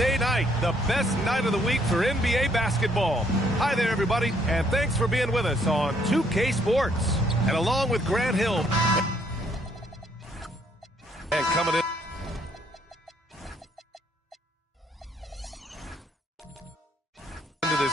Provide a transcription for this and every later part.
Thursday night, the best night of the week for NBA basketball. Hi there, everybody, and thanks for being with us on 2K Sports. And along with Grant Hill, and coming in into this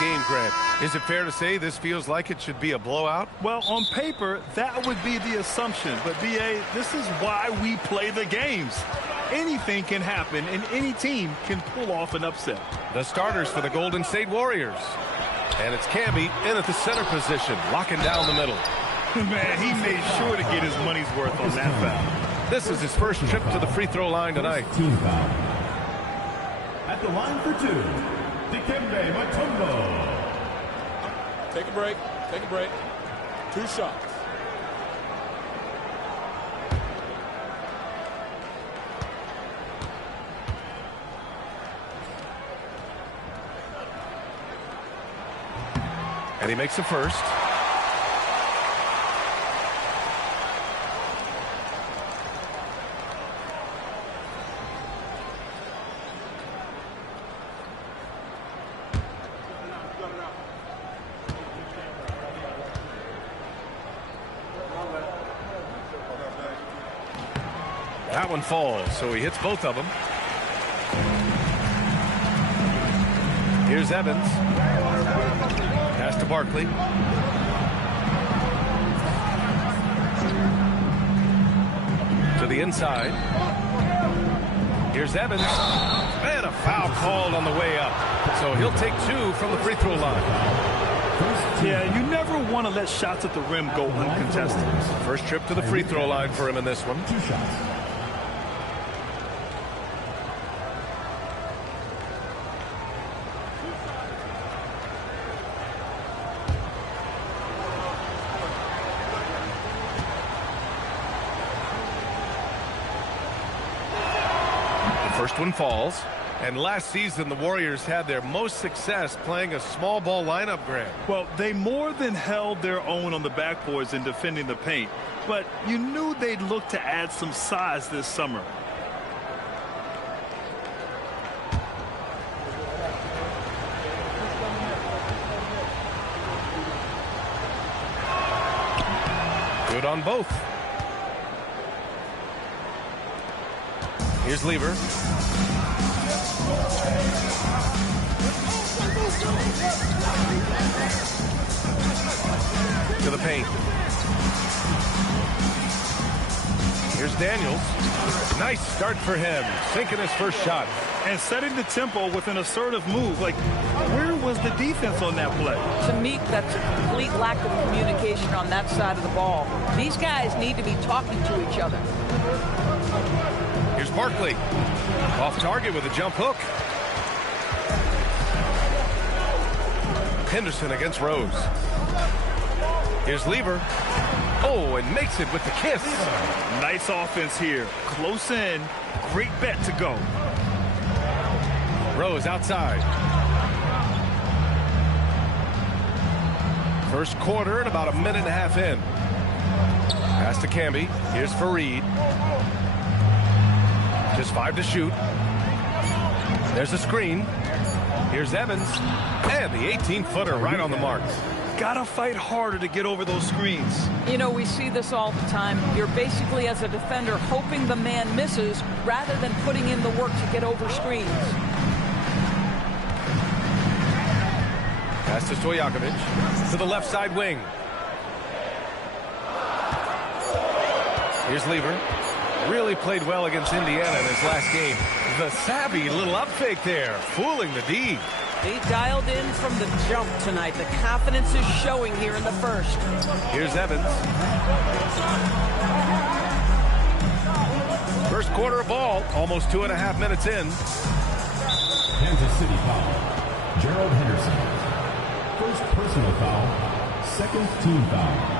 game, Grant. Is it fair to say this feels like it should be a blowout? Well, on paper, that would be the assumption. But, B.A., this is why we play the games. Anything can happen, and any team can pull off an upset. The starters for the Golden State Warriors. And it's Camby in at the center position, locking down the middle. Man, he made sure to get his money's worth on that foul. This is his first trip to the free throw line tonight. Team foul. At the line for two, Dikembe Mutombo. Take a break. Take a break. 2 shots. And he makes the first. That one falls, so he hits both of them. Here's Evans. Pass to Barkley. To the inside. Here's Evans. And a foul called on the way up. So he'll take 2 from the free throw line. Yeah, you never want to let shots at the rim go uncontested. First trip to the free throw line for him in this one. 2 shots. First one falls. And last season, the Warriors had their most success playing a small ball lineup, Grant. Well, they more than held their own on the backboards in defending the paint. But you knew they'd look to add some size this summer. Good on both. Here's Lever. To the paint. Here's Daniels. Nice start for him. Sinking his first shot. And setting the tempo with an assertive move. Like, where was the defense on that play? To me, that's a complete lack of communication on that side of the ball. These guys need to be talking to each other. Here's Barkley. Off target with a jump hook. Henderson against Rose. Here's Lever. Oh, and makes it with the kiss. Nice offense here. Close in. Great bet to go. Rose outside. First quarter and about a minute and a half in. Pass to Camby. Here's Fareed. Just 5 to shoot. There's a screen. Here's Evans. And the 18-footer right on the mark. Gotta fight harder to get over those screens. You know, we see this all the time. You're basically, as a defender, hoping the man misses rather than putting in the work to get over screens. Pass to Stojakovic to the left side wing. Here's Lever. Really played well against Indiana in his last game. The savvy little up fake there, fooling the D. He dialed in from the jump tonight. The confidence is showing here in the first. Here's Evans. First quarter of ball, almost 2.5 minutes in. Kansas City foul. Gerald Henderson. First personal foul. Second team foul.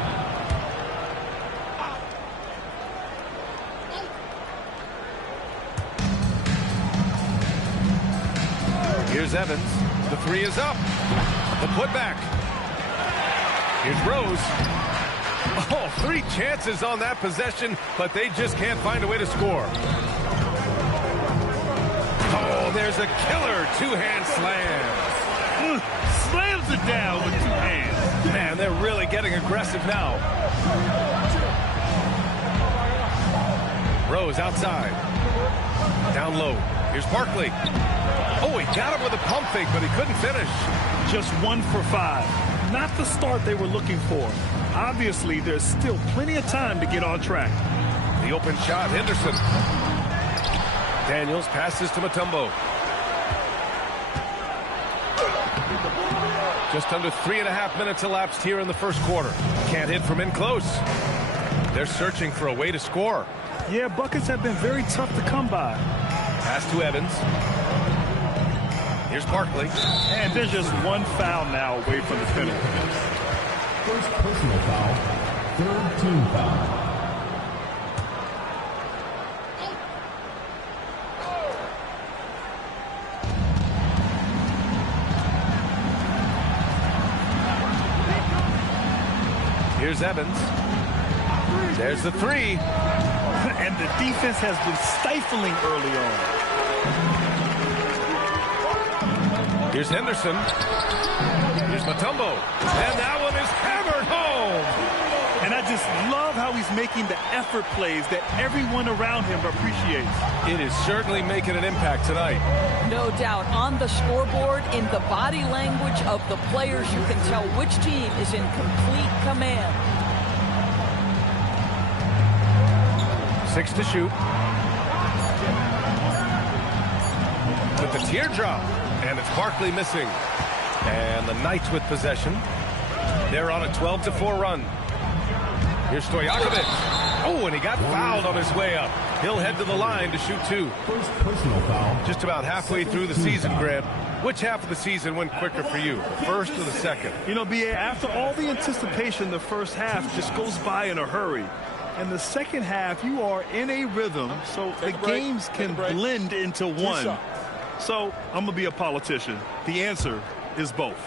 Here's Evans. The 3 is up. The putback. Here's Rose. Oh, 3 chances on that possession, but they just can't find a way to score. Oh, there's a killer 2-hand slam. Slams it down with 2 hands. Man, they're really getting aggressive now. Rose outside. Down low. Here's Barkley. Oh, he got him with a pump fake, but he couldn't finish. Just 1 for 5. Not the start they were looking for. Obviously, there's still plenty of time to get on track. The open shot, Henderson. Daniels passes to Mutombo. Just under 3.5 minutes elapsed here in the first quarter. Can't hit from in close. They're searching for a way to score. Yeah, buckets have been very tough to come by. Pass to Evans. Here's Barkley. And there's just 1 foul now away from the penalty. First personal foul, 3rd team foul. Here's Evans. There's the 3. And the defense has been stifling early on. Here's Henderson. Here's Mutombo. And that one is hammered home. And I just love how he's making the effort plays that everyone around him appreciates. It is certainly making an impact tonight. No doubt. On the scoreboard, in the body language of the players, you can tell which team is in complete command. 6 to shoot. With the teardrop. And it's Barkley missing. And the Knights with possession. They're on a 12-4 run. Here's Stojakovic. Oh, and he got fouled on his way up. He'll head to the line to shoot 2. First personal foul. Just about halfway through the season, Grant. Which half of the season went quicker for you, the first or the second? You know, B.A., after all the anticipation, the first half just goes by in a hurry. And the second half, you are in a rhythm, so the games can blend into one. So I'm going to be a politician. The answer is both.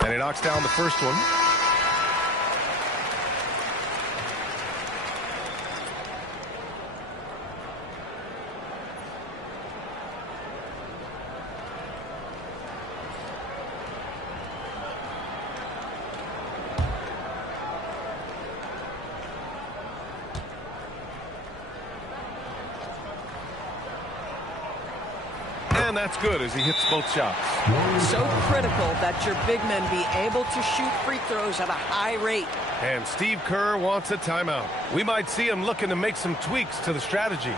And he knocks down the first one. And that's good as he hits both shots. So critical that your big men be able to shoot free throws at a high rate. And Steve Kerr wants a timeout. We might see him looking to make some tweaks to the strategy.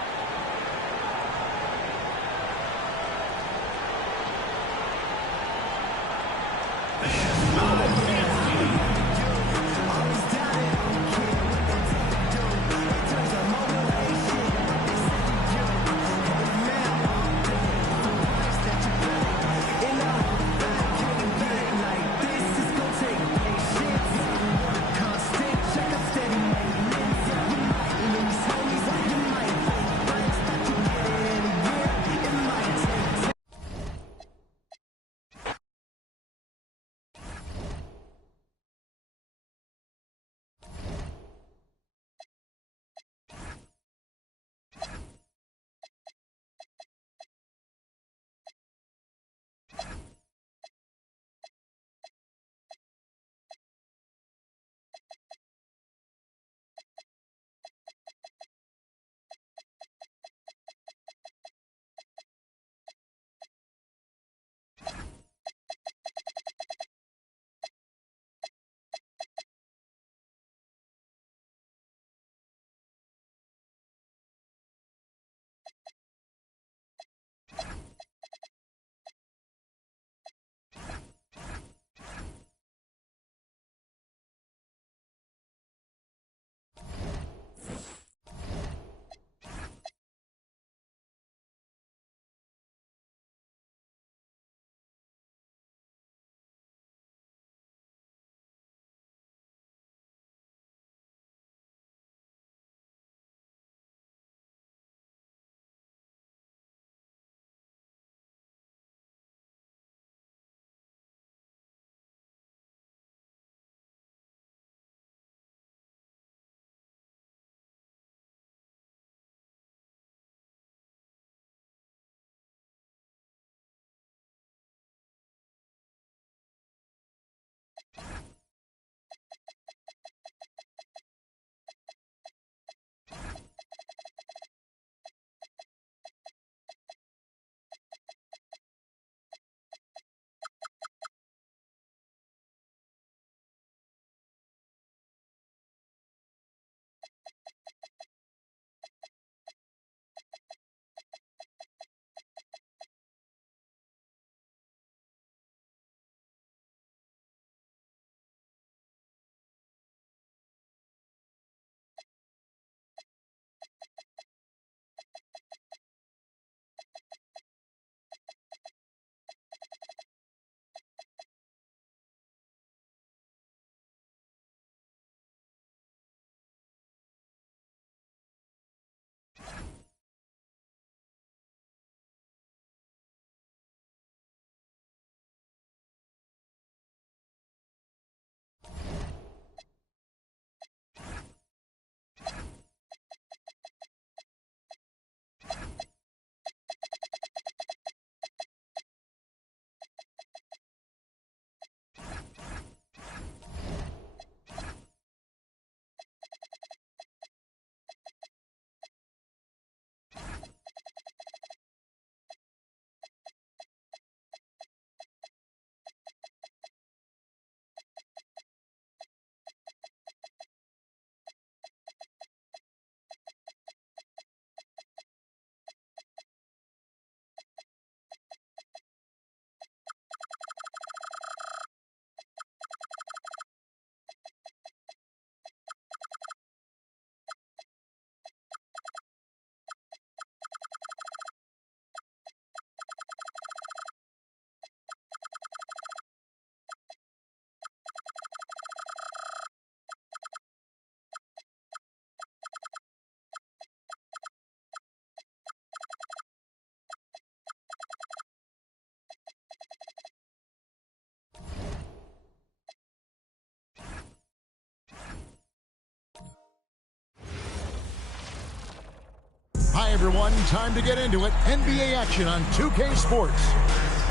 Hi, everyone. Time to get into it. NBA action on 2K Sports.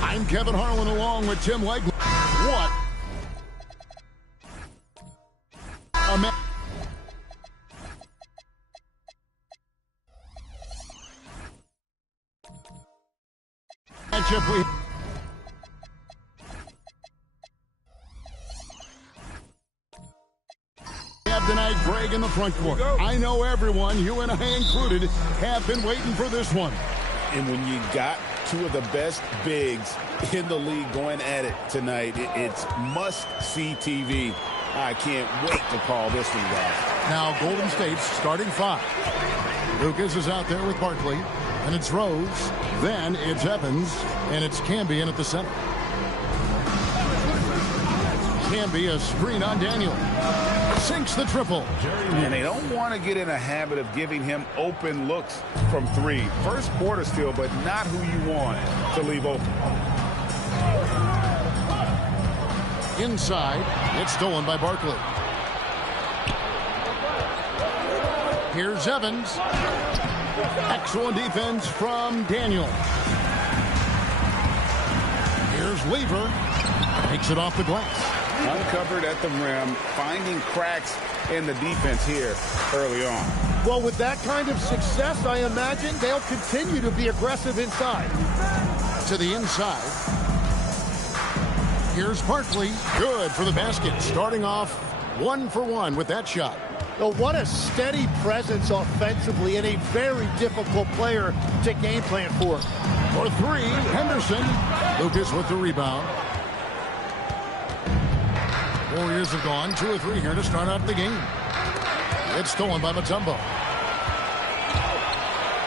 I'm Kevin Harlan along with Tim Legler. What a matchup we have tonight. Greg in the front court. I know everyone, you and I included, have been waiting for this one. And when you got two of the best bigs in the league going at it tonight, it's must-see TV. I can't wait to call this one, guys. Now Golden State's starting five. Lucas is out there with Barkley, and it's Rose. Then it's Evans, and it's Cambian at the center. Camby, a screen on Daniel. Sinks the triple. And they don't want to get in a habit of giving him open looks from three. First quarter still, but not who you want to leave open. Inside, it's stolen by Barkley. Here's Evans. Excellent defense from Daniel. Here's Lever. Takes it off the glass. Uncovered at the rim, finding cracks in the defense here early on. Well, with that kind of success, I imagine they'll continue to be aggressive inside. To the inside. Here's Barkley. Good for the basket. Starting off 1 for 1 with that shot. Well, what a steady presence offensively and a very difficult player to game plan for. For three, Henderson. Lucas with the rebound. Warriors have gone 2 or 3 here to start out the game. It's stolen by Mutombo.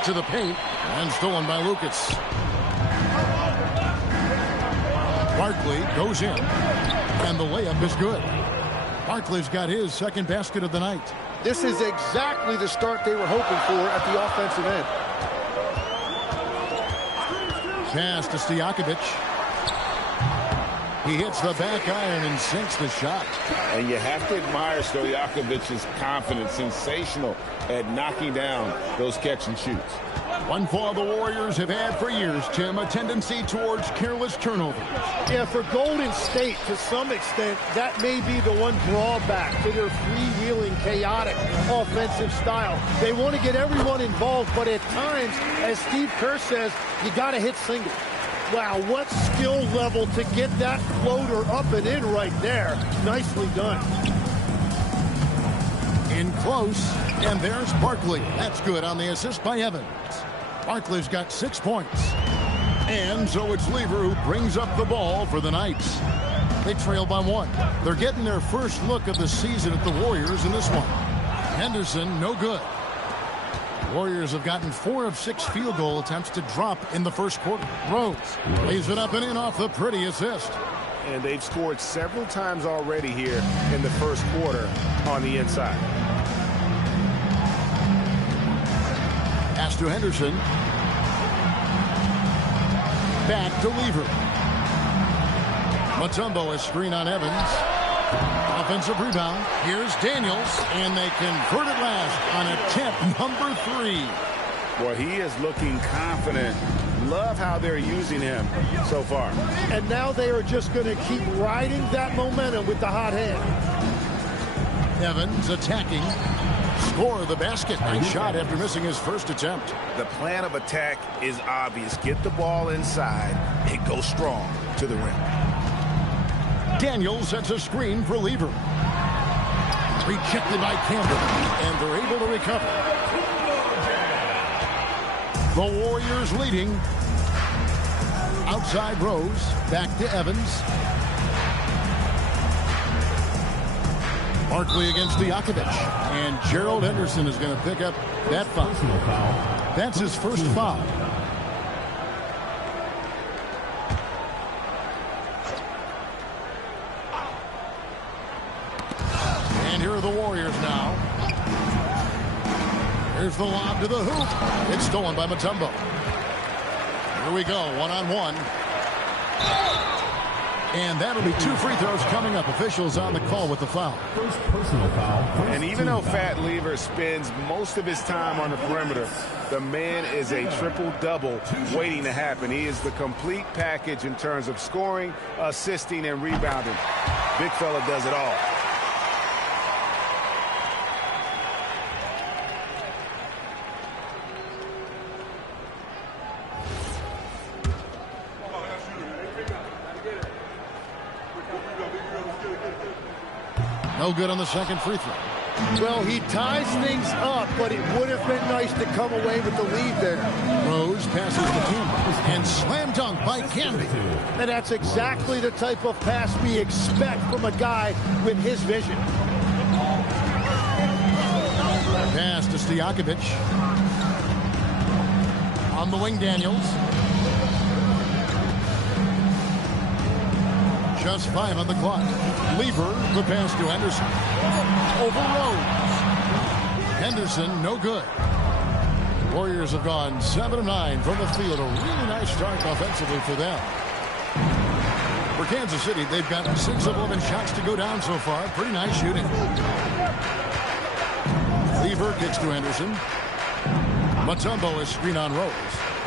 To the paint and stolen by Lucas. Barkley goes in and the layup is good. Barkley's got his second basket of the night. This is exactly the start they were hoping for at the offensive end. Pass to Stojakovic. He hits the back iron and sinks the shot. And you have to admire Stojakovic's confidence. Sensational at knocking down those catch and shoots. One flaw the Warriors have had for years, Tim, a tendency towards careless turnovers. Yeah, for Golden State, to some extent, that may be the one drawback to their freewheeling, chaotic offensive style. They want to get everyone involved, but at times, as Steve Kerr says, you got to hit singles. Wow, what skill level to get that floater up and in right there. Nicely done. In close, and there's Barkley. That's good on the assist by Evans. Barkley's got 6 points. And so it's Lever who brings up the ball for the Knights. They trail by 1. They're getting their first look of the season at the Warriors in this one. Henderson, no good. Warriors have gotten 4 of 6 field goal attempts to drop in the first quarter. Rose lays it up and in off the pretty assist. And they've scored several times already here in the first quarter on the inside. Pass to Henderson. Back to Lever. Mutombo is screen on Evans. Offensive rebound. Here's Daniels, and they convert it last on attempt number 3. Well, he is looking confident. Love how they're using him so far. And now they are just going to keep riding that momentum with the hot hand. Evans attacking. Score the basket. Nice shot after missing his first attempt. The plan of attack is obvious. Get the ball inside and go strong to the rim. Daniels sets a screen for Lever. Rejected by Campbell, and they're able to recover. The Warriors leading. Outside Rose, back to Evans. Barkley against Stojakovic, and Gerald Henderson is going to pick up that foul. That's his first foul. And here are the Warriors now. Here's the lob to the hoop. It's stolen by Mutombo. Here we go, one-on-one. And that'll be 2 free throws coming up. Officials on the call with the foul. First personal foul. And even though Fat Lever spends most of his time on the perimeter, the man is a triple-double waiting to happen. He is the complete package in terms of scoring, assisting, and rebounding. Big fella does it all. No good on the second free throw. Well, he ties things up, but it would have been nice to come away with the lead there. Rose passes to Kim and slam dunk by Canby. And that's exactly the type of pass we expect from a guy with his vision. Pass to Stojakovic. On the wing, Daniels. Just 5 on the clock. Lever, the pass to Henderson. Over Rose. Henderson, no good. Warriors have gone 7 of 9 from the field. A really nice start offensively for them. For Kansas City, they've got 6 of 11 shots to go down so far. Pretty nice shooting. Lever kicks to Henderson. Mutombo is screen on Rose.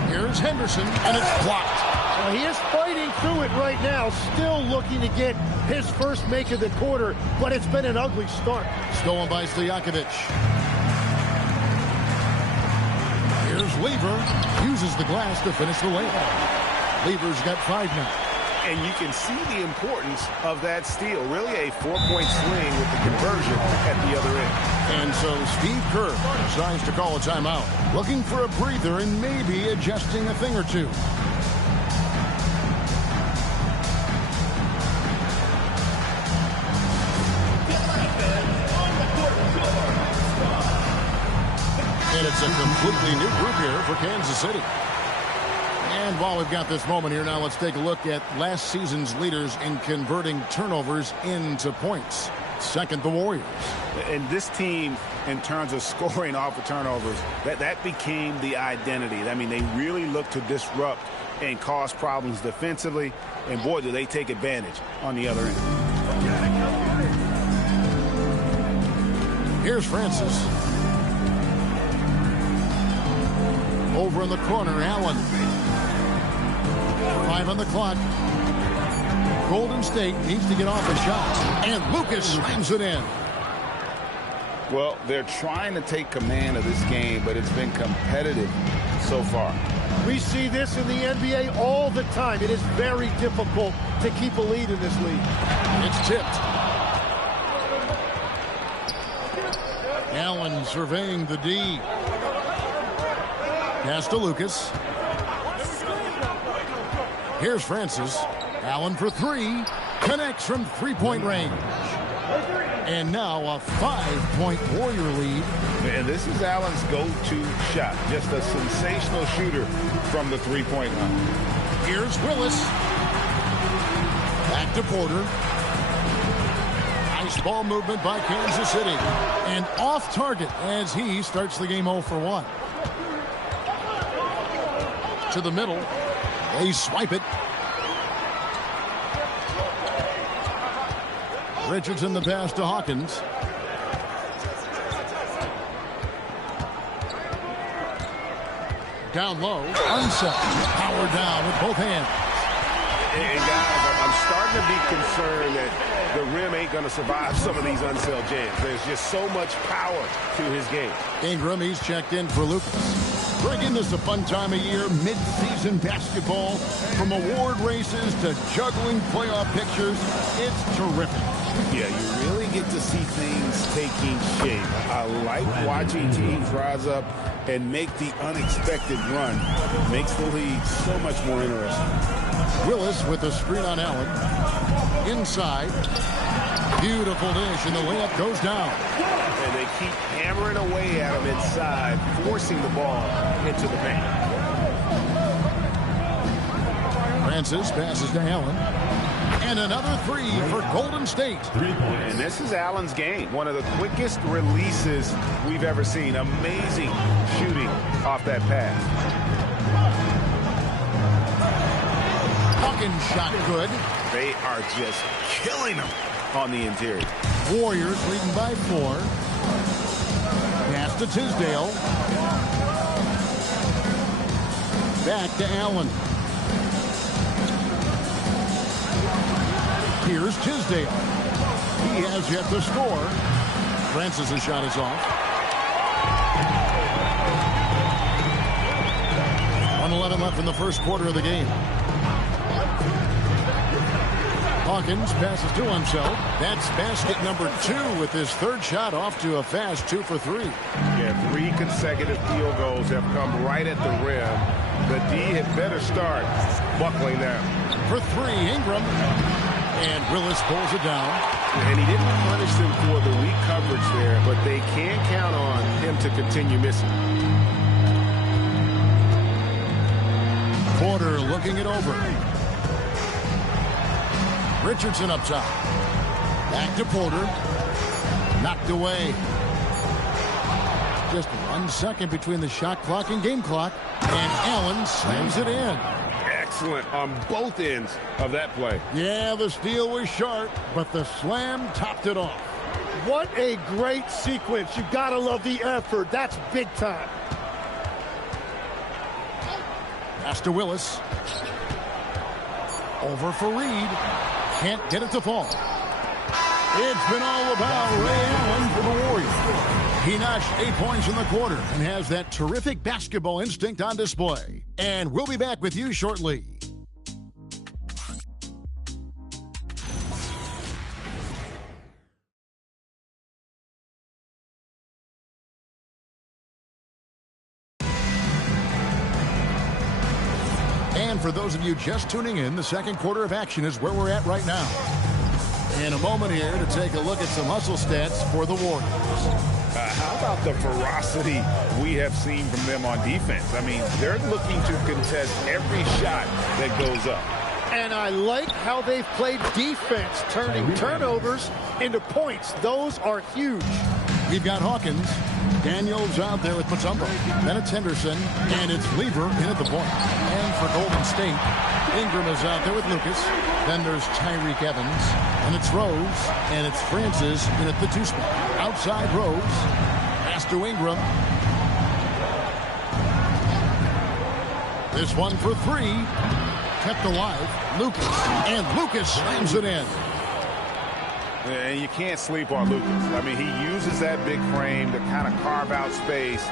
Here's Henderson, and it's blocked. Well, he is fighting through it right now, still looking to get his first make of the quarter, but it's been an ugly start. Stolen by Stojakovic. Here's Lever. Uses the glass to finish the layup. Lever's got 5 now. And you can see the importance of that steal. Really a 4-point swing with the conversion at the other end. And so Steve Kerr decides to call a timeout. Looking for a breather and maybe adjusting a thing or two. And it's a completely new group here for Kansas City. And while we've got this moment here, now let's take a look at last season's leaders in converting turnovers into points. Second, the Warriors. And this team, in terms of scoring off of turnovers, that became the identity. I mean, they really look to disrupt and cause problems defensively. And boy, do they take advantage on the other end. Here's Francis. Over in the corner, Allen. 5 on the clock. Golden State needs to get off a shot. And Lucas slams it in. Well, they're trying to take command of this game, but it's been competitive so far. We see this in the NBA all the time. It is very difficult to keep a lead in this league. It's tipped. Allen surveying the D. Pass to Lucas. Here's Francis. Allen for 3. Connects from 3-point range. And now a 5-point Warrior lead. And this is Allen's go-to shot. Just a sensational shooter from the 3-point line. Here's Willis. Back to Porter. Nice ball movement by Kansas City. And off target as he starts the game 0 for 1. To the middle. They swipe it. Richardson the pass to Hawkins. Down low. Unset. Power down with both hands. And guys, I'm starting to be concerned that the rim ain't going to survive some of these unselled jams. There's just so much power to his game. Ingram, he's checked in for Lucas. Breaking this a fun time of year, mid-season basketball, from award races to juggling playoff pictures. It's terrific. Yeah, you really get to see things taking shape. I like watching teams rise up and make the unexpected run. Makes the league so much more interesting. Willis with the screen on Allen. Inside. Beautiful dish, and the layup goes down. And they keep hammering away at him inside, forcing the ball into the paint. Francis passes to Allen. And another 3 for Golden State. And this is Allen's game. One of the quickest releases we've ever seen. Amazing shooting off that pass. Hawkins shot good. They are just killing them on the interior. Warriors leading by 4. Pass to Tisdale. Back to Allen. Here's Tisdale. He has yet to score. Francis' shot is off. 1:11 left in the first quarter of the game. Hawkins passes to himself. That's basket number 2 with his third shot off to a fast 2 for 3. Yeah, 3 consecutive field goals have come right at the rim. The D had better start buckling down. For 3, Ingram. And Willis pulls it down. And he didn't punish them for the weak coverage there, but they can't count on him to continue missing. Porter looking it over. Richardson up top. Back to Porter. Knocked away. Just 1 second between the shot clock and game clock. And Allen slams it in. Excellent on both ends of that play. Yeah, the steal was sharp, but the slam topped it off. What a great sequence. You gotta love the effort. That's big time. Pass to Willis. Over for Reed. Can't get it to fall. It's been all about Ray Allen for the Warriors. He notched 8 points in the quarter and has that terrific basketball instinct on display. And we'll be back with you shortly. And for those of you just tuning in, the second quarter of action is where we're at right now. In a moment here to take a look at some hustle stats for the Warriors. How about the ferocity we have seen from them on defense? I mean, they're looking to contest every shot that goes up. And I like how they've played defense, turning turnovers into points. Those are huge. We've got Hawkins. Daniels out there with Mutombo. Then it's Henderson. And it's Lever in at the point. And for Golden State, Ingram is out there with Lucas. Then there's Tyreek Evans. And it's Rose. And it's Francis in at the 2 spot. Outside Rose. Pass to Ingram. This one for 3. Kept alive. Lucas. And Lucas slams it in. And you can't sleep on Lucas. I mean, he uses that big frame to kind of carve out space.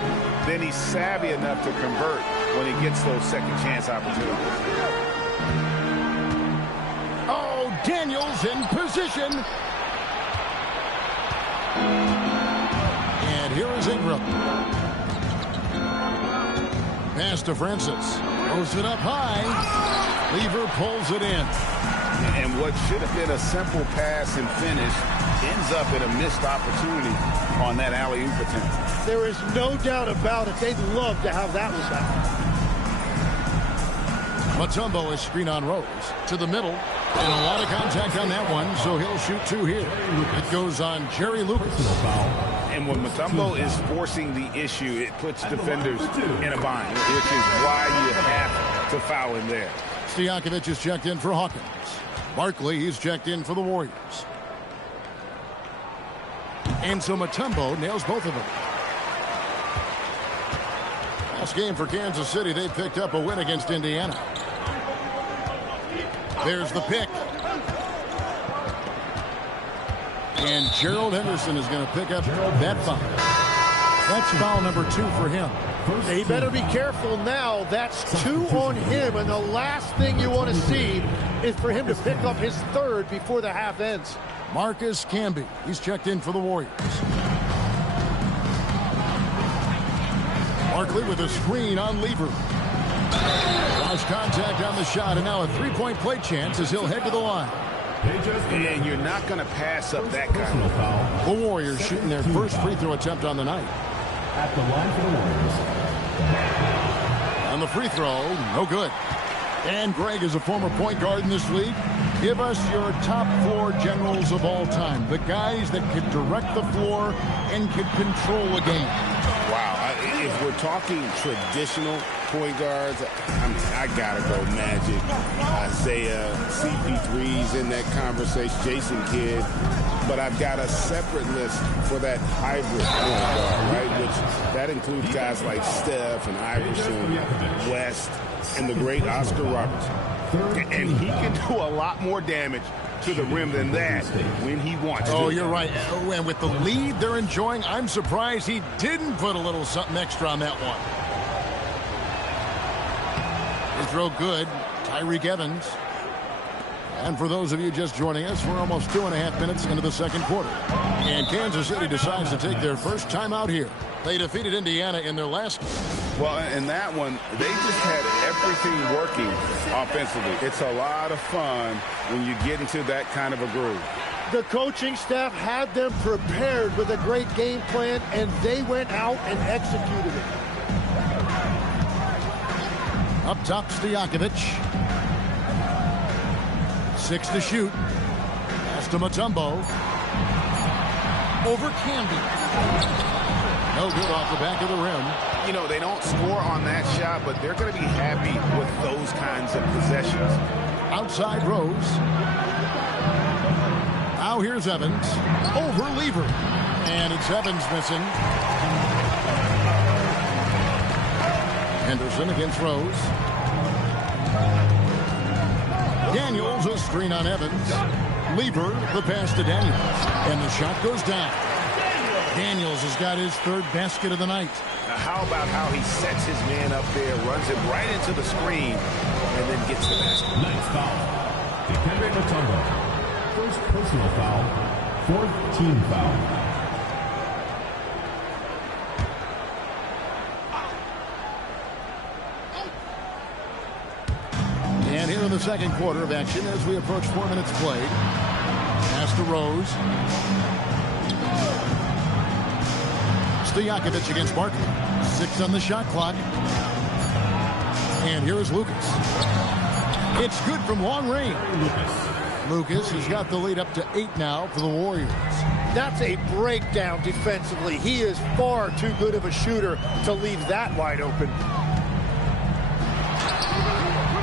Then he's savvy enough to convert when he gets those second chance opportunities. Oh, Daniels in position. And here is Ingram. Pass to Francis. Throws it up high. Lever pulls it in. And what should have been a simple pass and finish ends up in a missed opportunity on that alley-oop attempt. There is no doubt about it. They'd love to have that one back. Mutombo is screen on Rose. To the middle. And a lot of contact on that one, so he'll shoot 2 here. It goes on Jerry Lucas. And when Mutombo is forcing the issue, it puts defenders in a bind, which is why you have to foul him there. Stojakovic is checked in for Hawkins. Barkley, he's checked in for the Warriors. And so Mutombo nails both of them. Last game for Kansas City, they picked up a win against Indiana. There's the pick. And Gerald Henderson is going to pick up that foul. That's foul number 2 for him. They better be careful now. That's 2 on him, and the last thing you want to see is for him to pick up his 3rd before the half ends. Marcus Camby, he's checked in for the Warriors. Barkley with a screen on Lever. Lost contact on the shot, and now a 3-point play chance as he'll head to the line. And you're not going to pass up that kind of foul. The Warriors shooting their first free throw attempt on the night. At the line for the Warriors. On the free throw, no good. And Greg is a former point guard in this league. Give us your top 4 generals of all time. The guys that could direct the floor and could control a game. Wow. If we're talking traditional point guards, I got to go Magic, Isaiah, CP3's in that conversation, Jason Kidd. But I've got a separate list for that hybrid point guard, right? Which that includes guys like Steph and Iverson, West, and the great Oscar Robertson. And he can do a lot more damage to the rim than that when he wants to. Oh, you're right. And with the lead they're enjoying, I'm surprised he didn't put a little something extra on that one. His throw good. Tyreek Evans. And for those of you just joining us, we're almost 2.5 minutes into the second quarter. And Kansas City decides to take their first time out here. They defeated Indiana in their last game. Well, in that one, they just had everything working offensively. It's a lot of fun when you get into that kind of a groove. The coaching staff had them prepared with a great game plan, and they went out and executed it. Up top, Stojakovic. 6 to shoot. Pass to Mutombo. Over Canby. No good off the back of the rim. You know, they don't score on that shot, but they're going to be happy with those kinds of possessions. Outside Rose. Now here's Evans. Over Lever. And it's Evans missing. Henderson against Rose. Daniels, a screen on Evans. Lever, the pass to Daniels. And the shot goes down. Daniels has got his third basket of the night. Now, how about how he sets his man up there, runs him right into the screen, and then gets the basket. Next foul. Dikembe Mutombo. First personal foul. Fourth team foul. And here in the second quarter of action as we approach 4 minutes played. Pass to Rose. Stojakovic against Barkley. 6 on the shot clock. And here is Lucas. It's good from long range. Lucas has got the lead up to 8 now for the Warriors. That's a breakdown defensively. He is far too good of a shooter to leave that wide open.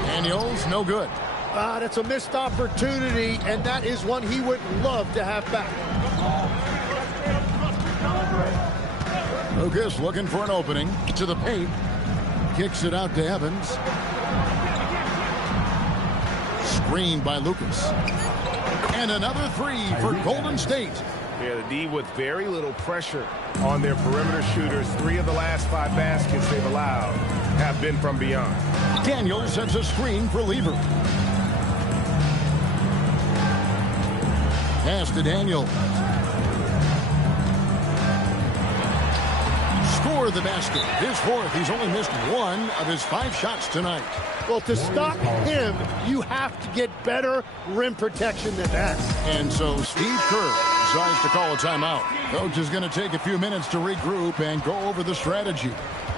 Daniels, no good. That's a missed opportunity, and that is one he would love to have back. Lucas looking for an opening to the paint. Kicks it out to Evans. Screened by Lucas. And another 3 for Golden State. Yeah, the D with very little pressure on their perimeter shooters. 3 of the last 5 baskets they've allowed have been from beyond. Daniels sets a screen for Lever. Pass to Daniels. Score the basket. His 4th. He's only missed 1 of his 5 shots tonight. Well, to stop him, you have to get better rim protection than that. And so Steve Kerr decides to call a timeout. Coach is going to take a few minutes to regroup and go over the strategy.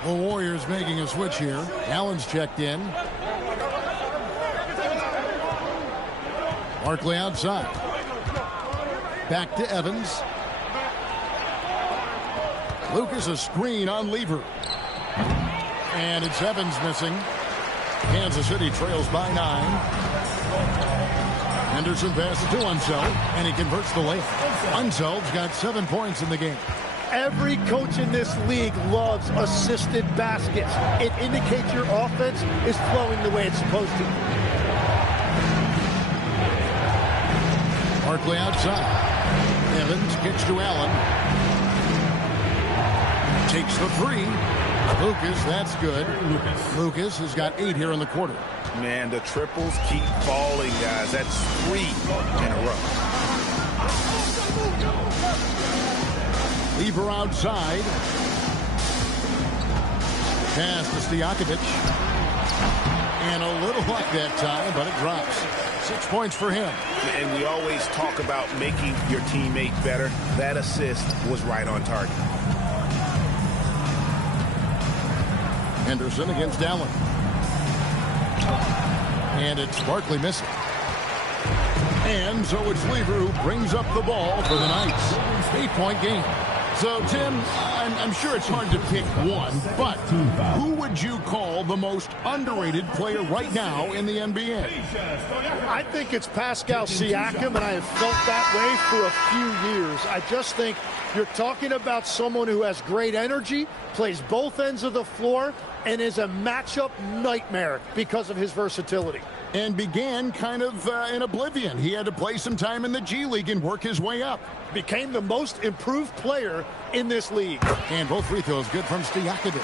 The Warriors making a switch here. Allen's checked in. Barkley outside. Back to Evans. Lucas a screen on Lever. And it's Evans missing. Kansas City trails by 9. Henderson passes to Unseld, and he converts the layup. Unseld's got 7 points in the game. Every coach in this league loves assisted baskets. It indicates your offense is flowing the way it's supposed to. Barkley outside. Evans kicks to Allen. Takes the 3. Lucas, that's good. Lucas has got 8 here in the quarter. Man, the triples keep falling, guys. That's 3 in a row. Lever outside. Pass to Stojakovic. And a little luck that time, but it drops. 6 points for him. And we always talk about making your teammate better. That assist was right on target. Henderson against Allen. And it's Barkley missing. And so it's Lever who brings up the ball for the Knights. 8-point game. So, Tim, I'm sure it's hard to pick one, but who would you call the most underrated player right now in the NBA? I think it's Pascal Siakam, and I have felt that way for a few years. I just think you're talking about someone who has great energy, plays both ends of the floor, and is a matchup nightmare because of his versatility. And began kind of in oblivion. He had to play some time in the G League and work his way up. Became the most improved player in this league. And both free throws good from Stojakovic.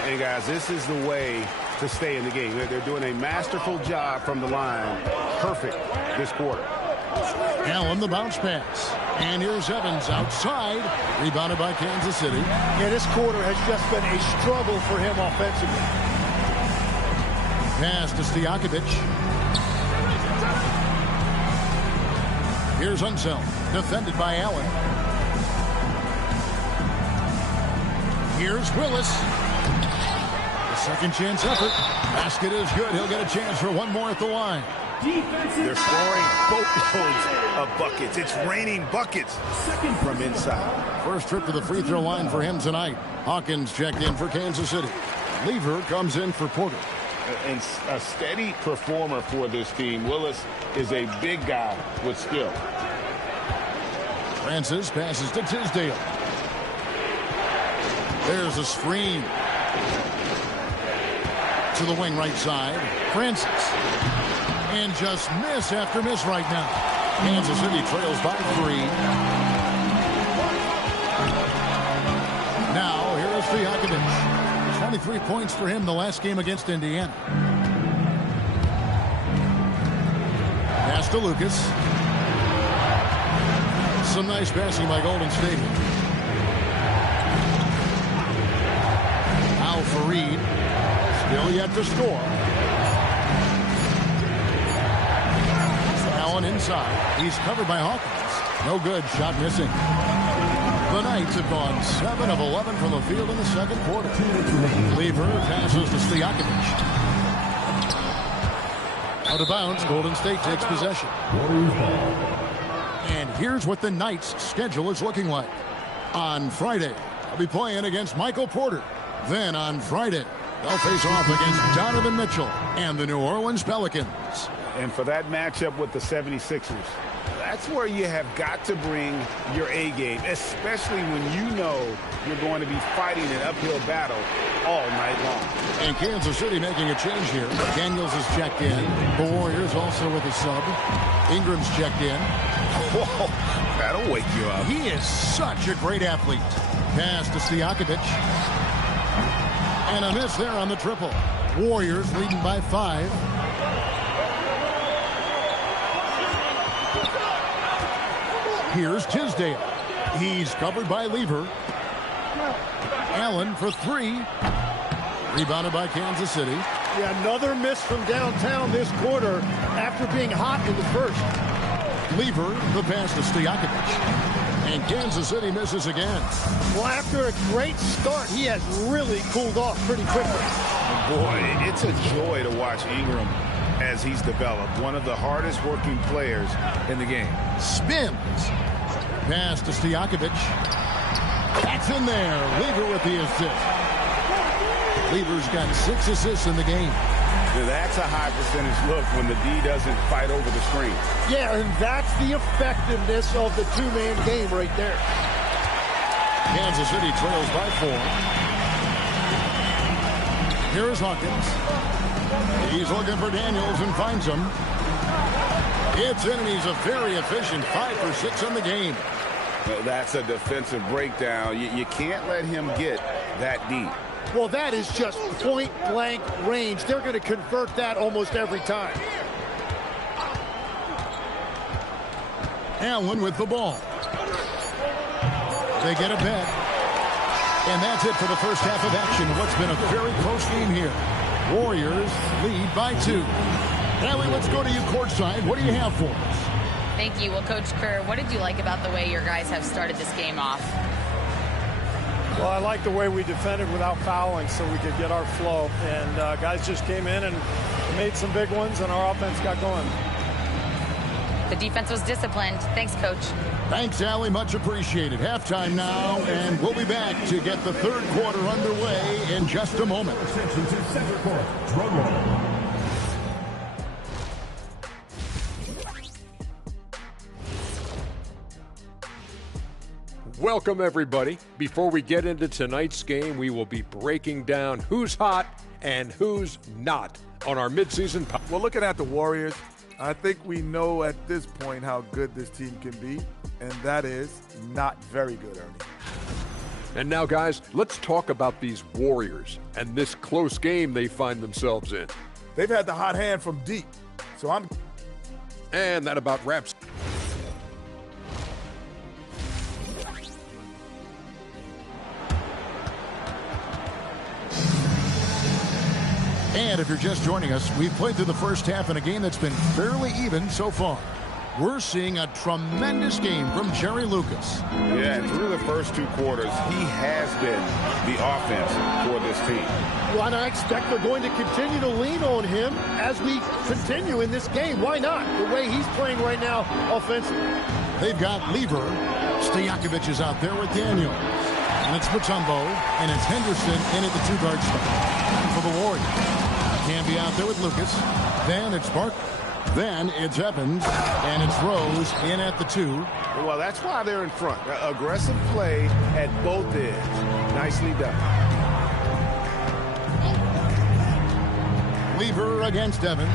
Hey, guys, this is the way to stay in the game. They're doing a masterful job from the line. Perfect this quarter. Allen, the bounce pass. And here's Evans outside. Rebounded by Kansas City. Yeah, this quarter has just been a struggle for him offensively. Pass to Stojakovic. Here's Unseld, defended by Allen. Here's Willis. The second chance effort. Basket is good. He'll get a chance for one more at the line. They're scoring boatloads of buckets. It's raining buckets from inside. First trip to the free throw line for him tonight. Hawkins checked in for Kansas City. Lever comes in for Porter. And a steady performer for this team. Willis is a big guy with skill. Francis passes to Tisdale. There's a screen. To the wing right side. Francis. And just miss after miss right now. Kansas City trails by 3. Now, here is Stojakovic. 23 points for him the last game against Indiana. Pass to Lucas. Some nice passing by Golden State. Al Fareed. Still yet to score. Allen inside. He's covered by Hawkins. No good. Shot missing. The Knights have gone 7 of 11 from the field in the second quarter. Lever passes to Stojakovic. Out of bounds, Golden State takes possession. And here's what the Knights' schedule is looking like. On Friday, they'll be playing against Michael Porter. Then on Friday, they'll face off against Donovan Mitchell and the New Orleans Pelicans. And for that matchup with the 76ers, that's where you have got to bring your A game, especially when you know you're going to be fighting an uphill battle all night long. And Kansas City making a change here. Daniels is checked in. The Warriors also with a sub. Ingram's checked in. Whoa, that'll wake you up. He is such a great athlete. Pass to Stojakovic. And a miss there on the triple. Warriors leading by 5. Here's Tisdale. He's covered by Lever. Allen for 3. Rebounded by Kansas City. Yeah, another miss from downtown this quarter after being hot in the first. Lever, the pass to Stojakovic. And Kansas City misses again. Well, after a great start, he has really cooled off pretty quickly. Boy, it's a joy to watch Ingram as he's developed. One of the hardest working players in the game. Spins. Pass to Stojakovic. That's in there. Lever with the assist. Lever's got 6 assists in the game. That's a high percentage look when the D doesn't fight over the screen. Yeah, and that's the effectiveness of the two-man game right there. Kansas City trails by 4. Here is Hawkins. He's looking for Daniels and finds him. It's in, and he's a very efficient 5 for 6 in the game. Well, that's a defensive breakdown. You can't let him get that deep. Well, that is just point-blank range. They're going to convert that almost every time. Allen with the ball. They get a bet. And that's it for the first half of action. What's been a very close game here. Warriors lead by 2. Allie, let's go to you courtside. What do you have for us? Thank you. Well, Coach Kerr, what did you like about the way your guys have started this game off? Well, I like the way we defended without fouling so we could get our flow. And guys just came in and made some big ones, and our offense got going. The defense was disciplined. Thanks, Coach. Thanks, Allie. Much appreciated. Halftime now, and we'll be back to get the third quarter underway in just a moment. Attention to center court. Drum roll. Welcome, everybody. Before we get into tonight's game, we will be breaking down who's hot and who's not on our midseason. Well, looking at the Warriors, I think we know at this point how good this team can be, and that is not very good, Ernie. And now, guys, let's talk about these Warriors and this close game they find themselves in. They've had the hot hand from deep, And that about wraps. And if you're just joining us, we've played through the first half in a game that's been fairly even so far. We're seeing a tremendous game from Jerry Lucas. Yeah, and through the first two quarters, he has been the offense for this team. Well, and I expect they're going to continue to lean on him as we continue in this game. Why not? The way he's playing right now offensively. They've got Lever. Stojakovic is out there with Daniel. And it's Mutombo, and it's Henderson in at the two-guard spot for the Warriors. Canby out there with Lucas. Then it's Barkley. Then it's Evans, and it's Rose in at the 2. Well, that's why they're in front. Aggressive play at both ends. Nicely done. Lever against Evans.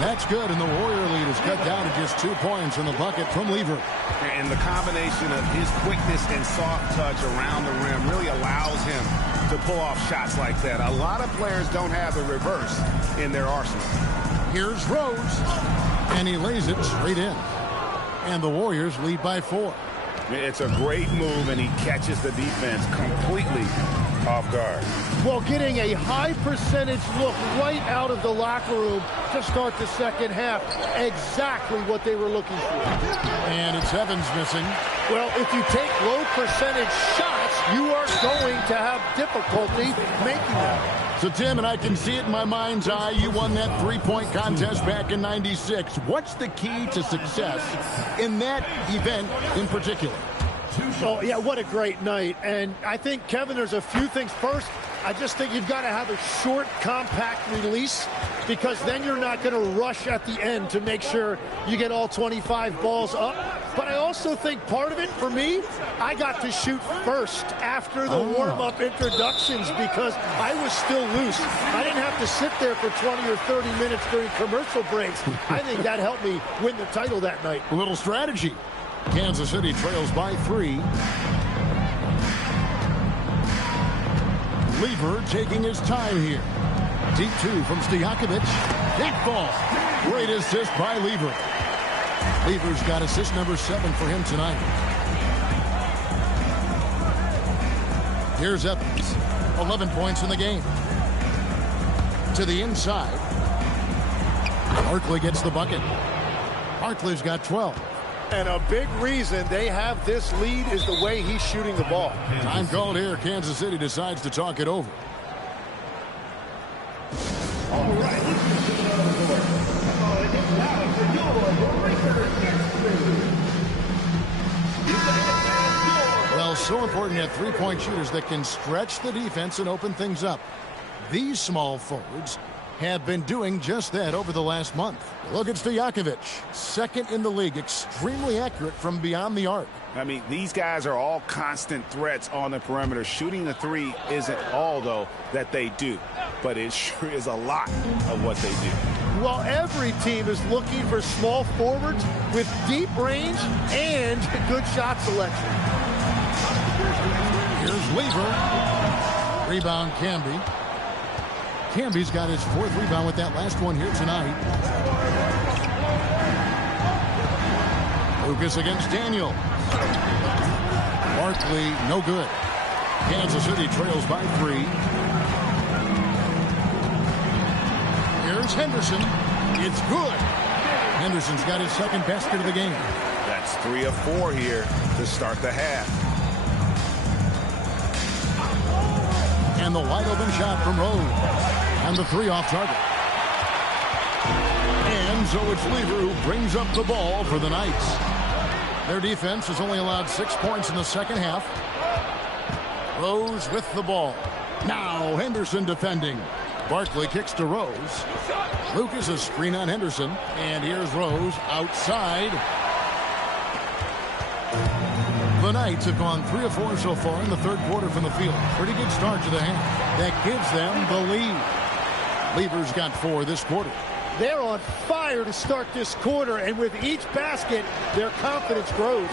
That's good, and the Warrior lead is cut down to just 2 points in the bucket from Lever. And the combination of his quickness and soft touch around the rim really allows him to pull off shots like that. A lot of players don't have the reverse in their arsenal. Here's Rose, and he lays it straight in. And the Warriors lead by 4. It's a great move, and he catches the defense completely off guard. Well, getting a high percentage look right out of the locker room to start the second half. Exactly what they were looking for. And it's Evans missing. Well, if you take low percentage shots, you are going to have difficulty making them. So, Tim, and I can see it in my mind's eye, you won that three-point contest back in '96. What's the key to success in that event in particular? Oh, yeah, what a great night. And I think, Kevin, there's a few things. First, I just think you've got to have a short, compact release, because then you're not going to rush at the end to make sure you get all 25 balls up. But I also think part of it, for me, I got to shoot first after the warm-up introductions because I was still loose. I didn't have to sit there for 20 or 30 minutes during commercial breaks. I think that helped me win the title that night. A little strategy. Kansas City trails by 3. Lever taking his time here. Deep 2 from Stojakovic. That ball. Great assist by Lever. Lever's got assist number 7 for him tonight. Here's Evans. 11 points in the game. To the inside. Barkley gets the bucket. Barkley's got 12. And a big reason they have this lead is the way he's shooting the ball. Time called here. Kansas City decides to talk it over. All right. Well, so important to have three-point shooters that can stretch the defense and open things up. These small forwards have been doing just that over the last month. Look at Stojakovic, second in the league, extremely accurate from beyond the arc. I mean, these guys are all constant threats on the perimeter. Shooting the three isn't all, though, that they do, but it sure is a lot of what they do. Well, every team is looking for small forwards with deep range and good shot selection. Here's Lever. Rebound, Canby. Canby's got his 4th rebound with that last one here tonight. Lucas against Daniel. Barkley, no good. Kansas City trails by 3. Here's Henderson. It's good. Henderson's got his 2nd basket of the game. That's 3 of 4 here to start the half. And the wide open shot from Rose. And the 3 off target. And so it's Lever who brings up the ball for the Knights. Their defense has only allowed 6 points in the second half. Rose with the ball. Now Henderson defending. Barkley kicks to Rose. Lucas a screen on Henderson. And here's Rose outside. The Knights have gone 3 of 4 so far in the third quarter from the field. Pretty good start to the half. That gives them the lead. Lever's got 4 this quarter. They're on fire to start this quarter, and with each basket, their confidence grows.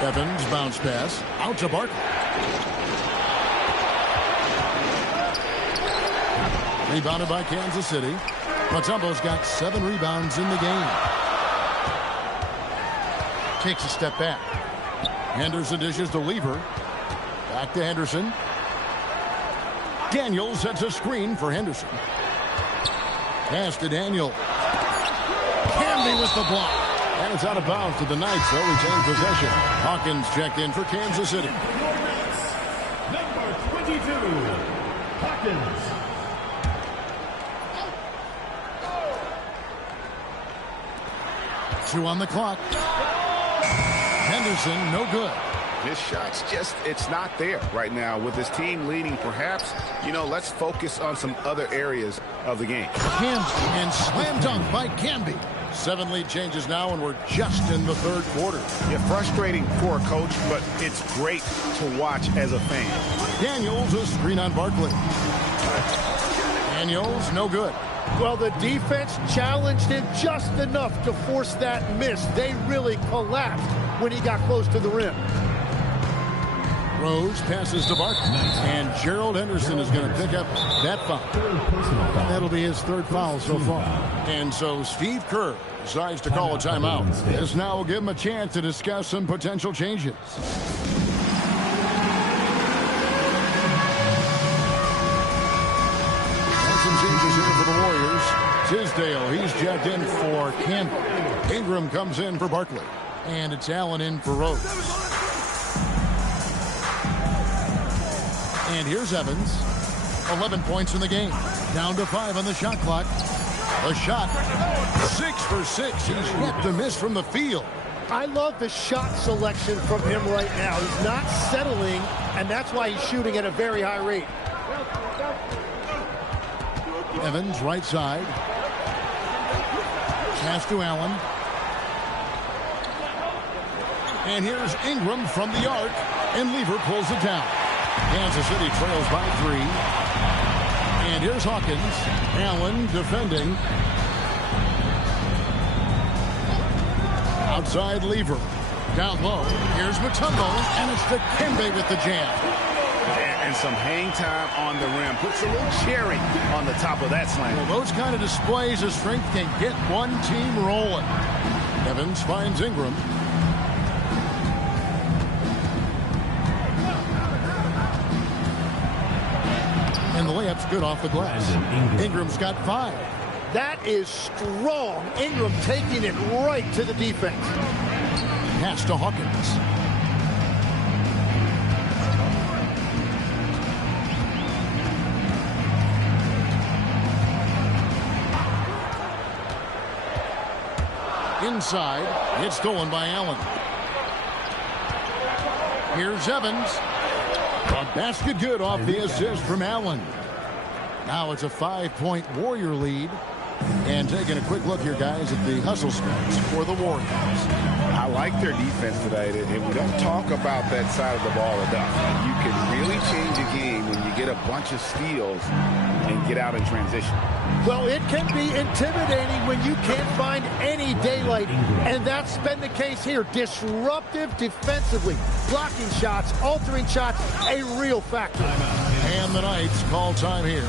Evans bounce pass out to Barkley. Rebounded by Kansas City. Mutombo's got 7 rebounds in the game. Takes a step back. Henderson dishes to Lever. Back to Henderson. Daniel sets a screen for Henderson. Pass to Daniel. Canby with the block. And it's out of bounds to the Knights. They'll retain possession. Hawkins checked in for Kansas City. Number 22, Hawkins. Two on the clock. Henderson, no good. His shot's just, it's not there right now. With his team leading, perhaps, let's focus on some other areas of the game. Canby and slam dunk by Canby. 7 lead changes now, and we're just in the third quarter. Yeah, frustrating for a coach, but it's great to watch as a fan. Daniels a screen on Barkley. Daniels, no good. Well, the defense challenged him just enough to force that miss. They really collapsed when he got close to the rim. Rose passes to Barkley, and Gerald Henderson is going to pick up that foul. That'll be his 3rd foul so far. And so Steve Kerr decides to call a timeout. This now will give him a chance to discuss some potential changes. And some changes here for the Warriors. Tisdale, he's jacked in for Campbell. Ingram comes in for Barkley. And it's Allen in for Rose. And here's Evans. 11 points in the game. Down to 5 on the shot clock. A shot. 6 for 6. He's yet to miss from the field. I love the shot selection from him right now. He's not settling, and that's why he's shooting at a very high rate. Evans, right side. Pass to Allen. And here's Ingram from the arc, and Lever pulls it down. Kansas City trails by 3. And here's Hawkins. Allen defending. Outside Lever. Down low. Here's Mutombo, and it's Dikembe with the jam. And some hang time on the rim. Puts a little cherry on the top of that slam. Well, those kind of displays of strength can get one team rolling. Evans finds Ingram. And the layup's good off the glass. Ingram's got 5. That is strong. Ingram taking it right to the defense. Pass to Hawkins. Inside, it's stolen by Allen. Here's Evans. A basket good off the assist from Allen. Now it's a 5-point Warrior lead. And taking a quick look here, guys, at the hustle stats for the Warriors. I like their defense today, and we don't talk about that side of the ball enough. You can really change a game when you get a bunch of steals and get out in transition. Well, it can be intimidating when you can't find any daylight, and that's been the case here. Disruptive defensively, blocking shots, altering shots, a real factor. And the Knights call time here.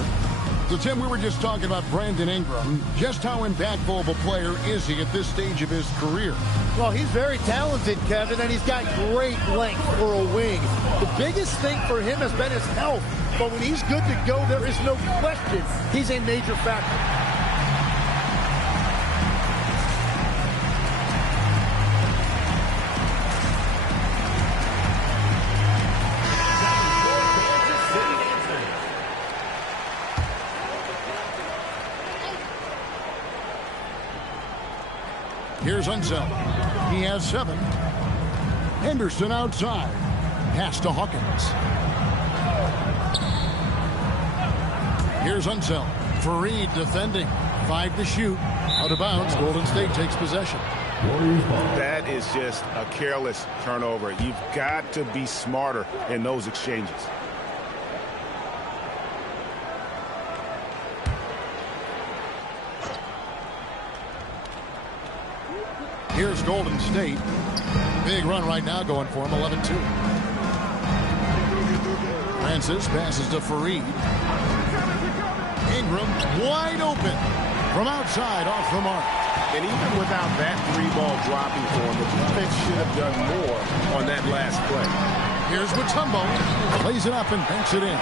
So, Tim, we were just talking about Brandon Ingram. Just how impactful of a player is he at this stage of his career? Well, he's very talented, Kevin, and he's got great length for a wing. The biggest thing for him has been his health. But when he's good to go, there is no question he's a major factor. Here's Unzel. He has 7. Henderson outside. Pass to Hawkins. Here's Unzel. Fareed defending. 5 to shoot. Out of bounds. Golden State takes possession. That is just a careless turnover. You've got to be smarter in those exchanges. Here's Golden State. Big run right now going for him, 11-2. Francis passes to Fareed. Ingram wide open from outside off the mark. And even without that 3-ball dropping for him, the defense should have done more on that last play. Here's Mutombo. Plays it up and banks it in.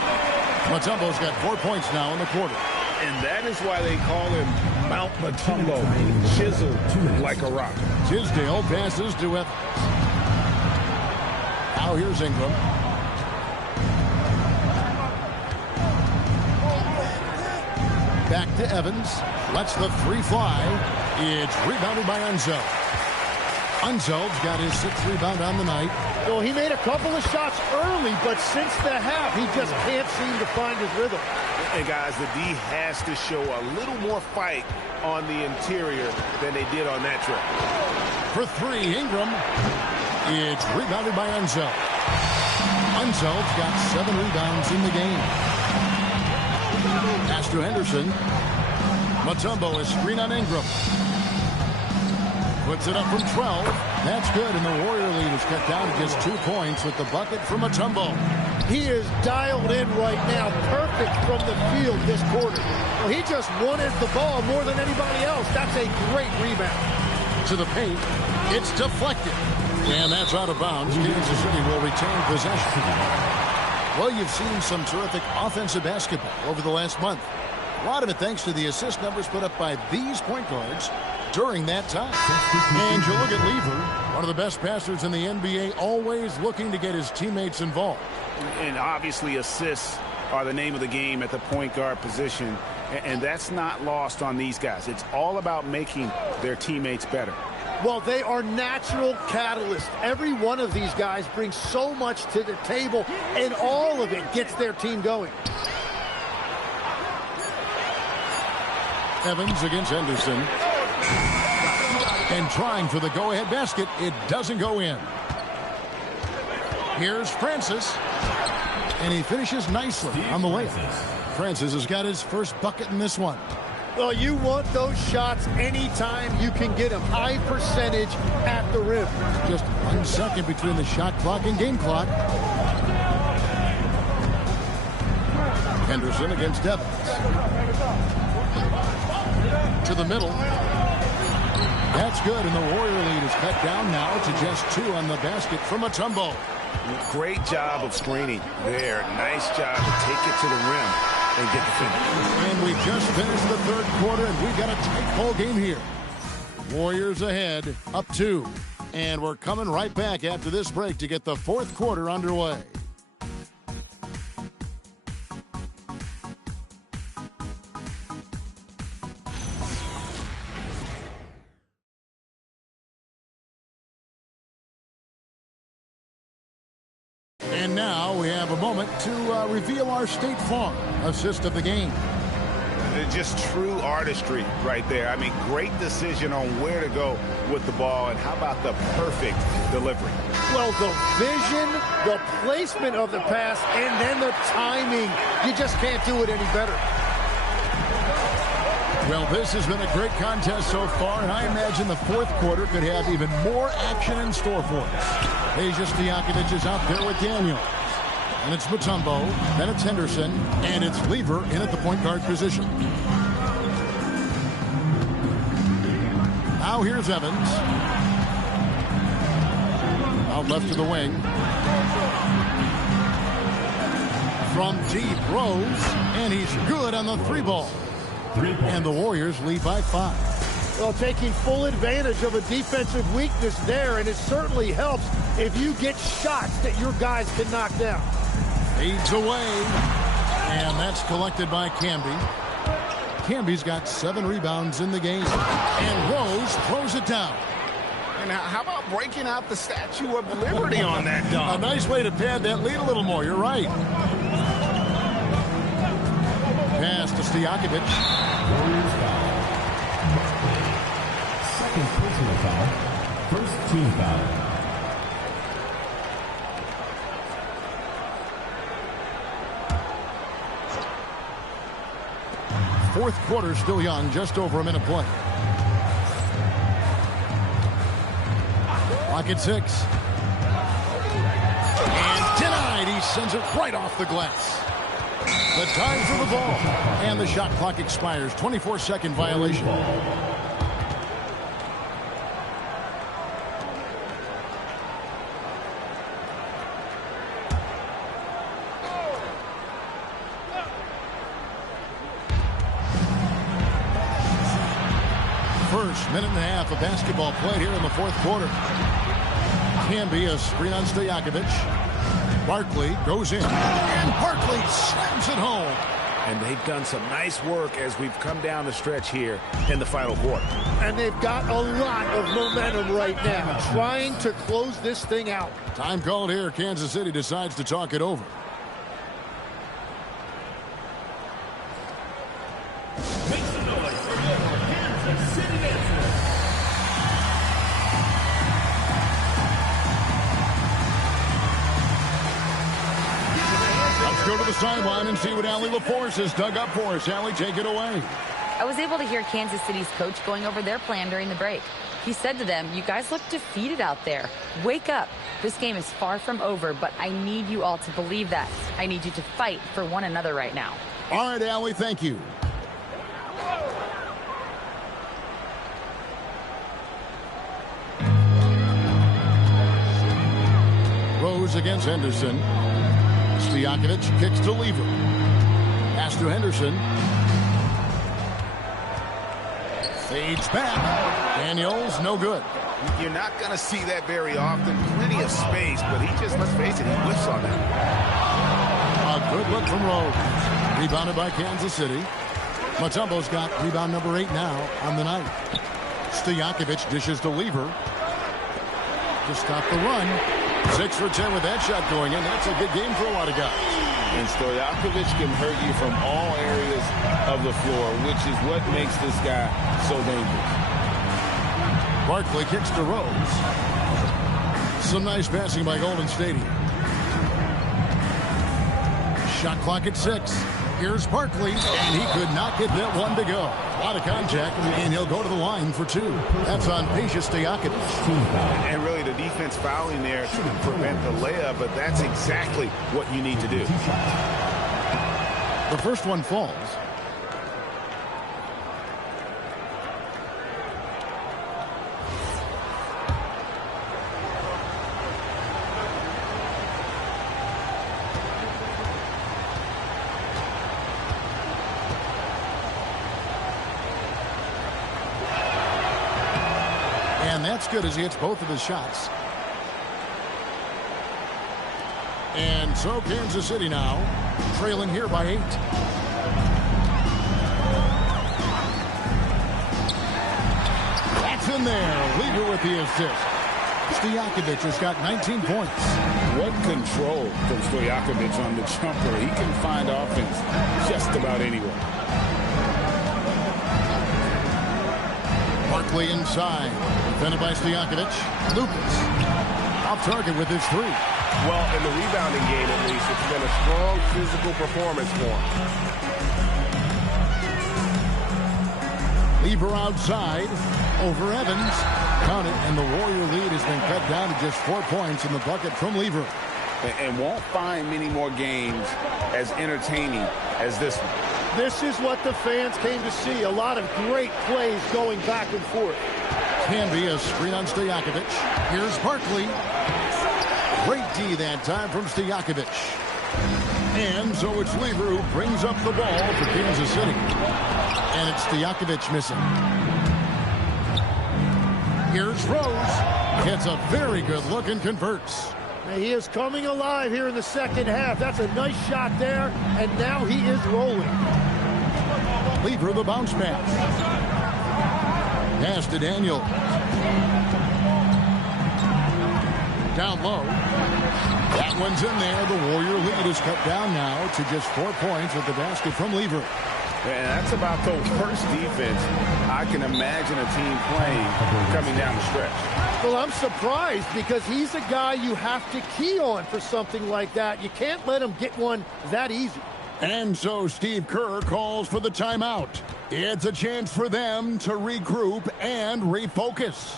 Mutombo's got 4 points now in the quarter. And that is why they call him Mount Mutombo, chiseled like a rock. Tisdale passes to Evans. Now here's Ingram. Back to Evans. Lets the 3 fly. It's rebounded by Unzel. Unzel's got his 6th rebound on the night. Well, he made a couple of shots early, but since the half, he just can't seem to find his rhythm. And guys, the D has to show a little more fight on the interior than they did on that trip. For 3, Ingram. It's rebounded by Unzel. Unzel's got 7 rebounds in the game. Pass to Henderson. Mutombo is screen on Ingram. Puts it up from 12. That's good, and the Warrior lead is cut down to just 2 points with the bucket from Mutombo. He is dialed in right now, perfect from the field this quarter. Well, he just wanted the ball more than anybody else. That's a great rebound. To the paint. It's deflected. And that's out of bounds. Kansas City will retain possession. Well, you've seen some terrific offensive basketball over the last month. A lot of it thanks to the assist numbers put up by these point guards during that time. And you look at Lever, one of the best passers in the NBA, always looking to get his teammates involved. And obviously assists are the name of the game at the point guard position. And that's not lost on these guys. It's all about making their teammates better. Well, they are natural catalysts. Every one of these guys brings so much to the table, and all of it gets their team going. Evans against Henderson. And trying for the go-ahead basket. It doesn't go in. Here's Francis. And he finishes nicely on the layup. Francis has got his first bucket in this one. Well, you want those shots anytime you can get them. High percentage at the rim. Just 1 second between the shot clock and game clock. Henderson against Evans. To the middle. That's good, and the Warrior lead is cut down now to just 2 on the basket from Mutombo. Great job of screening there. Nice job to take it to the rim and get the finish. And we just finished the 3rd quarter, and we've got a tight ball game here. Warriors ahead, up 2. And we're coming right back after this break to get the 4th quarter underway. And now we have a moment to reveal our State Farm assist of the game. Just true artistry right there. I mean, great decision on where to go with the ball, and how about the perfect delivery? Well, the vision, the placement of the pass, and then the timing. You just can't do it any better. Well, this has been a great contest so far, and I imagine the 4th quarter could have even more action in store for us. Peja Stojakovic is out there with Daniels. And it's Mutombo, then it's Henderson, and it's Lever in at the point guard position. Now here's Evans. Out left to the wing. From deep, Rose, and he's good on the 3-ball. And the Warriors lead by 5. Well, taking full advantage of a defensive weakness there, and it certainly helps if you get shots that your guys can knock down. Fades away, and that's collected by Camby. Camby's got 7 rebounds in the game, and Rose throws it down. And how about breaking out the Statue of Liberty on that dunk? A nice way to pad that lead a little more. You're right. Pass to Stojakovic. Second personal foul. First team foul. Fourth quarter still young, just over a minute play. Clock at 6. And denied. He sends it right off the glass. The time for the ball. And the shot clock expires. 24-second violation. First minute and a half of basketball played here in the fourth quarter. Can be a screen on Stojakovic. Barkley goes in, and Barkley slams it home. And they've done some nice work as we've come down the stretch here in the final quarter. And they've got a lot of momentum right now, trying to close this thing out. Time called here. Kansas City decides to talk it over. Go to the sideline and see what Allie LaForce has dug up for us. Allie, take it away. I was able to hear Kansas City's coach going over their plan during the break. He said to them, "You guys look defeated out there. Wake up. This game is far from over, but I need you all to believe that. I need you to fight for one another right now." All right, Allie, thank you. Rose against Henderson. Stojakovic kicks to Lever. Pass to Henderson. Fades back. Daniels, no good. You're not going to see that very often. Plenty of space, but he just, let's face it, he whiffs on that. A good look from Rose. Rebounded by Kansas City. Mutombo's got rebound number 8 now on the night. Stojakovic dishes to Lever. To stop the run. 6 for 10 with that shot going in. That's a good game for a lot of guys. And Stojakovic can hurt you from all areas of the floor, which is what makes this guy so dangerous. Barkley kicks to Rose. Some nice passing by Golden State here. Shot clock at 6. Here's Barkley, and he could not get that one to go. A lot of contact, and he'll go to the line for 2. That's on Peja Stojakovic. And really the defense fouling there to prevent the layup, but that's exactly what you need to do. The first one falls. And that's good as he hits both of his shots. And so Kansas City now trailing here by 8. That's in there. Lever with the assist. Stojakovic has got 19 points. What control from Stojakovic on the jumper. He can find offense just about anywhere. Barkley inside. Defended by Stojakovic. Lucas off target with his 3. Well, in the rebounding game, at least, it's been a strong physical performance for him. Lever outside over Evans. Count it, and the Warrior lead has been cut down to just 4 points in the bucket from Lever. And won't find many more games as entertaining as this one. This is what the fans came to see. A lot of great plays going back and forth. Can be a screen on Stojakovic. Here's Barkley. Great D that time from Stojakovic. And so it's Lever who brings up the ball for Kansas City. And it's Stojakovic missing. Here's Rose. Gets a very good look and converts. He is coming alive here in the second half. That's a nice shot there, and now he is rolling. Lever the bounce pass. Pass to Daniel. Down low. That one's in there. The Warrior lead is cut down now to just 4 points with the basket from Lever. And that's about the worst defense I can imagine a team playing coming down the stretch. Well, I'm surprised because he's a guy you have to key on for something like that. You can't let him get one that easy. And so Steve Kerr calls for the timeout. It's a chance for them to regroup and refocus.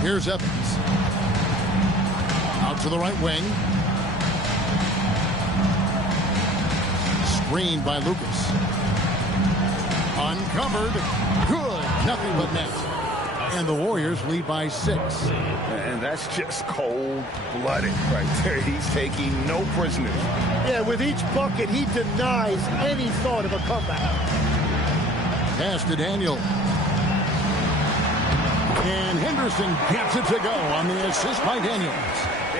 Here's Evans. Out to the right wing. Screened by Lucas. Uncovered. Good. Nothing but net. And the Warriors lead by 6. And that's just cold-blooded right there. He's taking no prisoners. Yeah, with each bucket, he denies any thought of a comeback. Pass to Daniel. And Henderson gets it to go on the assist by Daniels.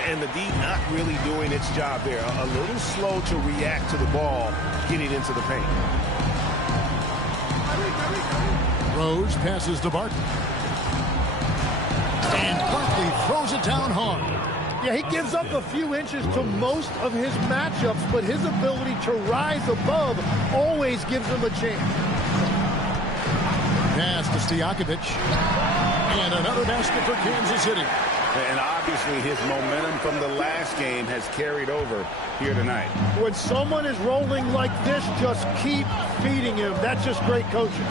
And the D not really doing its job there. A little slow to react to the ball getting into the paint. Rose passes to Barkley. And Barkley throws it down hard. Yeah, he gives up a few inches to most of his matchups, but his ability to rise above always gives him a chance. Pass to Stojakovic. And another basket for Kansas City. And obviously his momentum from the last game has carried over here tonight. When someone is rolling like this, just keep feeding him. That's just great coaching.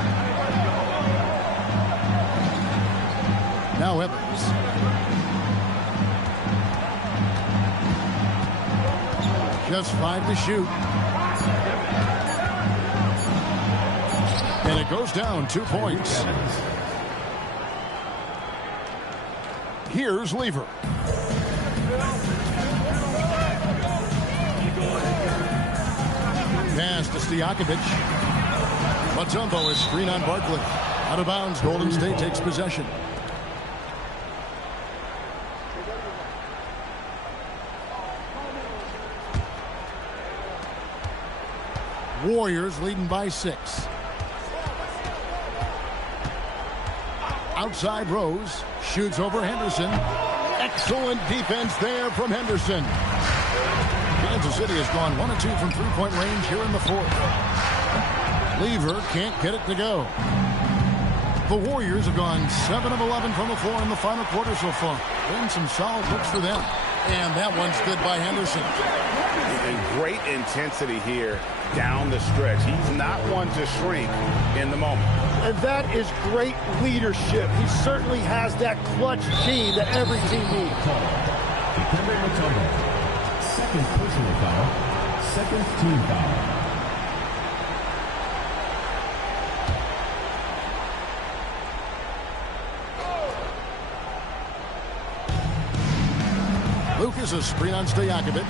Now Evans. Just 5 to shoot. And it goes down 2 points. Here's Lever. Pass to Stojakovic. Matumbo is screen on Barkley. Out of bounds, Golden State takes possession. Warriors leading by 6. Outside Rose. Shoots over Henderson. Excellent defense there from Henderson. Kansas City has gone 1 of 2 from three-point range here in the 4th. Lever can't get it to go. The Warriors have gone 7 of 11 from the floor in the final quarter so far. Been some solid looks for them. And that one's good by Henderson. And great intensity here down the stretch. He's not one to shrink in the moment. And that is great leadership. He certainly has that clutch gene that every team needs. Second personal foul. Second team foul. Lucas is screen on Stojakovic.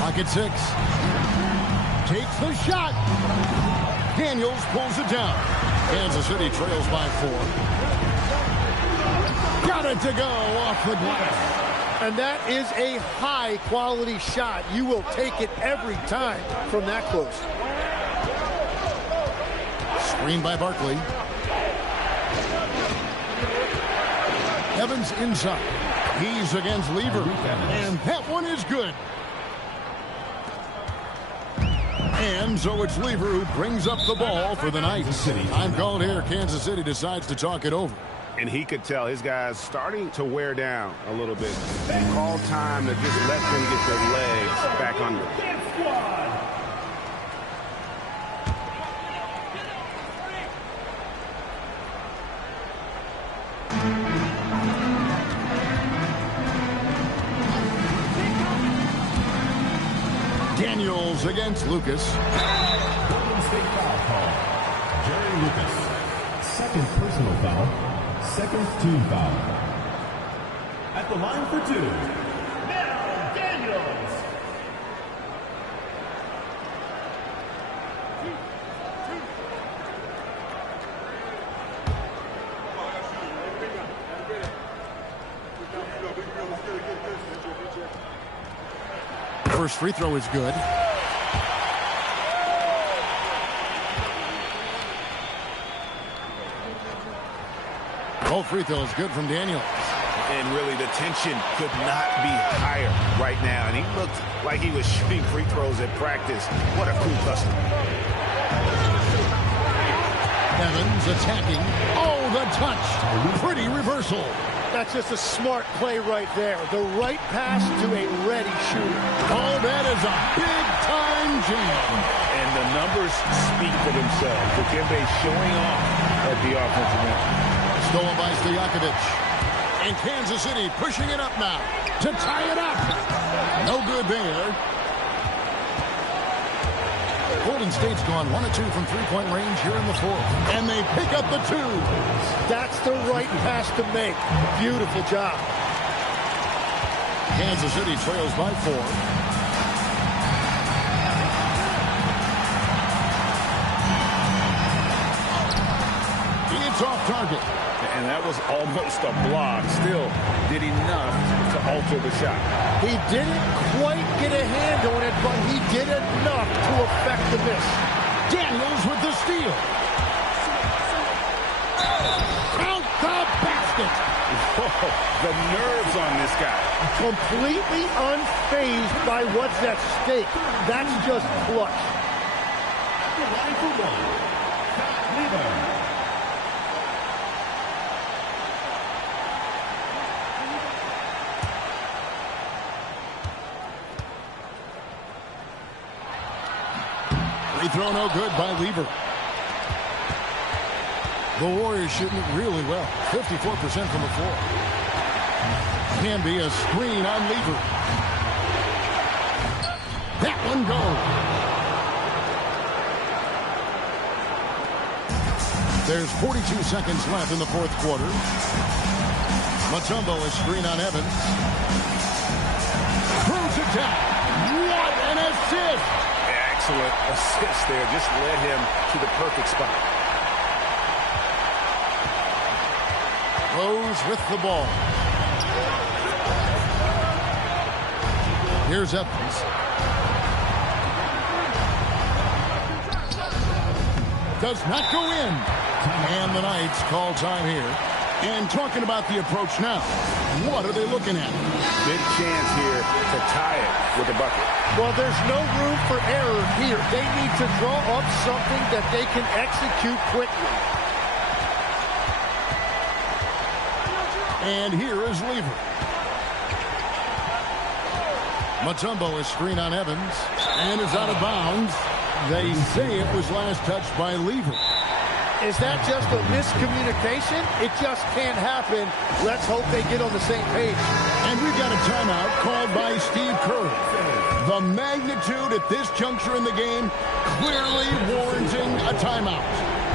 Pocket 6. Takes the shot. Daniels pulls it down. Kansas City trails by 4. Got it to go off the glass. And that is a high-quality shot. You will take it every time from that close. Screen by Barkley. Evans inside. He's against Lever. And that one is good. And so it's Lever who brings up the ball for the Knights. Time called here. Kansas City decides to talk it over. And he could tell his guys starting to wear down a little bit. Call time to just let them get their legs back under. Daniels against Lucas. Golden State foul call. Jerry Lucas. Second personal foul. Second team foul. At the line for 2. Now Daniels. First free throw is good. Both free throws good from Daniels. And really, the tension could not be higher right now. And he looked like he was shooting free throws at practice. What a cool customer. Evans attacking. Oh, the touch. Pretty reversal. That's just a smart play right there. The right pass to a ready shooter. Oh, that is a big-time jam. And the numbers speak for themselves. Dikembe showing off at the offensive end. Stolen by Stojakovic. And Kansas City pushing it up now to tie it up. No good there. Golden State's gone 1 of 2 from three-point range here in the fourth. And they pick up the 2. That's the right pass to make. Beautiful job. Kansas City trails by 4. It's off target. And that was almost a block. Still did enough to alter the shot. He didn't quite get a hand on it, but he did enough to affect the miss. Daniels with the steal. Count the basket. Whoa, the nerves on this guy. Completely unfazed by what's at stake. That's just clutch. Free throw no good by Lever. The Warriors shooting it really well. 54% from the floor. Can be a screen on Lever. That one goes. There's 42 seconds left in the fourth quarter. Mutombo is screen on Evans. Throws it down. What an assist! Excellent assist there. Just led him to the perfect spot. Rose with the ball. Here's Evans. Does not go in. And the Knights call time here. And talking about the approach now, what are they looking at? Big chance here to tie it with a bucket. Well, there's no room for error here. They need to draw up something that they can execute quickly. And here is Lever. Mutombo is screen on Evans and is out of bounds. They say it was last touched by Lever. Is that just a miscommunication? It just can't happen. Let's hope they get on the same page. And we've got a timeout called by Steve Kerr. The magnitude at this juncture in the game clearly warranting a timeout.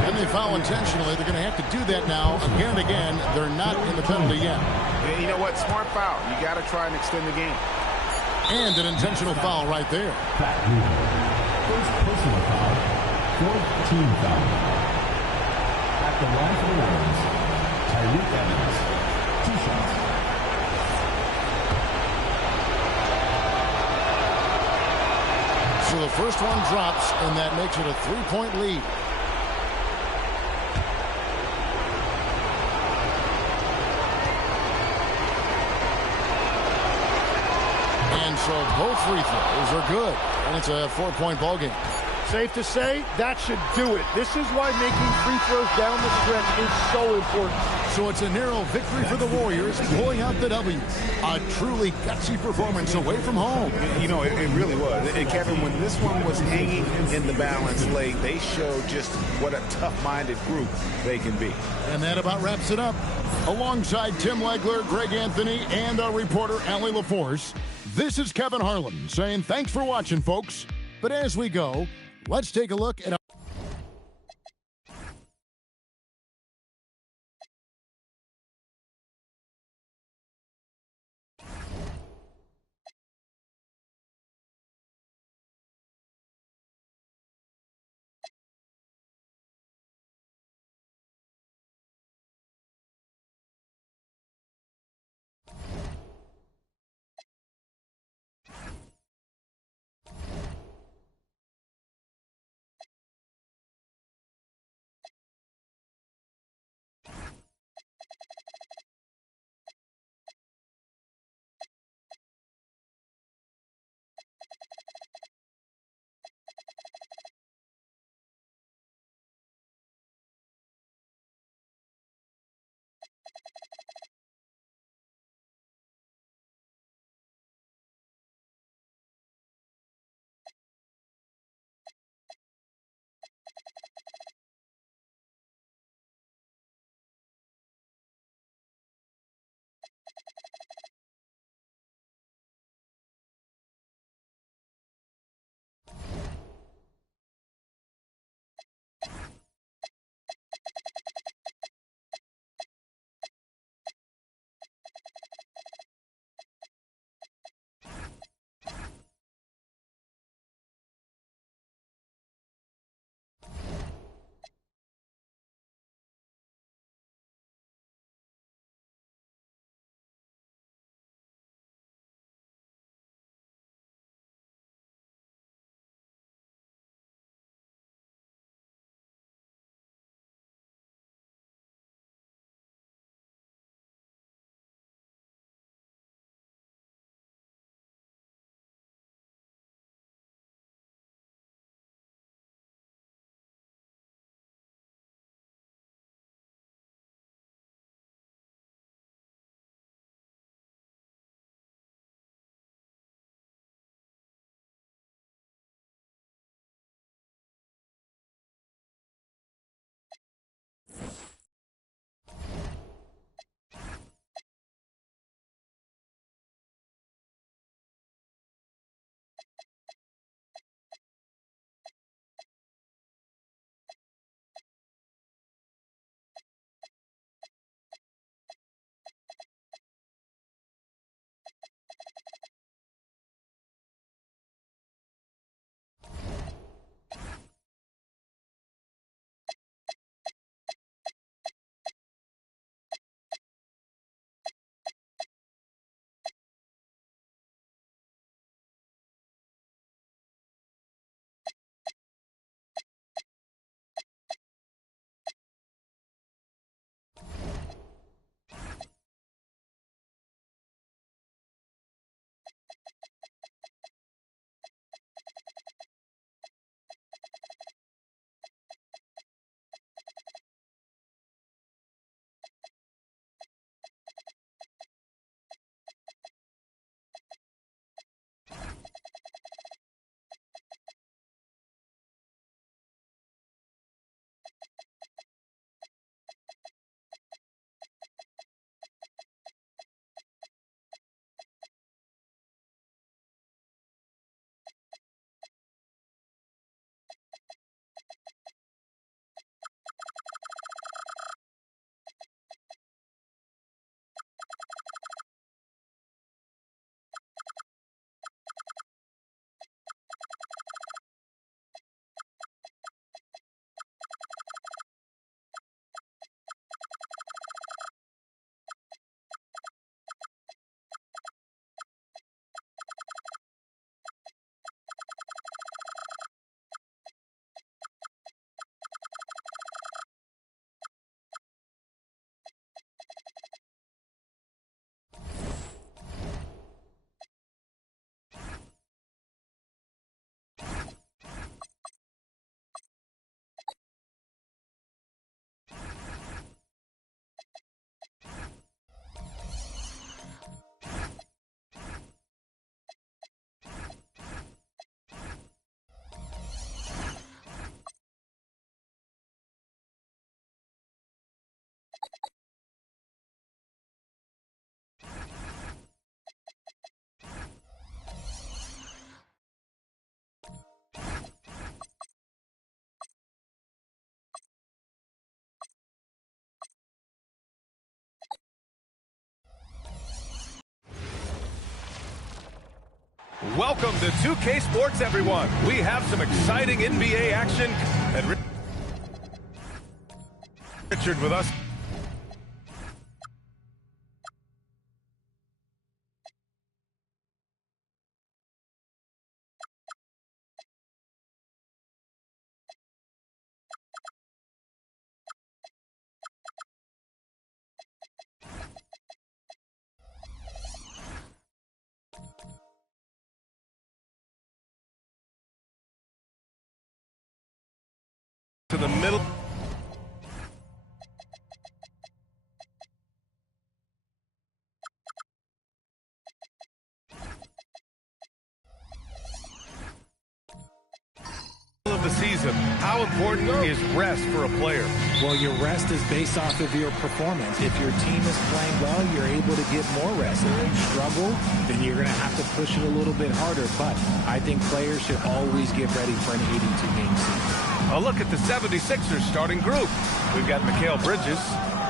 And they foul intentionally. They're going to have to do that now again and again. They're not in the penalty yet. Yeah, you know what? Smart foul. You got to try and extend the game. And an intentional foul right there. First personal foul, fourth team foul. At the line for the Warriors, Tyreke Evans, 2 shots. So the first one drops, and that makes it a 3-point lead. And so both free throws are good, and it's a 4-point ball game. Safe to say, that should do it. This is why making free throws down the stretch is so important. So it's a narrow victory for the Warriors, pulling out the W. A truly gutsy performance away from home. You know, it really was. And Kevin, when this one was hanging in the balance late, they showed just what a tough-minded group they can be. And that about wraps it up. Alongside Tim Legler, Greg Anthony, and our reporter, Allie LaForce, this is Kevin Harlan saying thanks for watching, folks. But as we go, let's take a look at Welcome to 2K Sports, everyone. We have some exciting NBA action. And Richard with us. To the middle. Of the season, how important is rest for a player? Well, your rest is based off of your performance. If your team is playing well, you're able to get more rest. If you struggle, then you're going to have to push it a little bit harder. But I think players should always get ready for an 82-game season. A look at the 76ers starting group. We've got Mikal Bridges.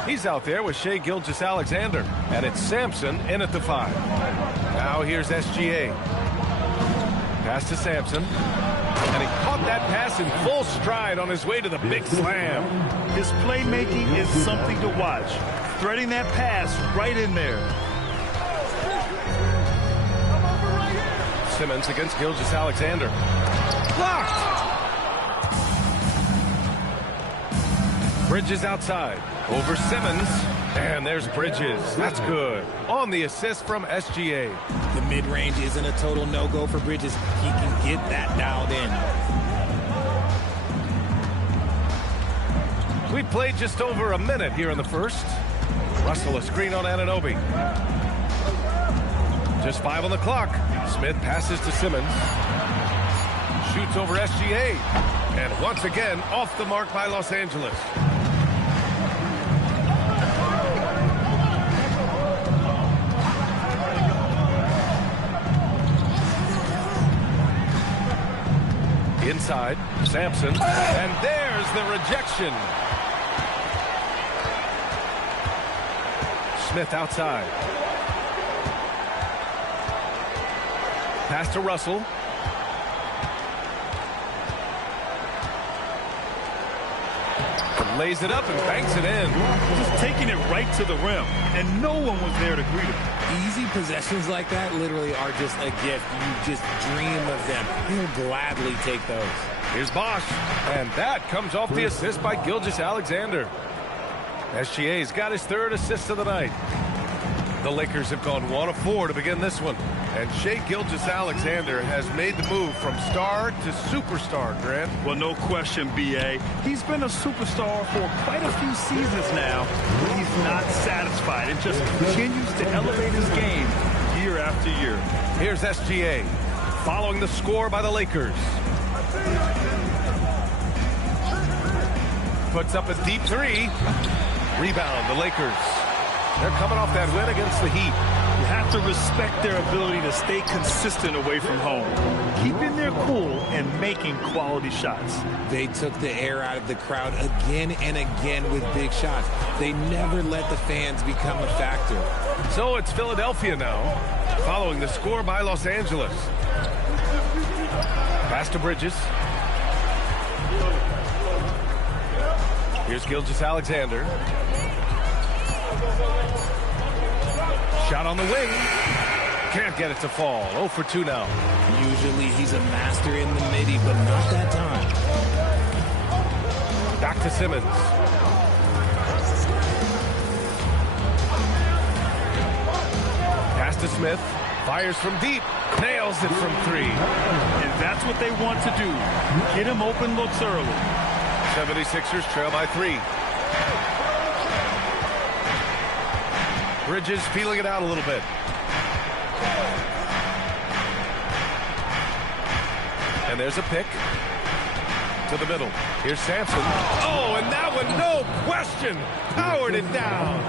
He's out there with Shai Gilgeous-Alexander. And it's Sampson in at the 5. Now here's SGA. Pass to Sampson. And he caught that pass in full stride on his way to the big slam. His playmaking is something to watch. Threading that pass right in there. Simmons against Gilgeous-Alexander. Blocked! Bridges outside. Over Simmons. And there's Bridges. That's good. On the assist from SGA. The mid-range isn't a total no-go for Bridges. He can get that dialed in. We played just over a minute here in the first. Russell a screen on Anunoby. Just 5 on the clock. Smith passes to Simmons. Shoots over SGA. And once again, off the mark by Los Angeles. Inside, Sampson, and there's the rejection. Smith outside. Pass to Russell. Lays it up and banks it in. Just taking it right to the rim, and no one was there to greet him. Easy possessions like that literally are just a gift. You just dream of them. He'll gladly take those. Here's Bosch, and that comes off the assist by Gilgeous-Alexander. SGA's got his 3rd assist of the night. The Lakers have gone 1 of 4 to begin this one. And Shai Gilgeous-Alexander has made the move from star to superstar, Grant. Well, no question, B.A. He's been a superstar for quite a few seasons now, but he's not satisfied and just continues to elevate his game year after year. Here's SGA following the score by the Lakers. Puts up a deep 3. Rebound, the Lakers. They're coming off that win against the Heat. You have to respect their ability to stay consistent away from home, keeping their cool and making quality shots. They took the air out of the crowd again and again with big shots. They never let the fans become a factor. So it's Philadelphia now, following the score by Los Angeles. Pass to Bridges. Here's Gilgeous-Alexander. Shot on the wing. Can't get it to fall. 0 for 2 now. Usually he's a master in the midi, but not that time. Back to Simmons. Pass to Smith. Fires from deep. Nails it from 3. And that's what they want to do. Get him open looks early. 76ers trail by 3. Bridges feeling it out a little bit. And there's a pick to the middle. Here's Sampson. Oh, and that one, no question, powered it down.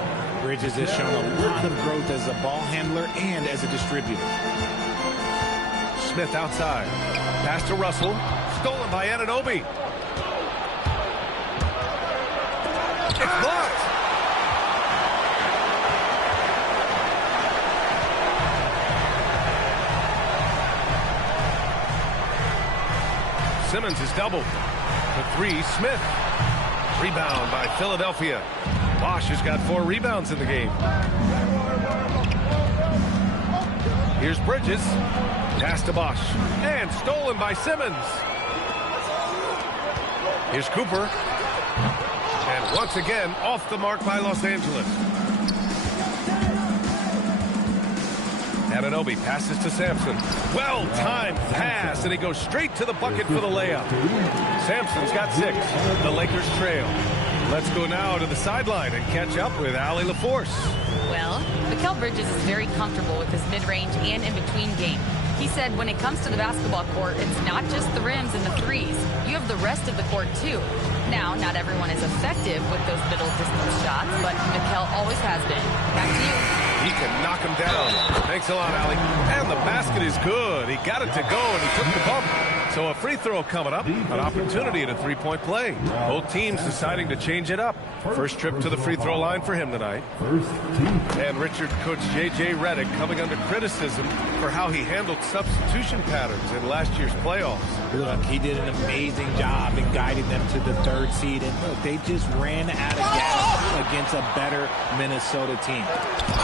Bridges has shown a lot of growth as a ball handler and as a distributor. Smith outside. Pass to Russell. Stolen by Anunoby. It's blocked. Simmons is doubled. The three, Smith. Rebound by Philadelphia. Bosch has got 4 rebounds in the game. Here's Bridges. Pass to Bosch. And stolen by Simmons. Here's Cooper. And once again, off the mark by Los Angeles. Anunoby passes to Sampson. Well-timed pass, and he goes straight to the bucket for the layup. Sampson's got 6. The Lakers trail. Let's go now to the sideline and catch up with Allie LaForce. Well, Mikal Bridges is very comfortable with his mid-range and in-between game. He said when it comes to the basketball court, it's not just the rims and the threes. You have the rest of the court, too. Now, not everyone is effective with those middle-distance shots, but Mikal always has been. Back to you. He can knock him down. Thanks a lot, Allie. And the basket is good. He got it to go, and he took the bump. So a free throw coming up, an opportunity at a three-point play. Both teams deciding to change it up. First trip to the free throw line for him tonight. And Richard, Coach J.J. Redick coming under criticism for how he handled substitution patterns in last year's playoffs. Look, he did an amazing job in guiding them to the 3rd seed. And look, they just ran out of gas against a better Minnesota team.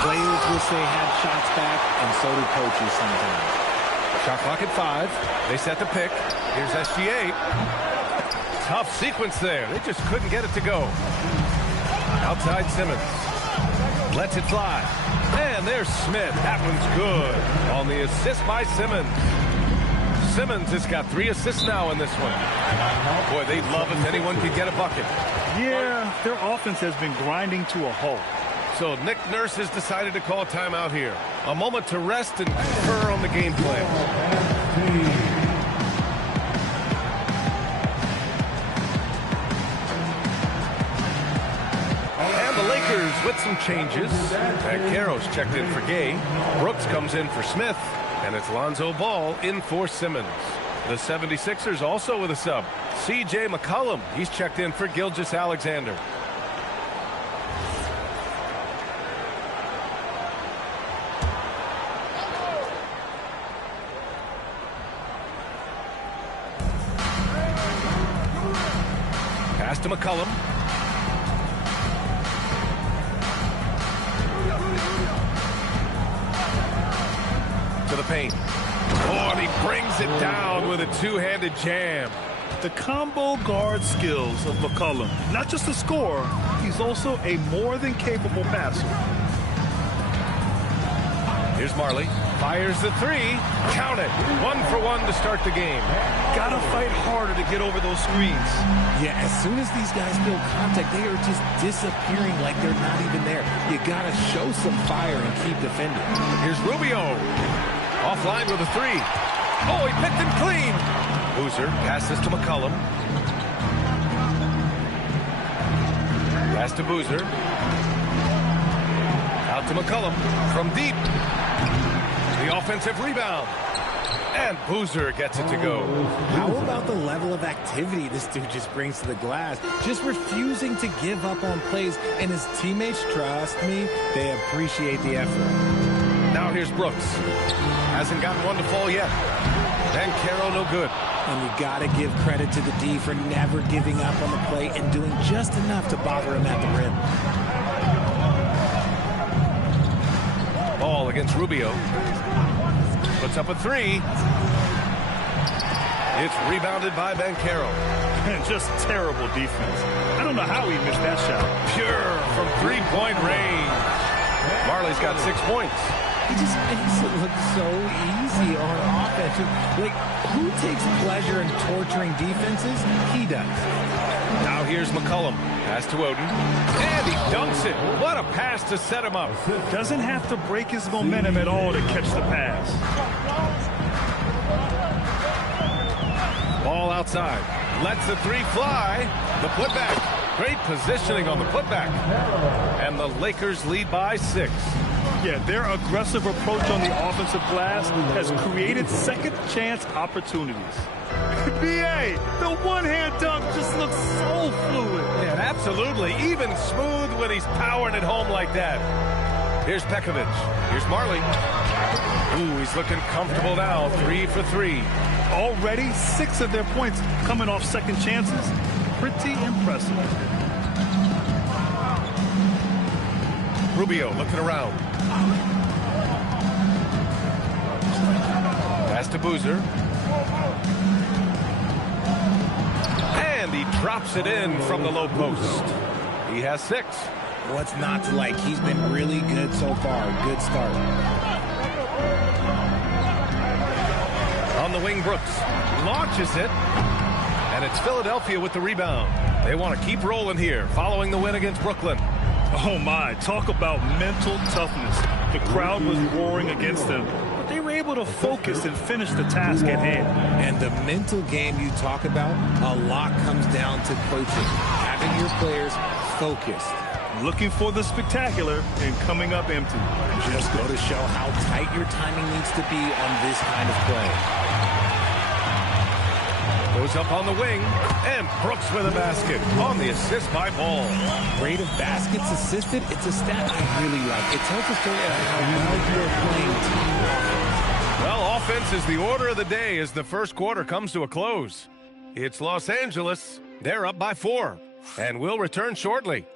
Players wish they had shots back, and so do coaches sometimes. Shot clock at 5. They set the pick. Here's SGA. Tough sequence there. They just couldn't get it to go. Outside Simmons. Lets it fly. And there's Smith. That one's good. On the assist by Simmons. Simmons has got 3 assists now in this one. Boy, they'd love if anyone could get a bucket. Yeah, their offense has been grinding to a halt. So Nick Nurse has decided to call timeout here. A moment to rest and confer on the game plan. And the Lakers with some changes. Banchero's checked in for Gay. Brooks comes in for Smith. And it's Lonzo Ball in for Simmons. The 76ers also with a sub. C.J. McCollum. He's checked in for Gilgeous-Alexander. Pass to McCollum. To the paint. Oh, and he brings it down with a two-handed jam. The combo guard skills of McCollum. Not just a scorer, he's also a more than capable passer. Here's Marley. Fires the 3. Count it. 1 for 1 to start the game. Gotta fight harder to get over those screens. Yeah, as soon as these guys feel contact, they are just disappearing like they're not even there. You gotta show some fire and keep defending. Here's Rubio. Offline with a 3. Oh, he picked him clean. Boozer passes to McCollum. Pass to Boozer. Out to McCollum from deep. The offensive rebound. And Boozer gets it to go. How about the level of activity this dude just brings to the glass? Just refusing to give up on plays. And his teammates, trust me, they appreciate the effort. Now here's Brooks. Hasn't gotten one to fall yet. Banchero no good. And you got to give credit to the D for never giving up on the play and doing just enough to bother him at the rim. Ball against Rubio. Puts up a 3. It's rebounded by Banchero. And just terrible defense. I don't know how he missed that shot. Pure from 3-point range. Marley's got 6 points. He just makes it look so easy on offense. Like, who takes pleasure in torturing defenses? He does. Now here's McCollum. Pass to Oden. And he dunks it. What a pass to set him up. Doesn't have to break his momentum at all to catch the pass. Ball outside. Lets the 3 fly. The putback. Great positioning on the putback. And the Lakers lead by 6. Yeah, their aggressive approach on the offensive glass has created second chance opportunities. B.A., the one-hand dunk just looks so fluid. Yeah, absolutely. Even smooth when he's powering it home like that. Here's Pekovic. Here's Marley. Ooh, he's looking comfortable now. 3 for 3. Already 6 of their points coming off second chances. Pretty impressive. Rubio looking around. Pass to Boozer. And he drops it in from the low post. He has 6. What's not to like? He's been really good so far. Good start. On the wing, Brooks launches it. And it's Philadelphia with the rebound. They want to keep rolling here following the win against Brooklyn. Oh my, talk about mental toughness. The crowd was roaring against them, but they were able to focus and finish the task at hand. And the mental game you talk about, a lot comes down to coaching. Having your players focused. Looking for the spectacular and coming up empty. Just go to show how tight your timing needs to be on this kind of play. Goes up on the wing, and Brooks with a basket on the assist by Ball. Rate of baskets assisted, it's a stat I really like. It tells a story about how well you're playing team offense. Well, offense is the order of the day as the first quarter comes to a close. It's Los Angeles. They're up by 4, and we'll return shortly.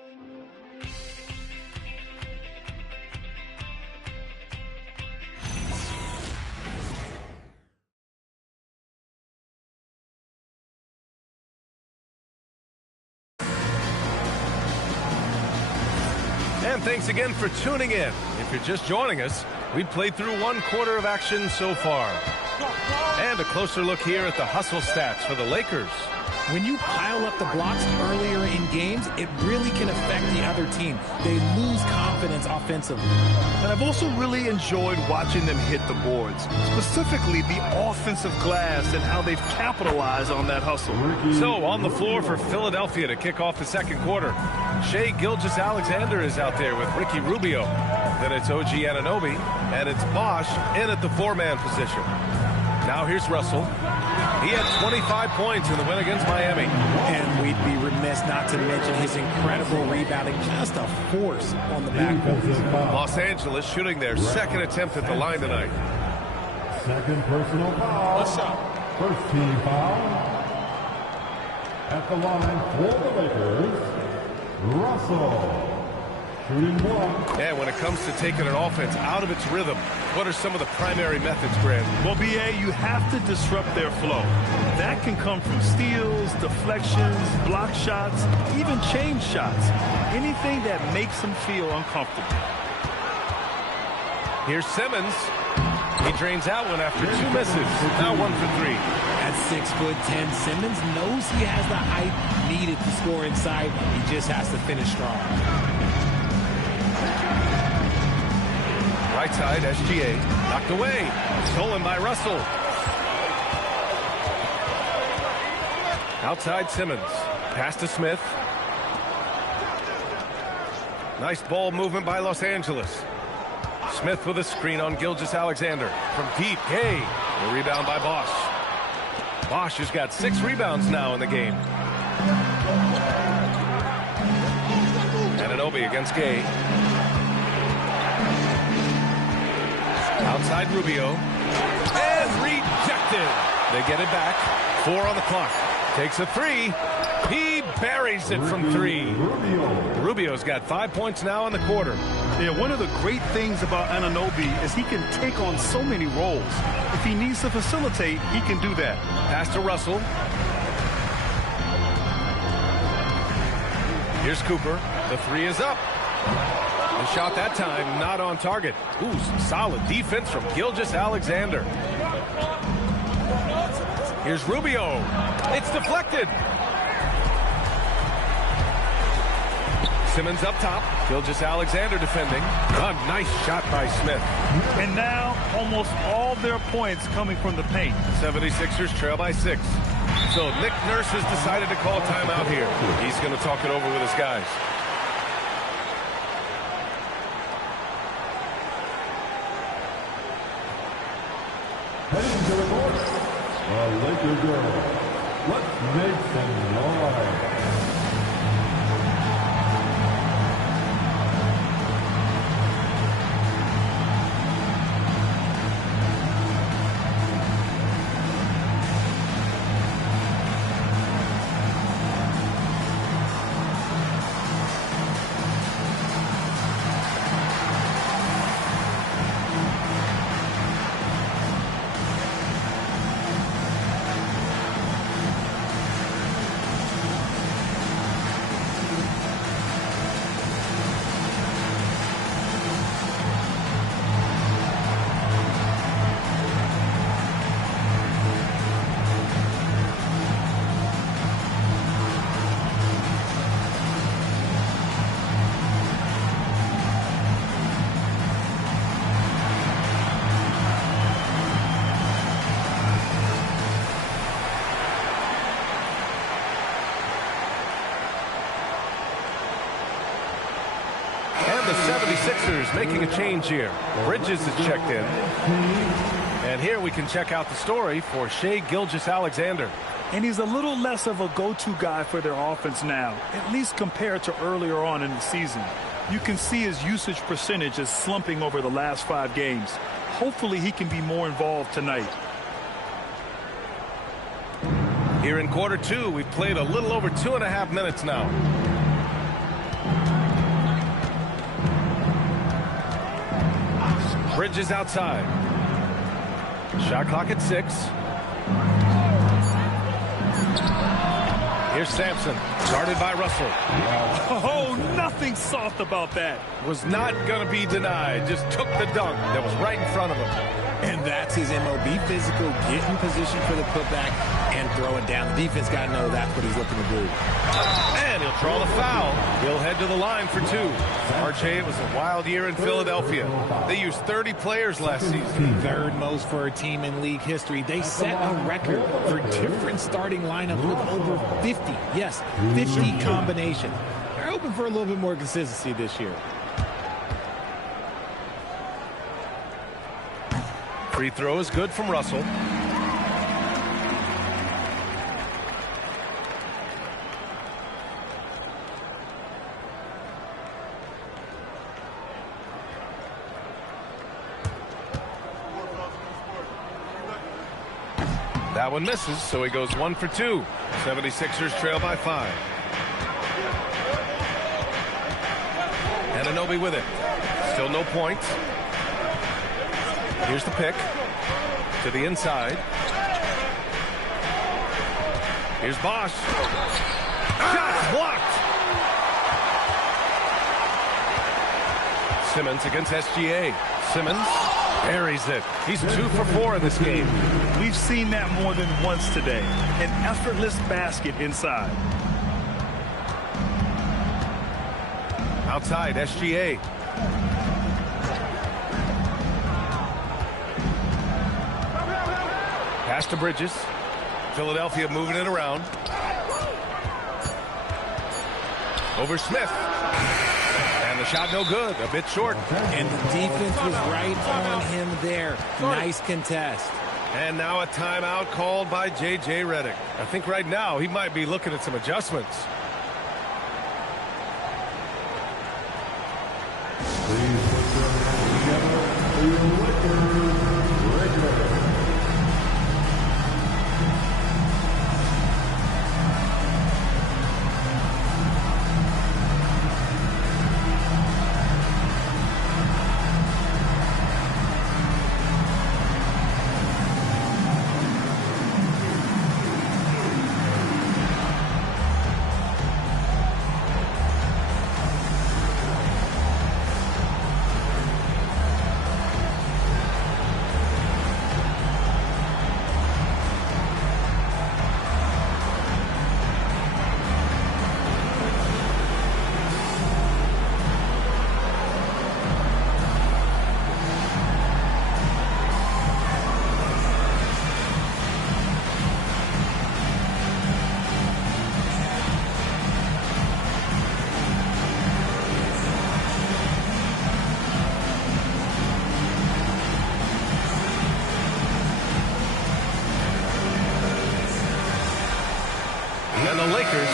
And thanks again for tuning in. If you're just joining us, we've played through 1 quarter of action so far. And a closer look here at the hustle stats for the Lakers. When you pile up the blocks earlier in games, it really can affect the other team. They lose confidence offensively. And I've also really enjoyed watching them hit the boards, specifically the offensive glass and how they've capitalized on that hustle. So on the floor for Philadelphia to kick off the second quarter, Shai Gilgeous-Alexander is out there with Ricky Rubio. Then it's OG Anunoby, and it's Bosch in at the 4-man position. Now here's Russell. He had 25 points in the win against Miami. And we'd be remiss not to mention his incredible rebounding. Just a force on the backboard. Los Angeles shooting their second attempt at the line tonight. Second personal foul. What's up? First team foul. At the line for the Lakers, Russell. Shooting 1. And when it comes to taking an offense out of its rhythm, what are some of the primary methods, Grant? Well, B.A., you have to disrupt their flow. That can come from steals, deflections, block shots, even change shots. Anything that makes them feel uncomfortable. Here's Simmons. He drains out one after 2 misses. Now 1 for 3. At 6'10", Simmons knows he has the height needed to score inside. He just has to finish strong. Right side, SGA. Knocked away. Stolen by Russell. Outside Simmons. Pass to Smith. Nice ball movement by Los Angeles. Smith with a screen on Gilgeous-Alexander. From deep, Gay. The rebound by Bosch. Bosch has got 6 rebounds now in the game. Anunoby against Gay. Outside Rubio. And rejected. They get it back. 4 on the clock. Takes a 3. He buries it from 3. Rubio's got 5 points now in the quarter. Yeah, one of the great things about Anunoby is he can take on so many roles. If he needs to facilitate, he can do that. Pass to Russell. Here's Cooper. The 3 is up. The shot that time not on target. Ooh, some solid defense from Gilgeous-Alexander. Here's Rubio. It's deflected. Simmons up top. Gilgeous-Alexander defending. A nice shot by Smith. And now almost all their points coming from the paint. 76ers trail by 6. So Nick Nurse has decided to call a timeout here. He's going to talk it over with his guys. Heading to the court, the Laker girls. Let's make some noise. 76ers making a change here. Bridges is checked in. And here we can check out the story for Shai Gilgeous-Alexander. And he's a little less of a go-to guy for their offense now, at least compared to earlier on in the season. You can see his usage percentage is slumping over the last 5 games. Hopefully he can be more involved tonight. Here in quarter 2, we've played a little over 2.5 minutes now. Bridges outside. Shot clock at 6. Here's Sampson, guarded by Russell. Oh, nothing soft about that. Was not going to be denied. Just took the dunk that was right in front of him. And that's his MO. Be physical, get in position for the putback, and throw it down. The defense got to know that's what he's looking to do. And he'll draw the foul. He'll head to the line for 2. RJ, it was a wild year in Philadelphia. They used 30 players last season. 3rd most for a team in league history. They set a record for different starting lineups with over 50. Yes, 50 combinations. They're hoping for a little bit more consistency this year. Free throw is good from Russell. That one misses, so he goes 1 for 2. 76ers trail by 5. Anunoby with it. Still no points. Here's the pick. To the inside. Here's Bosch. Shot blocked. Simmons against SGA. Simmons buries it. He's 2 for 4 in this game. We've seen that more than once today. An effortless basket inside. Outside, SGA. Pass to Bridges. Philadelphia moving it around. Over Smith. And the shot no good. A bit short. And the defense was right on him there. Nice contest. And now a timeout called by J.J. Redick. I think right now he might be looking at some adjustments. Please put your hands together for your Lakers regular.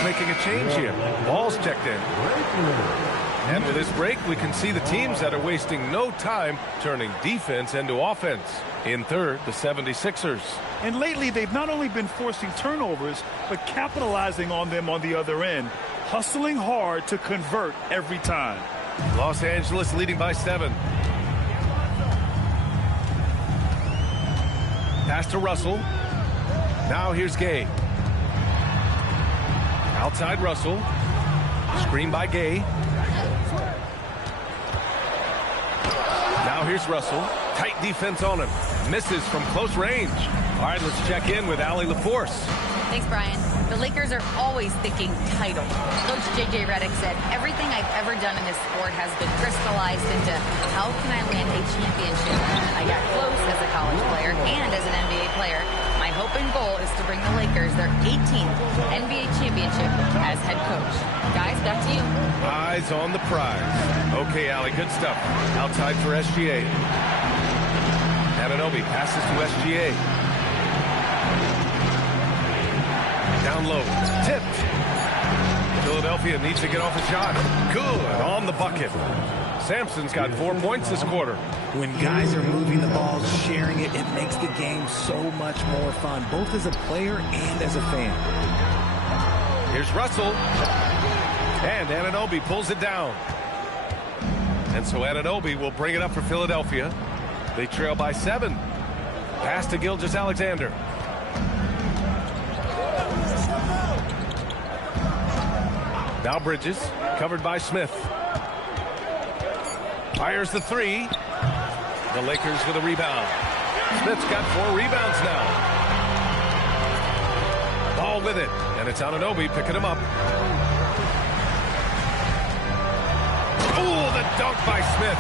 Making a change here. Ball's checked in. And with this break, we can see the teams that are wasting no time turning defense into offense. In third, the 76ers. And lately, they've not only been forcing turnovers, but capitalizing on them on the other end. Hustling hard to convert every time. Los Angeles leading by 7. Pass to Russell. Now here's Gay. Outside Russell. Screen by Gay. Now here's Russell. Tight defense on him. Misses from close range. All right, let's check in with Allie LaForce. Thanks, Brian. The Lakers are always thinking title. Coach J.J. Redick said, everything I've ever done in this sport has been crystallized into how can I win a championship. I got close as a college player and as an NBA player. My hope and goal is to bring the Lakers Lakers their 18th NBA championship as head coach. Guys, back to you. Eyes on the prize. Okay, Allie, good stuff. Outside for SGA. Anunoby passes to SGA. Down low. Tipped. Philadelphia needs to get off a shot. Good on the bucket. Sampson's got 4 points this quarter. When guys are moving the ball, sharing it, it makes the game so much more fun, both as a player and as a fan. Here's Russell. And Anunoby pulls it down. And so Anunoby will bring it up for Philadelphia. They trail by 7. Pass to Gilgeous-Alexander. Now Bridges, covered by Smith. Fires the 3. The Lakers with a rebound. Smith's got 4 rebounds now. Ball with it, and it's Anunoby picking him up. Oh, the dunk by Smith.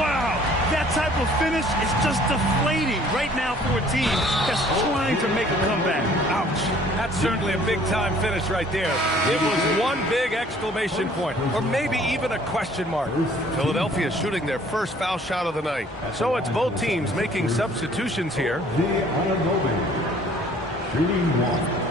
Wow, that type of finish is just deflating right now for a team that's trying to make a comeback. Ouch. That's certainly a big-time finish right there. It was one big exclamation point, or maybe even a question mark. Philadelphia shooting their first foul shot of the night. So it's both teams making substitutions here. Shooting 1.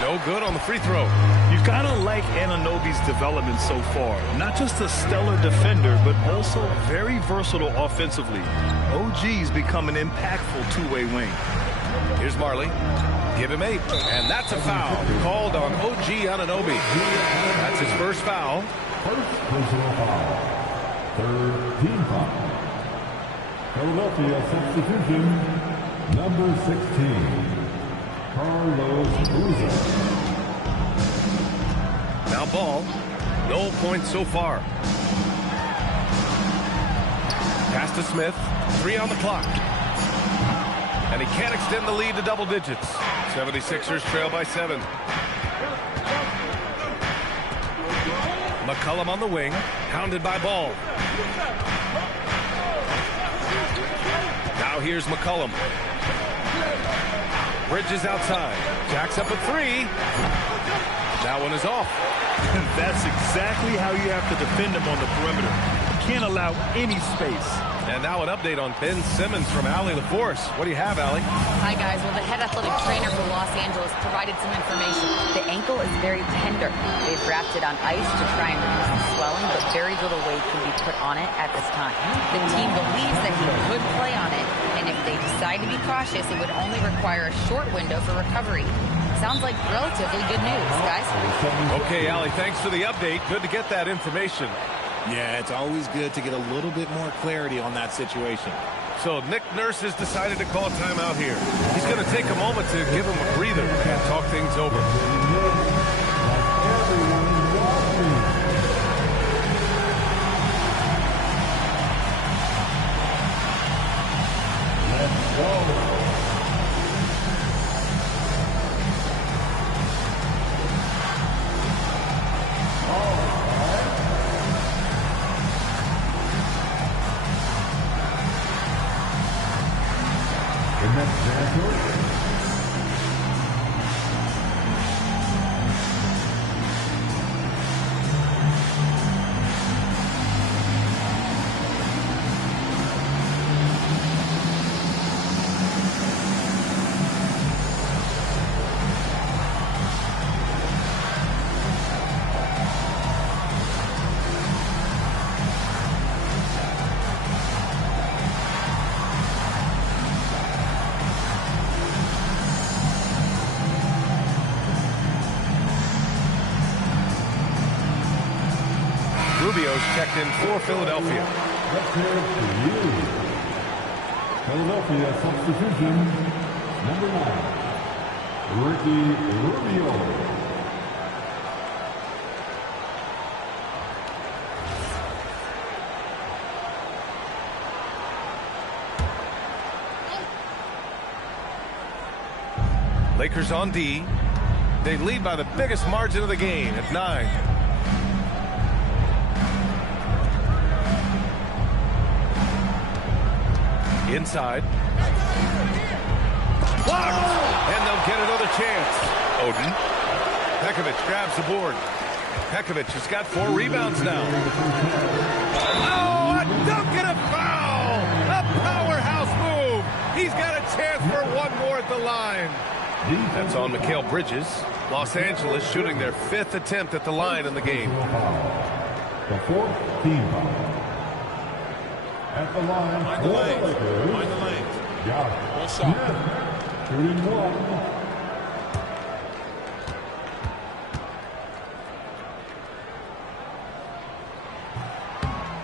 No good on the free throw. You gotta like Anunoby's development so far. Not just a stellar defender, but also very versatile offensively. OG's become an impactful two-way wing. Here's Marley. Give him 8. And that's a foul called on OG Anunoby. That's his first foul. First personal foul. Third team foul. Philadelphia substitution, number 16. Carlos Boozer. Now ball. No points so far. Pass to Smith. 3 on the clock. And he can't extend the lead to double digits. 76ers trail by 7. McCollum on the wing. Hounded by Ball. Now here's McCollum. Bridges outside. Jacks up a 3. That one is off. That's exactly how you have to defend him on the perimeter. You can't allow any space. And now an update on Ben Simmons from Allie LaForce. What do you have, Allie? Hi, guys. Well, the head athletic trainer for Los Angeles provided some information. The ankle is very tender. They've wrapped it on ice to try and reduce the swelling, but very little weight can be put on it at this time. The team believes that he could play on it, and if they decide to be cautious, it would only require a short window for recovery. Sounds like relatively good news, guys. Okay, Allie, thanks for the update. Good to get that information. Yeah, it's always good to get a little bit more clarity on that situation. So Nick Nurse has decided to call timeout here. He's going to take a moment to give him a breather and talk things over. Let's go. Rubio's checked in for Philadelphia. Let's hear it for you. Philadelphia substitution, number 9, Ricky Rubio. Lakers on D. They lead by the biggest margin of the game at 9. inside. Blocked! And they'll get another chance. Oden. Pekovic grabs the board. Pekovic has got 4 rebounds now. Oh, a dunk and a foul! A powerhouse move! He's got a chance for one more at the line. That's on Mikal Bridges. Los Angeles shooting their 5th attempt at the line in the game. The 4th team foul. At the line, Mind the lanes. Mind the lanes. Yeah. One shot. Shooting 1.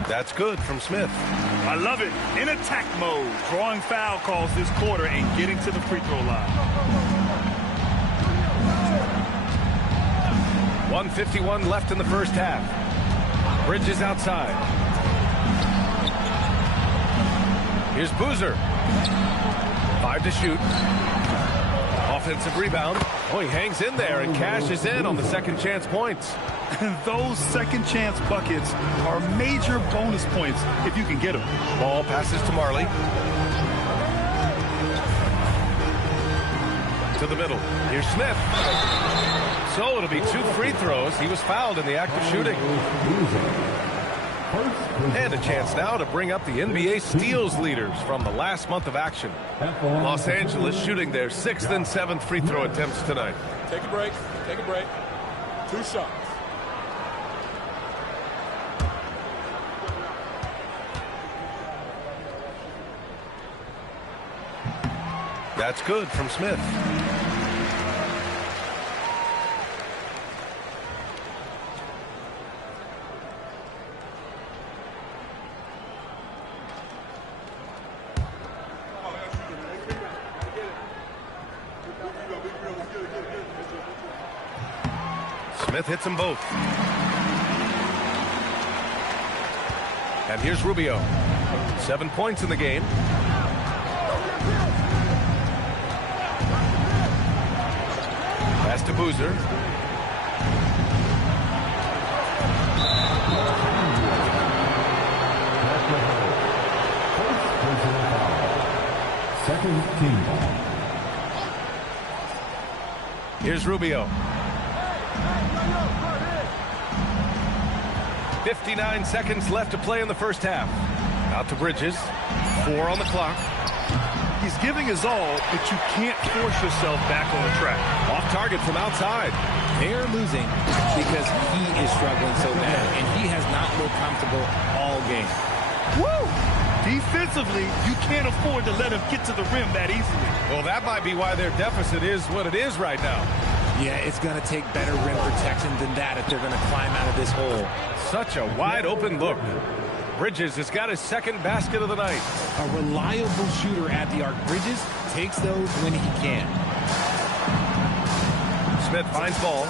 That's good from Smith. I love it. In attack mode, drawing foul calls this quarter and getting to the free throw line. 1:51 left in the first half. Bridges outside. Here's Boozer. 5 to shoot. Offensive rebound. Oh, he hangs in there and cashes in on the second chance points. And those second chance buckets are major bonus points if you can get them. Ball passes to Marley. To the middle. Here's Smith. So it'll be 2 free throws. He was fouled in the act of shooting. And a chance now to bring up the NBA steals leaders from the last month of action. Los Angeles shooting their 6th and 7th free throw attempts tonight. Take a break. Take a break. 2 shots. That's good from Smith. Smith hits them both. And here's Rubio. 7 points in the game. Pass to Boozer. Second team foul. Here's Rubio. 59 seconds left to play in the first half. Out to Bridges. 4 on the clock. He's giving his all, but you can't force yourself back on the track. Off target from outside. They are losing because he is struggling so bad, and he has not looked comfortable all game. Woo! Defensively, you can't afford to let him get to the rim that easily. Well, that might be why their deficit is what it is right now. Yeah, it's going to take better rim protection than that if they're going to climb out of this hole. Such a wide open look. Bridges has got his 2nd basket of the night. A reliable shooter at the arc. Bridges takes those when he can. Smith finds ball.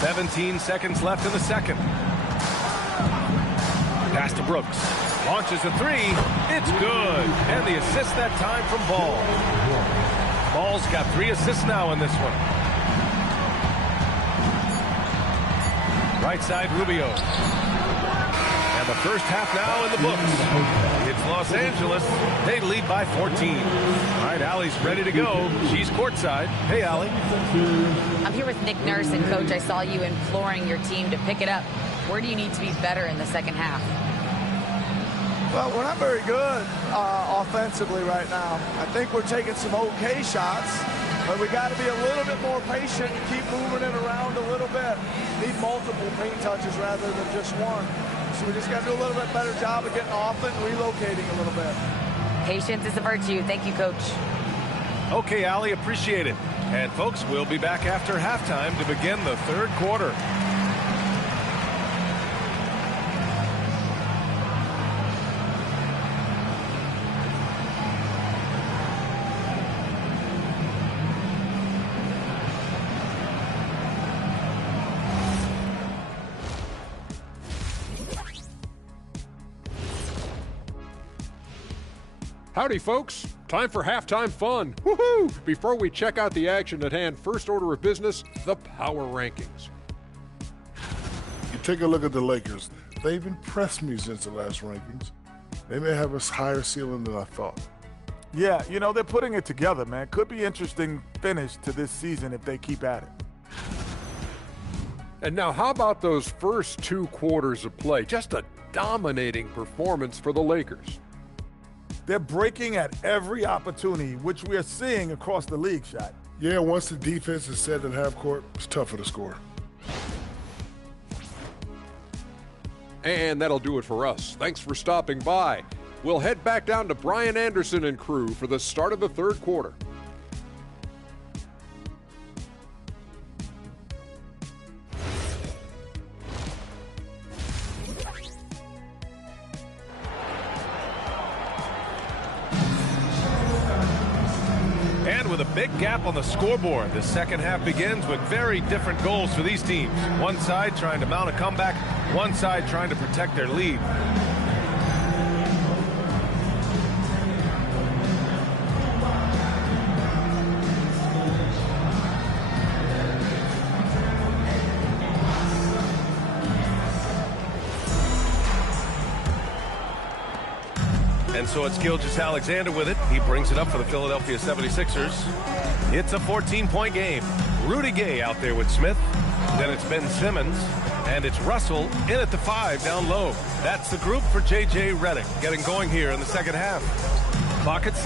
17 seconds left in the second. Pass to Brooks. Launches a 3. It's good. And the assist that time from Ball. Ball's got 3 assists now in this one. Right side, Rubio. And the first half now in the books. It's Los Angeles. They lead by 14. All right, Allie's ready to go. She's courtside. Hey, Allie. I'm here with Nick Nurse, and Coach, I saw you imploring your team to pick it up. Where do you need to be better in the second half? Well, we're not very good offensively right now. I think we're taking some okay shots, but we got to be a little bit more patient and keep moving it around a little bit. Need multiple paint touches rather than just one. So we just got to do a little bit better job of getting off it and relocating a little bit. Patience is a virtue. Thank you, Coach. Okay, Allie, appreciate it. And folks, we'll be back after halftime to begin the 3rd quarter. Howdy, folks. Time for halftime fun. Woohoo! Before we check out the action at hand, first order of business, the power rankings. You take a look at the Lakers. they've impressed me since the last rankings. They may have a higher ceiling than I thought. Yeah, you know, they're putting it together, man. Could be interesting finish to this season if they keep at it. And now how about those first 2 quarters of play? Just a dominating performance for the Lakers. They're breaking at every opportunity, which we are seeing across the league, Shaq. Yeah, once the defense is set in half court, it's tougher to score. And that'll do it for us. Thanks for stopping by. We'll head back down to Brian Anderson and crew for the start of the third quarter. And with a big gap on the scoreboard, the second half begins with very different goals for these teams. One side trying to mount a comeback, one side trying to protect their lead. And so it's Gilgeous-Alexander with it. He brings it up for the Philadelphia 76ers. It's a 14-point game. Rudy Gay out there with Smith. Then it's Ben Simmons. And it's Russell in at the 5 down low. That's the group for J.J. Redick getting going here in the second half. Clock at 6.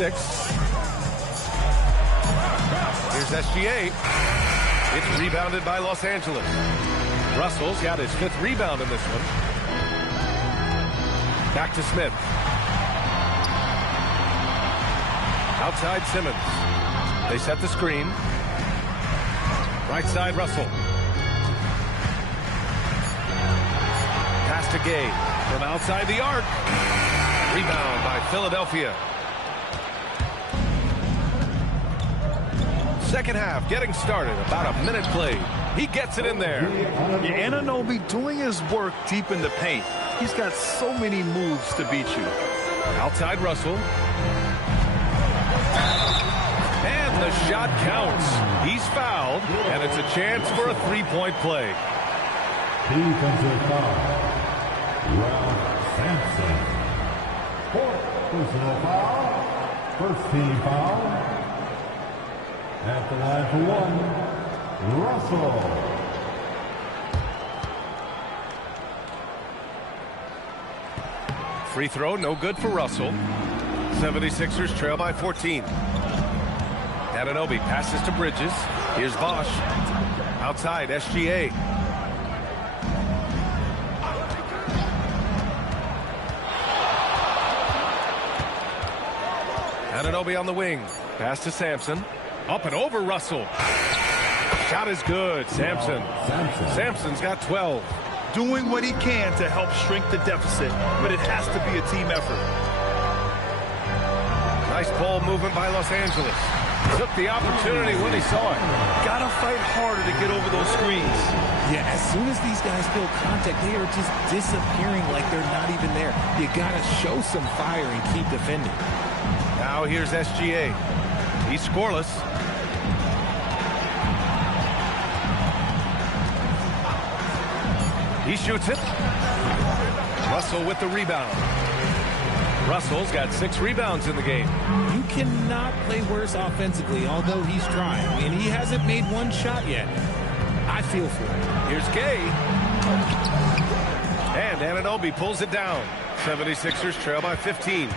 Here's SGA. It's rebounded by Los Angeles. Russell's got his 5th rebound in this one. Back to Smith. Outside Simmons. They set the screen. Right side Russell. Pass to Gay from outside the arc. Rebound by Philadelphia. Second half getting started. About a minute played. He gets it in there. Yeah, Anunoby doing his work deep in the paint. He's got so many moves to beat you. Outside Russell. And the shot counts. He's fouled, and it's a chance for a 3-point play. Defensive foul. Ralph Sampson. 4th personal foul. First team foul. At the line for 1, Russell. Free throw, no good for Russell. 76ers trail by 14. Anunoby passes to Bridges. Here's Bosch. Outside, SGA. Anunoby on the wing. Pass to Sampson. Up and over Russell. Shot is good. Sampson's got 12. Doing what he can to help shrink the deficit, but it has to be a team effort. Nice ball movement by Los Angeles. Took the opportunity when he saw it. Gotta fight harder to get over those screens. Yeah, as soon as these guys feel contact, they are just disappearing like they're not even there. You gotta show some fire and keep defending. Now here's SGA. He's scoreless. He shoots it. Russell with the rebound. Russell's got 6 rebounds in the game. You cannot play worse offensively, although he's trying. And he hasn't made one shot yet. I feel for him. Here's Gay. And Anunoby pulls it down. 76ers trail by 15.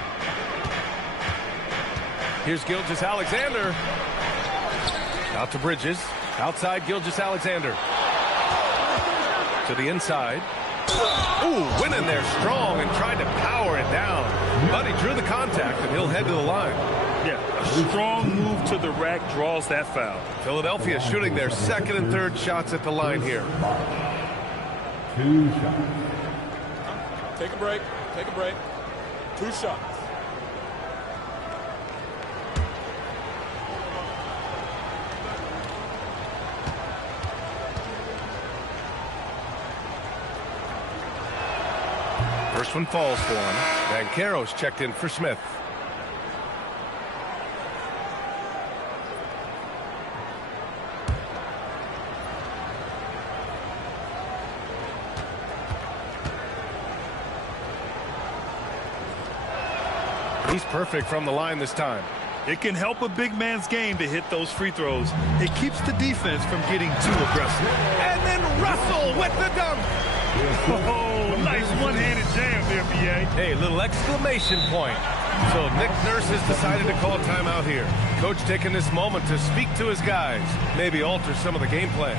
Here's Gilgeous-Alexander. Out to Bridges. Outside Gilgeous-Alexander. To the inside. Ooh, went in there strong and tried to power it down. But he drew the contact, and he'll head to the line. Yeah, a strong move to the rack draws that foul. Philadelphia shooting their 2nd and 3rd shots at the line here. 2 shots. Take a break. Take a break. 2 shots. First one falls for him. Banchero's checked in for Smith. He's perfect from the line this time. It can help a big man's game to hit those free throws. It keeps the defense from getting too aggressive. And then Russell with the dunk. Oh, nice one-handed jam there, B.A. Hey, little exclamation point. So Nick Nurse has decided to call timeout here. Coach taking this moment to speak to his guys, maybe alter some of the game plan.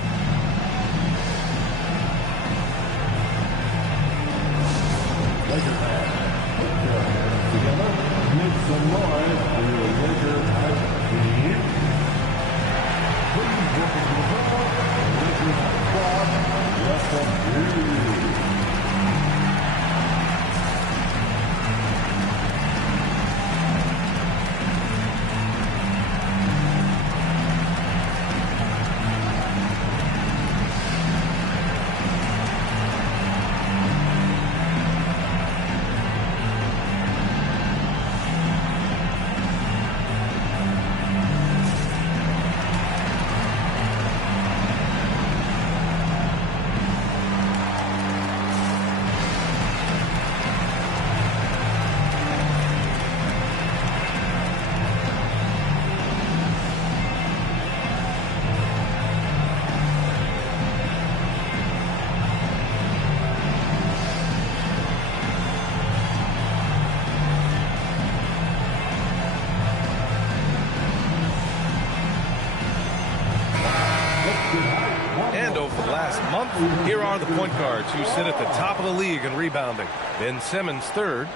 Here are the point guards who sit at the top of the league in rebounding. Ben Simmons third.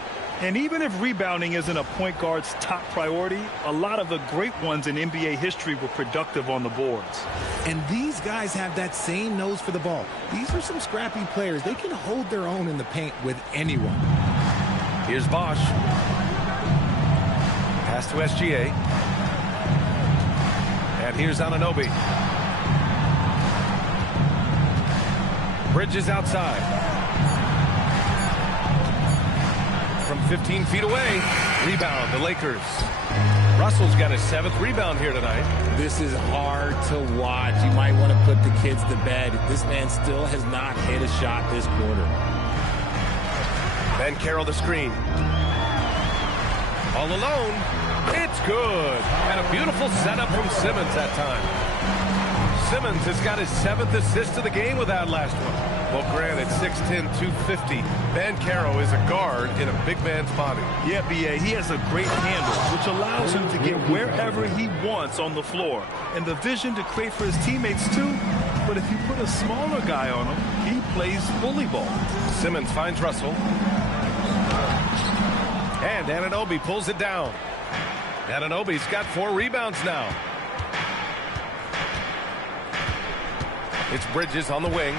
And even if rebounding isn't a point guard's top priority, a lot of the great ones in NBA history were productive on the boards. And these guys have that same nose for the ball. These are some scrappy players. They can hold their own in the paint with anyone. Here's Bosch. Pass to SGA. And here's Anunoby. Bridges outside. From 15 feet away. Rebound, the Lakers. Russell's got his 7th rebound here tonight. This is hard to watch. You might want to put the kids to bed. This man still has not hit a shot this quarter. Ben Carroll the screen. All alone. It's good. And a beautiful setup from Simmons that time. Simmons has got his 7th assist of the game with that last one. Well, granted, 6'10", 250. Ben Carroll is a guard in a big man's body. Yeah, B.A., he has a great handle, which allows him to get wherever he wants on the floor. And the vision to create for his teammates, too. But if you put a smaller guy on him, he plays bully ball. Simmons finds Russell. And Anunoby pulls it down. Anunoby's got 4 rebounds now. It's Bridges on the wing.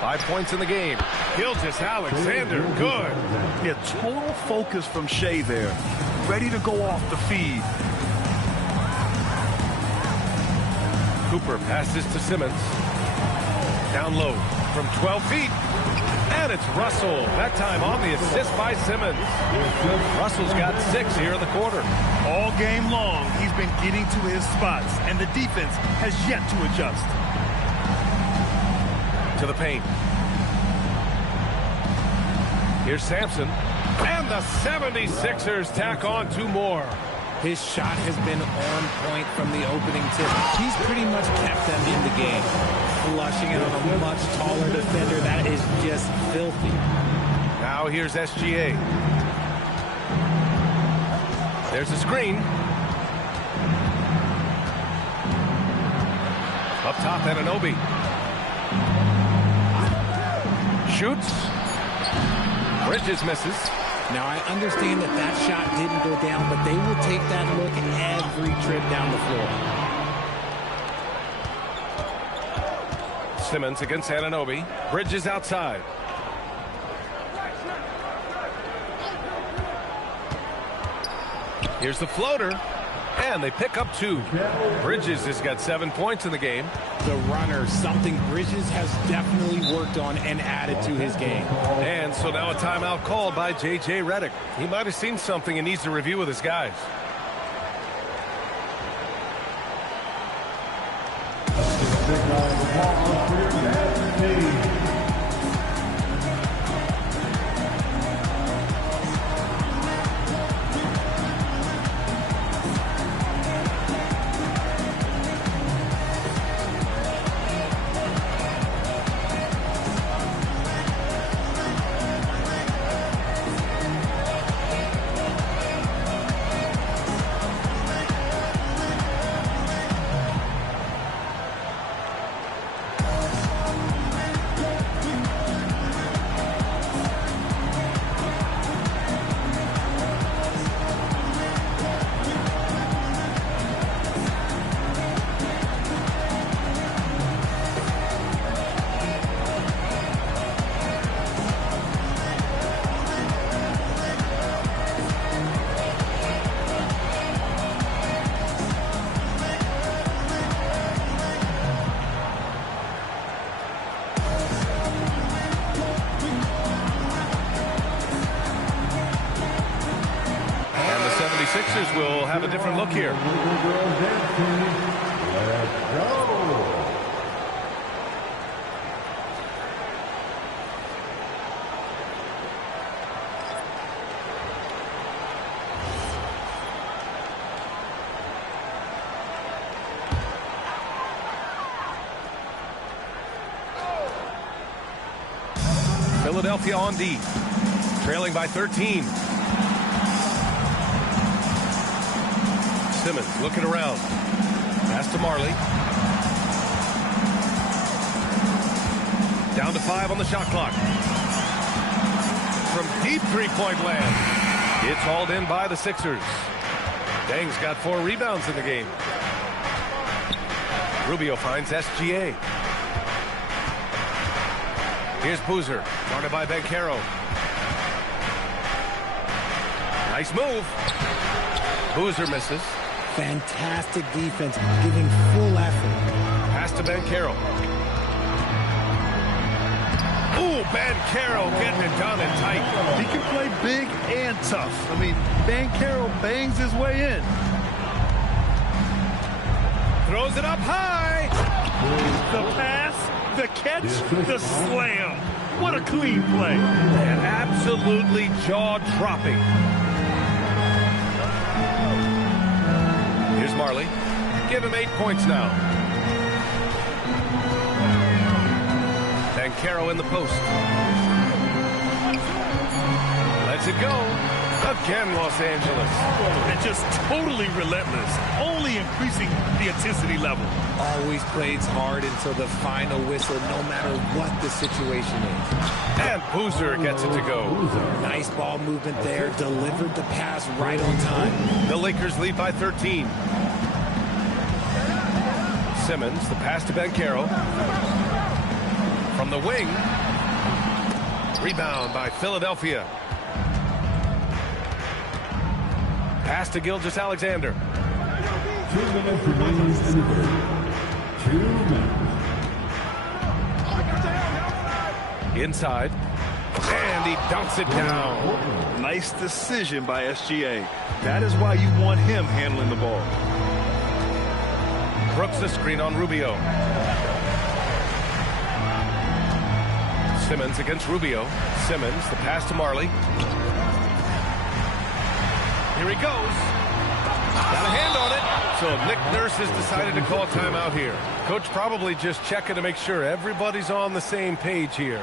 5 points in the game. Gilgeous-Alexander, good. Yeah, total focus from Shea there. Ready to go off the feed. Cooper passes to Simmons. Down low from 12 feet. And it's Russell. That time on the assist by Simmons. Russell's got 6 here in the quarter. All game long, he's been getting to his spots, and the defense has yet to adjust. To the paint. Here's Sampson. And the 76ers tack on 2 more. His shot has been on point from the opening tip. He's pretty much kept them in the game. Flushing it on a much taller defender. That is just filthy. Now here's SGA. There's a screen. Up top, Anunoby. Shoots. Bridges misses. Now, I understand that that shot didn't go down, but they will take that look every trip down the floor. Simmons against Anunoby. Bridges outside. Here's the floater. And they pick up 2. Bridges has got 7 points in the game. The runner, something Bridges has definitely worked on and added to his game. And so now a timeout called by J.J. Redick. He might have seen something and needs to review with his guys. will have a different look here. Let's go. Philadelphia on D, trailing by 13. Simmons looking around. Pass to Marley. Down to 5 on the shot clock. From deep three-point land. It's hauled in by the Sixers. Dang's got 4 rebounds in the game. Rubio finds SGA. Here's Boozer, guarded by Banchero. Nice move. Boozer misses. Fantastic defense, giving full effort. Pass to Banchero. Ooh, Banchero getting it done and tight. He can play big and tough. I mean, Banchero bangs his way in. Throws it up high. The pass, the catch, the slam. What a clean play. And absolutely jaw-dropping. Here's Marley. Give him 8 points now. Banchero in the post. Lets it go. Again, Los Angeles. And just totally relentless. Only increasing the intensity level. Always plays hard until the final whistle, no matter what the situation is. And Boozer gets it to go. Nice ball movement there. Delivered the pass right on time. The Lakers lead by 13. Simmons, the pass to Banchero. From the wing. Rebound by Philadelphia. Pass to Gilgeous-Alexander. 2 minutes remaining in the third. 2 minutes. Inside. And he dunks it down. Nice decision by SGA. That is why you want him handling the ball. Brooks the screen on Rubio. Simmons against Rubio. Simmons, the pass to Marley. Here he goes. Got a hand on it. So Nick Nurse has decided to call timeout here. Coach probably just checking to make sure everybody's on the same page here.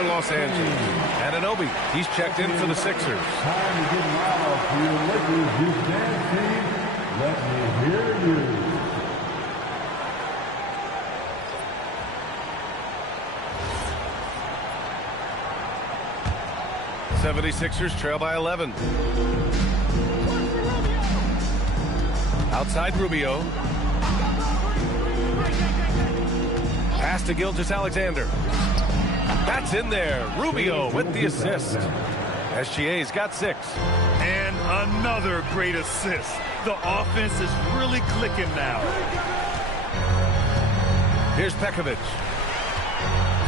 Los Angeles. Anunoby, he's checked in for the Sixers. Time to get loud for your Lakers, you dance team. Let me hear you. '76ers trail by 11. Outside Rubio. Pass to Gilgeous-Alexander. That's in there. Rubio with the assist. SGA's got 6. And another great assist. The offense is really clicking now. Here's Pekovic.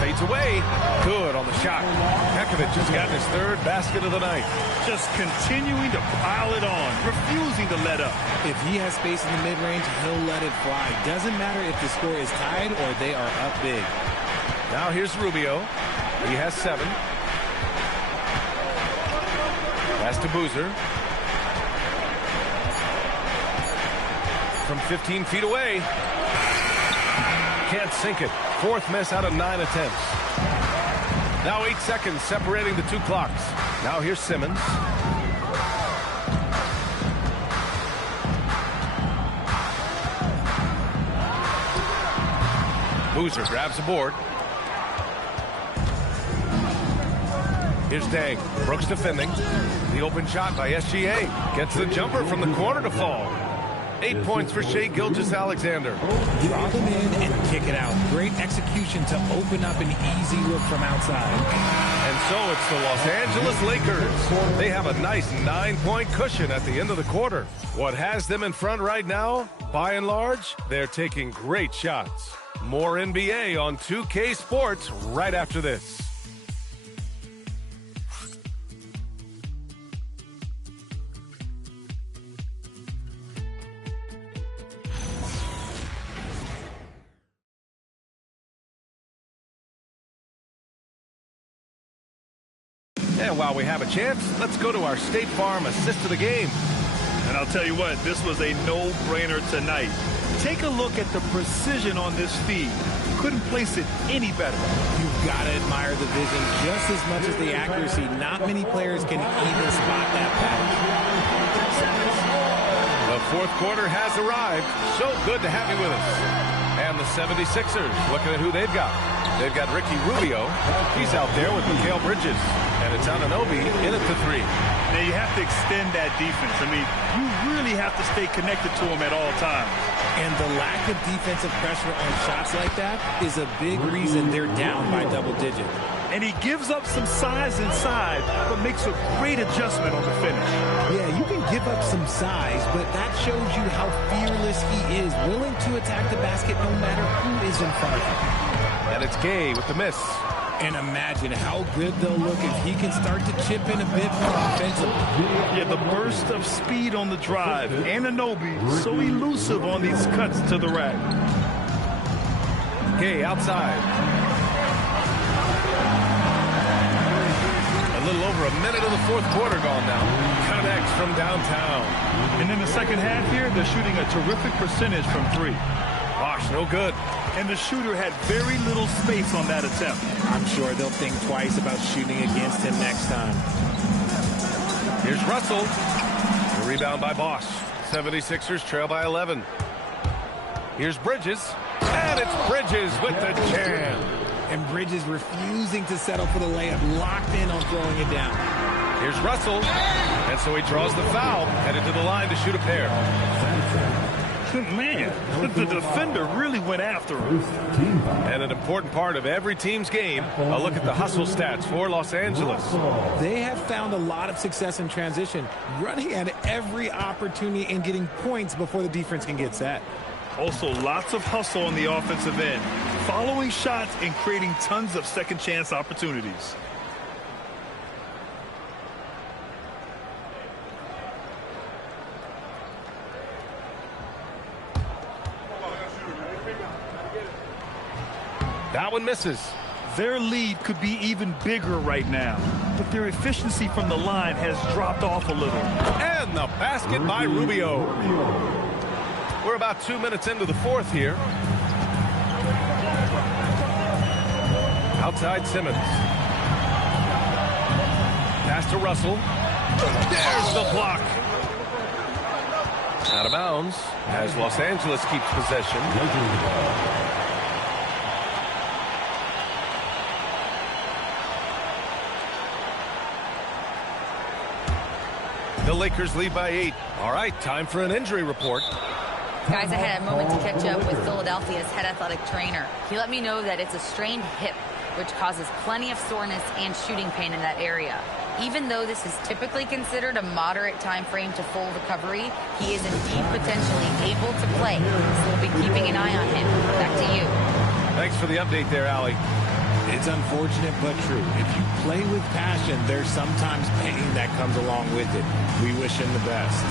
Fades away. Good on the shot. Pekovic has gotten his third basket of the night. Just continuing to pile it on, refusing to let up. If he has space in the mid-range, he'll let it fly. Doesn't matter if the score is tied or they are up big. Now here's Rubio. He has 7. Pass to Boozer. From 15 feet away. Can't sink it. 4th miss out of 9 attempts. Now 8 seconds separating the 2 clocks. Now here's Simmons. Boozer grabs the board. Here's Dang. Brooks defending. The open shot by SGA. Gets the jumper from the corner to fall. 8 points for Shai Gilgeous-Alexander. Draw them in and kick it out. Great execution to open up an easy look from outside. And so it's the Los Angeles Lakers. They have a nice 9-point cushion at the end of the quarter. What has them in front right now? By and large, they're taking great shots. More NBA on 2K Sports right after this. And while we have a chance, let's go to our State Farm assist of the game. And I'll tell you what, this was a no-brainer tonight. Take a look at the precision on this feed. Couldn't place it any better. You've got to admire the vision just as much as the accuracy. Not many players can even spot that pattern. The 4th quarter has arrived. So good to have you with us. And the 76ers, looking at who they've got. They've got Ricky Rubio. He's out there with Mikal Bridges. And it's Anunoby in at the 3. Now you have to extend that defense. I mean, you really have to stay connected to him at all times. And the lack of defensive pressure on shots like that is a big reason they're down by double digits. And he gives up some size inside, but makes a great adjustment on the finish. Yeah, you can give up some size, but that shows you how fearless he is, willing to attack the basket no matter who is in front of him. And it's Gay with the miss. And imagine how good they'll look if he can start to chip in a bit more offensively. Yeah, the burst of speed on the drive. Anunoby so elusive on these cuts to the rack. Gay outside. A little over a minute of the 4th quarter gone now. Connects from downtown. And in the second half here, they're shooting a terrific percentage from 3. Gosh, no good. And the shooter had very little space on that attempt. I'm sure they'll think twice about shooting against him next time. Here's Russell. The rebound by Bosch. 76ers trail by 11. Here's Bridges. And it's Bridges with the jam. And Bridges refusing to settle for the layup. Locked in on throwing it down. Here's Russell. And so he draws the foul. Headed to the line to shoot a pair. Man, the defender really went after him. And an important part of every team's game, a look at the hustle stats for Los Angeles. They have found a lot of success in transition, running at every opportunity and getting points before the defense can get set. Also, lots of hustle on the offensive end, following shots and creating tons of second chance opportunities. That one misses. Their lead could be even bigger right now, but their efficiency from the line has dropped off a little. And the basket by Rubio. We're about 2 minutes into the 4th here. Outside Simmons. Pass to Russell. There's the block. Out of bounds as Los Angeles keeps possession. The Lakers lead by 8. All right, time for an injury report. Guys, I had a moment to catch up with Philadelphia's head athletic trainer. He let me know that it's a strained hip, which causes plenty of soreness and shooting pain in that area. Even though this is typically considered a moderate time frame to full recovery, he is indeed potentially able to play. So we'll be keeping an eye on him. Back to you. Thanks for the update there, Allie. It's unfortunate but true. If you play with passion, there's sometimes pain that comes along with it. We wish him the best.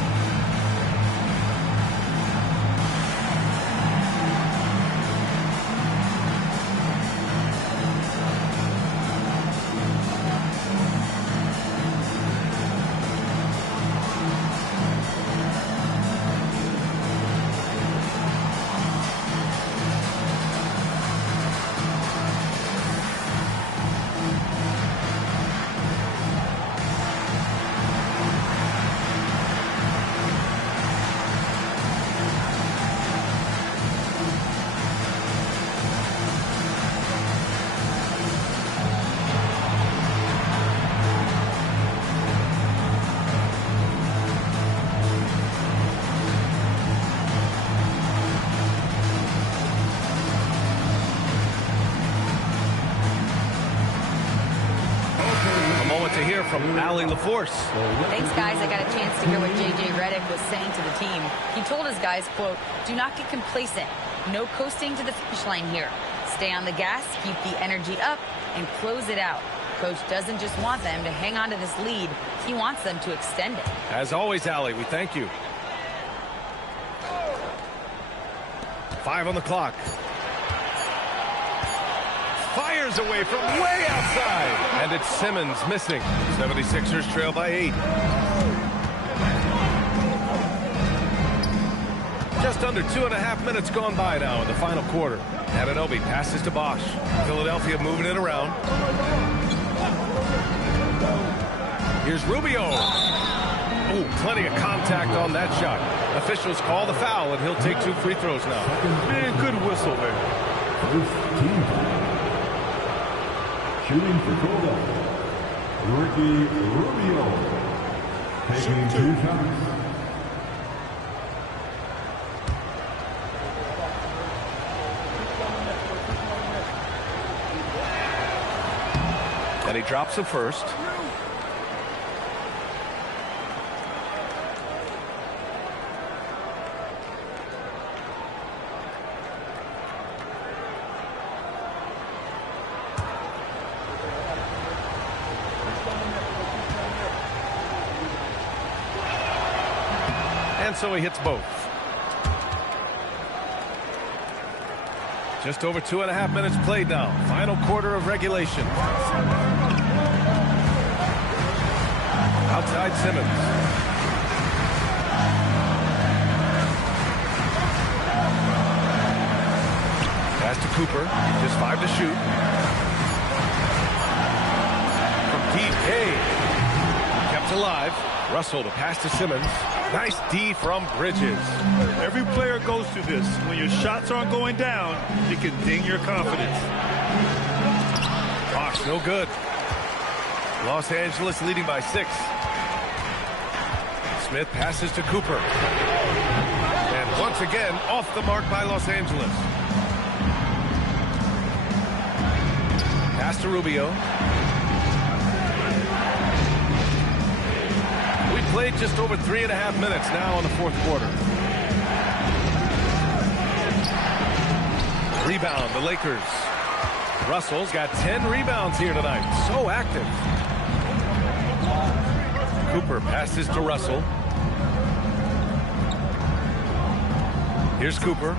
From Allie LaForce. Thanks, guys. I got a chance to hear what J.J. Redick was saying to the team. He told his guys, quote, "Do not get complacent. No coasting to the finish line here. Stay on the gas, keep the energy up, and close it out." Coach doesn't just want them to hang on to this lead. He wants them to extend it. As always, Allie, we thank you. 5 on the clock. Fires away from way outside. And it's Simmons missing. 76ers trail by 8. Just under 2.5 minutes gone by now in the final quarter. Anunoby passes to Bosch. Philadelphia moving it around. Here's Rubio. Oh, plenty of contact on that shot. Officials call the foul, and he'll take 2 free throws now. Man, good whistle there. First team foul. Shooting for Philadelphia, Ricky Rubio, taking 2 shots. And he drops the first. And so he hits both. Just over 2.5 minutes played now. Final quarter of regulation. Outside Simmons. Pass to Cooper. Just 5 to shoot. From deep, Hay. Kept alive. Russell to pass to Simmons. Nice D from Bridges. Every player goes through this. When your shots aren't going down, it can ding your confidence. Bosch, no good. Los Angeles leading by 6. Smith passes to Cooper. And once again, off the mark by Los Angeles. Pass to Rubio. Played just over 3.5 minutes now in the fourth quarter. Rebound, the Lakers. Russell's got 10 rebounds here tonight. So active. Cooper passes to Russell. Here's Cooper.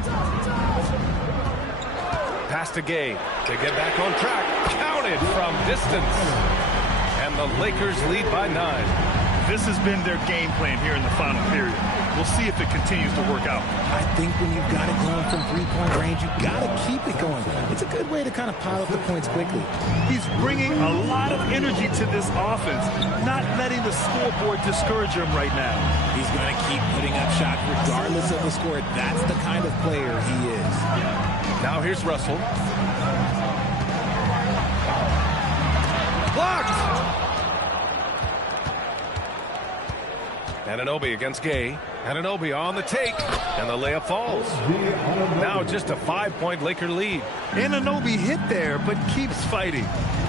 Pass to Gay to get back on track. Counted from distance. And the Lakers lead by 9. This has been their game plan here in the final period. We'll see if it continues to work out. I think when you've got it going from 3-point range, you've got to keep it going. It's a good way to kind of pile up the points quickly. He's bringing a lot of energy to this offense, not letting the scoreboard discourage him right now. He's going to keep putting up shots regardless of the score. That's the kind of player he is. Now here's Russell. Blocked! Anunoby against Gay. Anunoby on the take, and the layup falls. Now just a 5-point Laker lead. Anunoby hit there, but keeps fighting.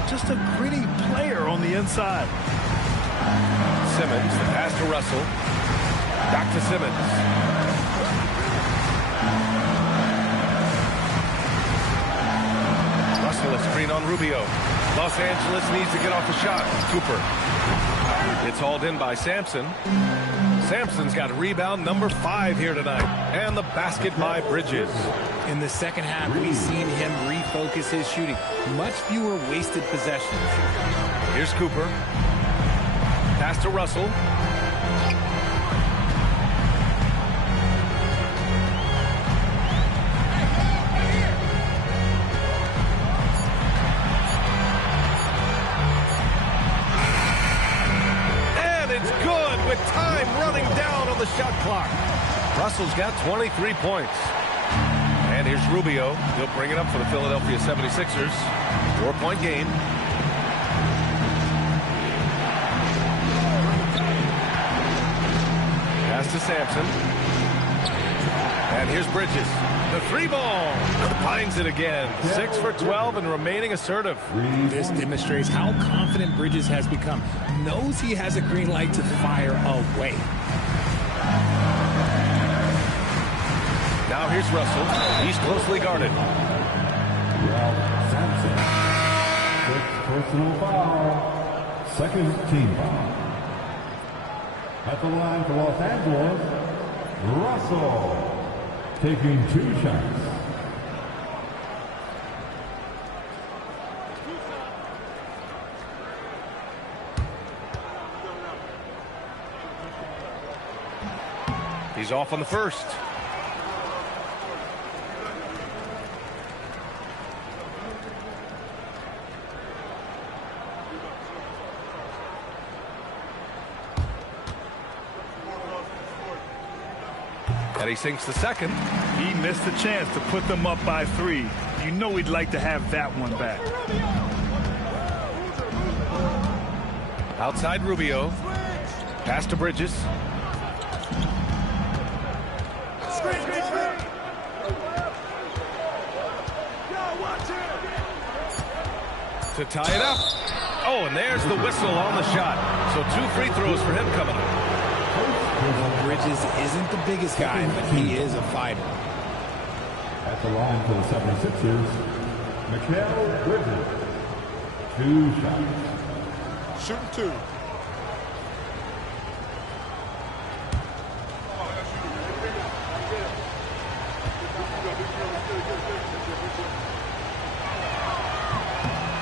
Just a gritty player on the inside. Simmons, the pass to Russell. Back to Simmons. Angeles, screen on Rubio. Los Angeles needs to get off a shot. Cooper. It's hauled in by Sampson. Sampson's got rebound number 5 here tonight. And the basket by Bridges. In the second half, we've seen him refocus his shooting. Much fewer wasted possessions. Here's Cooper. Pass to Russell. With time running down on the shot clock. Russell's got 23 points. And here's Rubio. He'll bring it up for the Philadelphia 76ers. 4-point game. Pass to Sampson. And here's Bridges. The 3-ball. Finds it again. 6 for 12 and remaining assertive. This demonstrates how confident Bridges has become. Knows he has a green light to fire away. Now here's Russell. He's closely guarded. Ralph Sampson. 6th personal foul. 2nd team foul. At the line for Los Angeles, Russell. Taking 2 shots. He's off on the first. And he sinks the second. He missed the chance to put them up by 3. You know he'd like to have that one back. Outside Rubio. Pass to Bridges. To tie it up. Oh, and there's the whistle on the shot. So 2 free throws for him coming up. Bridges isn't the biggest guy, but he is a fighter. At the line for the 76ers, Mikal Bridges. 2 shots. Shooting 2.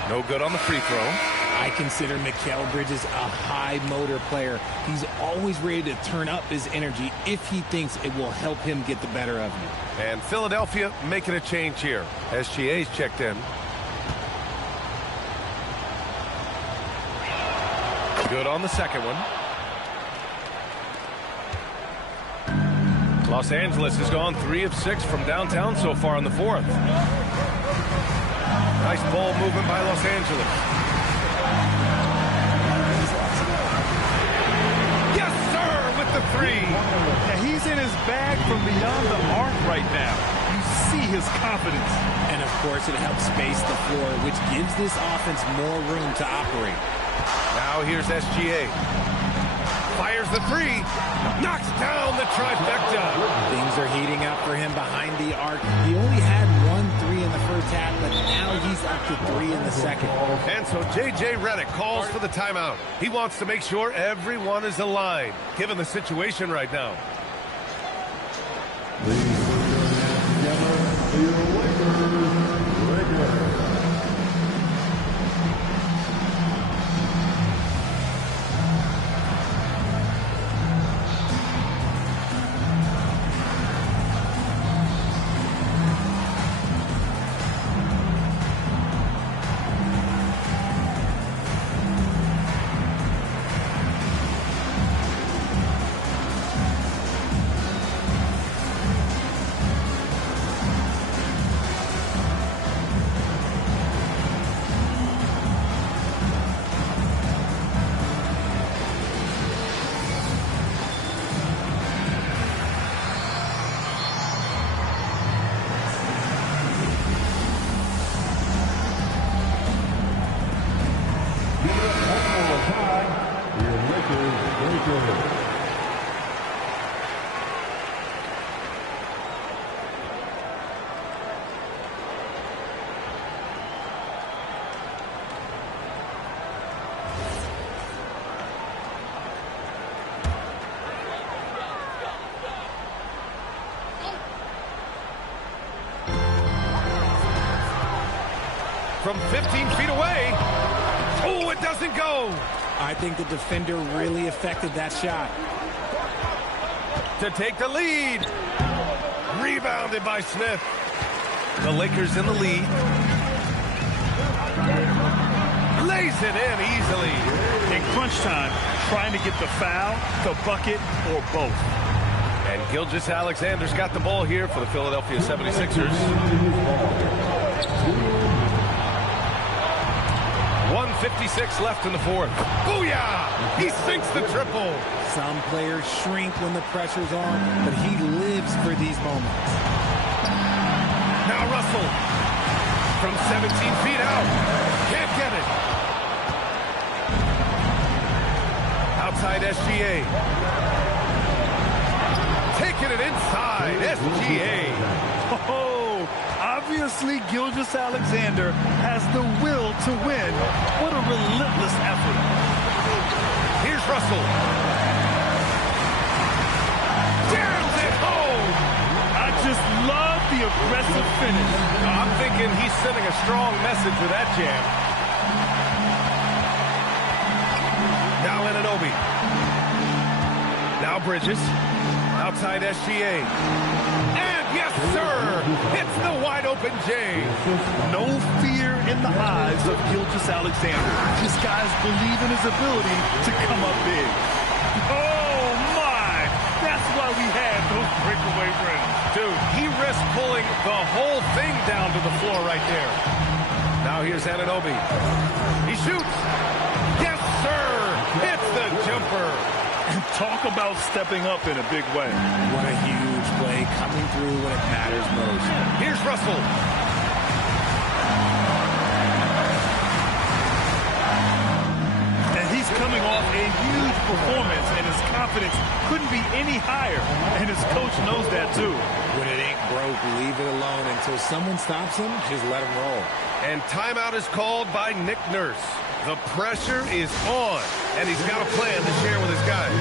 No good on the free throw. I consider Mikal Bridges a high motor player. He's always ready to turn up his energy if he thinks it will help him get the better of him. And Philadelphia making a change here. SGA's checked in. Good on the second one. Los Angeles has gone 3 of 6 from downtown so far in the 4th. Nice ball movement by Los Angeles. Yes, sir, with the 3. Yeah, he's in his bag from beyond the arc right now. You see his confidence. And, of course, it helps space the floor, which gives this offense more room to operate. Now here's SGA. Fires the 3. Knocks down the trifecta. Things are heating up for him behind the arc. He only had 1 3 in the first half, but now he's up to 3 in the second. And so J.J. Redick calls for the timeout. He wants to make sure everyone is aligned, given the situation right now. from 15 feet away. Oh, it doesn't go. I think the defender really affected that shot. To take the lead. Rebounded by Smith. The Lakers in the lead. Lays it in easily. In crunch time, trying to get the foul, the bucket, or both. And Gilgeous-Alexander's got the ball here for the Philadelphia 76ers. 1:56 left in the fourth. Booyah! He sinks the triple. Some players shrink when the pressure's on, but he lives for these moments. Now Russell from 17 feet out. Can't get it. Outside SGA. Taking it inside. SGA. Oh, obviously Gilgeous-Alexander has the will to win. What a relentless effort. Here's Russell. Jams it home. I just love the aggressive finish. I'm thinking he's sending a strong message with that jam. Now Anunoby. Now Bridges. Outside SGA. And yes, sir! It's the wide open J. No fear in the eyes of Gilgeous-Alexander. This guy's believe in his ability to come up big. Oh, my! That's why we had those breakaway rims. Dude, he risked pulling the whole thing down to the floor right there. Now here's Anunoby. He shoots. Yes, sir! It's the jumper. Talk about stepping up in a big way. What a huge play coming through when it matters most. Here's Russell. And he's coming off a huge performance, and his confidence couldn't be any higher. And his coach knows that, too. When it ain't broke, leave it alone. Until someone stops him, just let him roll. And timeout is called by Nick Nurse. The pressure is on, and he's got a plan to share with his guys.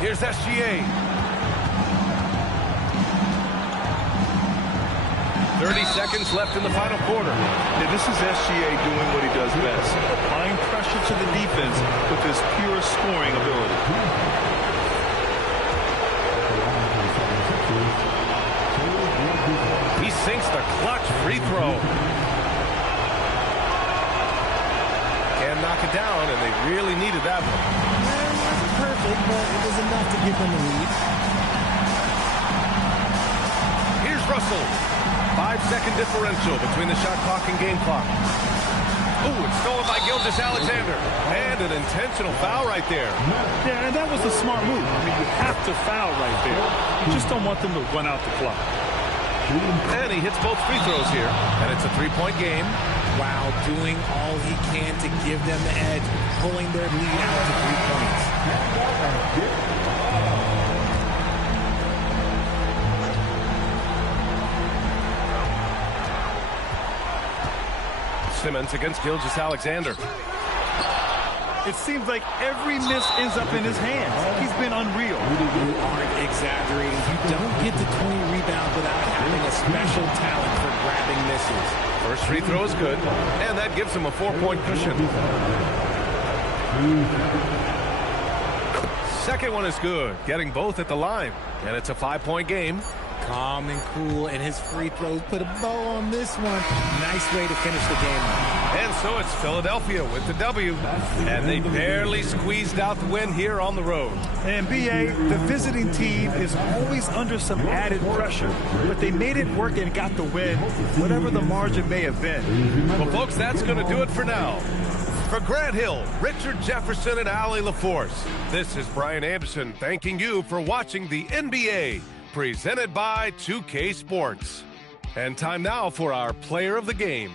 Here's SGA. 30 seconds left in the final quarter. Yeah, this is SGA doing what he does best, applying pressure to the defense with his pure scoring ability. He sinks the clutch free throw. Can't knock it down, and they really needed that one. It wasn't perfect, but it was enough to give them a lead. Here's Russell. 5-second differential between the shot clock and game clock. Ooh, it's stolen by Gilgeous-Alexander. And an intentional foul right there. Yeah, and that was a smart move. I mean, you have to foul right there. You just don't want them to run out the clock. And he hits both free throws here. And it's a three-point game. While doing all he can to give them the edge, pulling their lead out to 3 points. Simmons against Gilgeous-Alexander. It seems like every miss ends up in his hands. He's been unreal. You aren't exaggerating. You don't get to 20 rebounds without having a special talent for grabbing misses. First free throw is good, and that gives him a 4-point cushion. Second one is good, getting both at the line, and it's a 5-point game. Calm and cool, and his free throws put a bow on this one. Nice way to finish the game. And so it's Philadelphia with the W, and they barely squeezed out the win here on the road. And BA, the visiting team is always under some added pressure, but they made it work and got the win, whatever the margin may have been. Well, folks, that's going to do it for now. For Grant Hill, Richard Jefferson, and Allie LaForce, this is Brian Anderson thanking you for watching the NBA, presented by 2K Sports. And time now for our player of the game.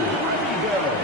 ready, go.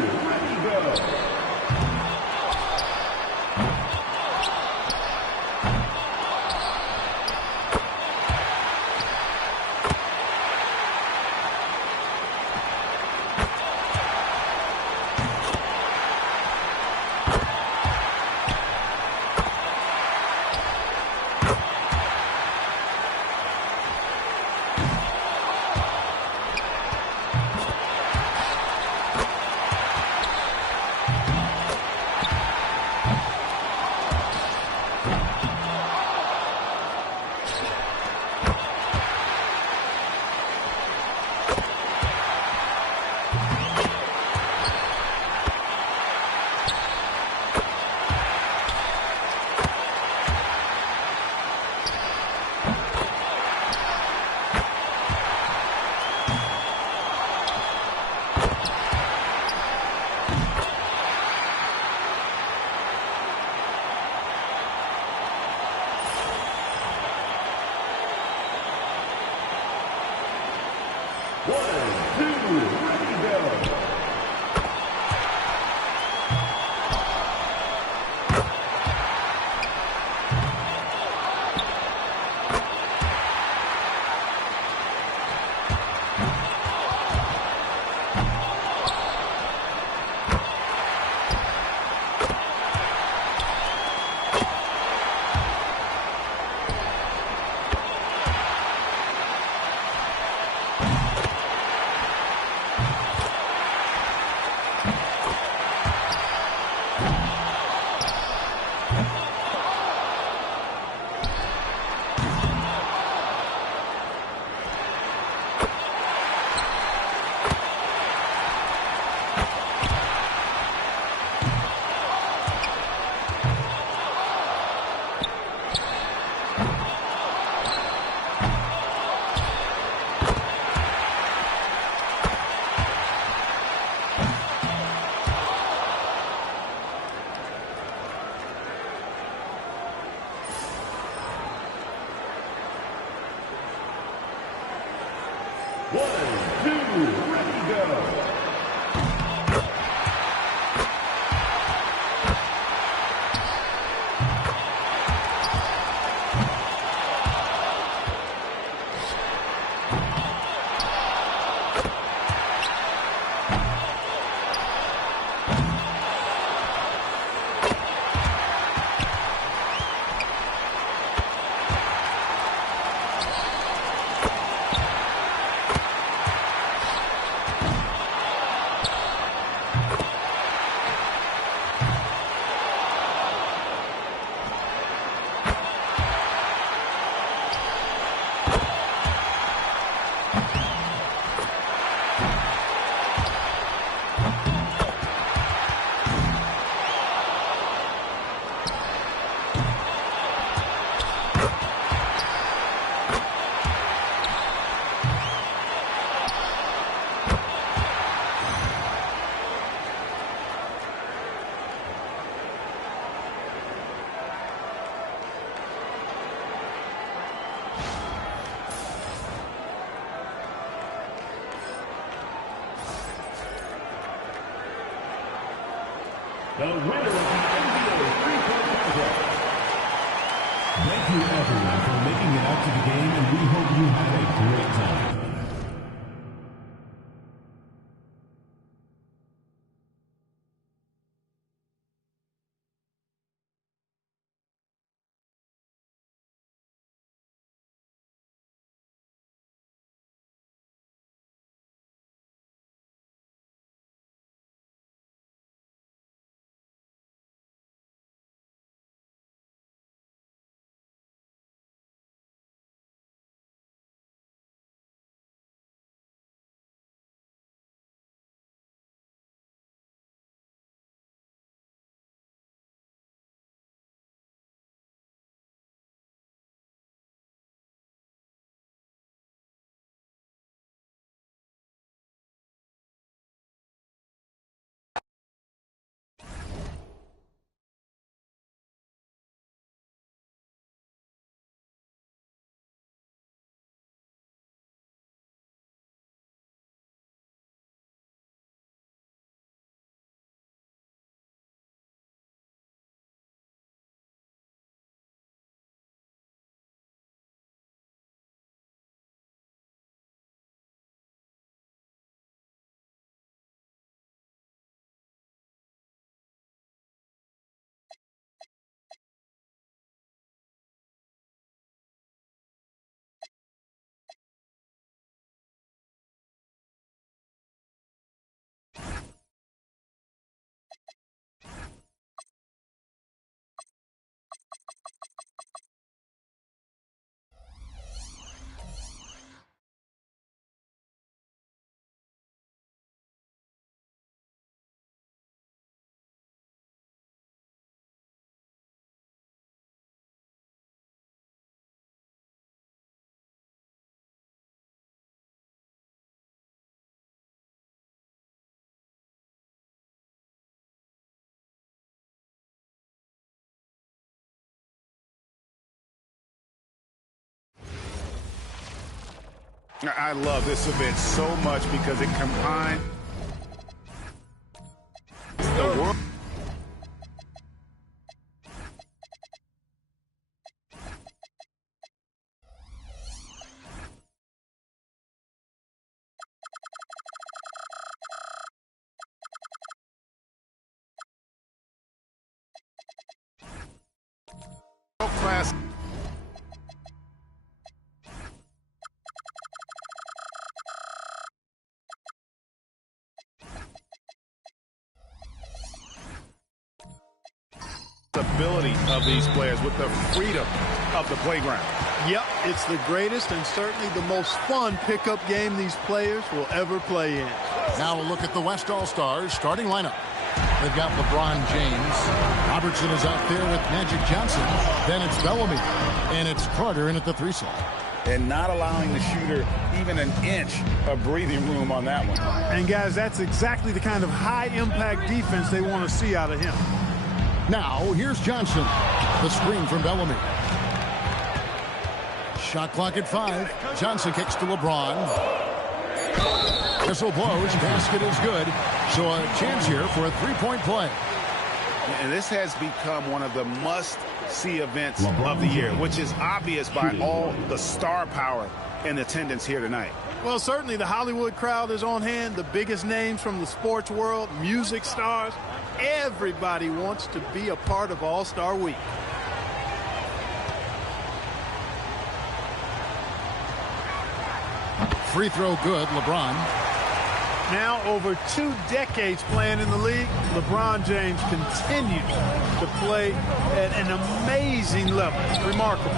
ready, go. The winner of the NBA three-point contest. Thank you everyone for making it out to the game, and we hope you had a great time. I love this event so much because it combines the world. Class. Ability of these players with the freedom of the playground. Yep, it's the greatest and certainly the most fun pickup game these players will ever play in. Now a look at the West All-Stars starting lineup. They've got LeBron James. Robertson is out there with Magic Johnson. Then it's Bellamy. And it's Carter in at the 3 slot. And not allowing the shooter even an inch of breathing room on that one. And guys, that's exactly the kind of high-impact defense they want to see out of him. Now, here's Johnson. The screen from Bellamy. Shot clock at 5. Johnson kicks to LeBron. Whistle blows. Basket is good. So a chance here for a 3-point play. And this has become one of the must-see events of the year, which is obvious by all the star power in attendance here tonight. Well, certainly the Hollywood crowd is on hand. The biggest names from the sports world, music stars. Everybody wants to be a part of All-Star Week. Free throw good, LeBron. Now over 2 decades playing in the league, LeBron James continues to play at an amazing level. Remarkable.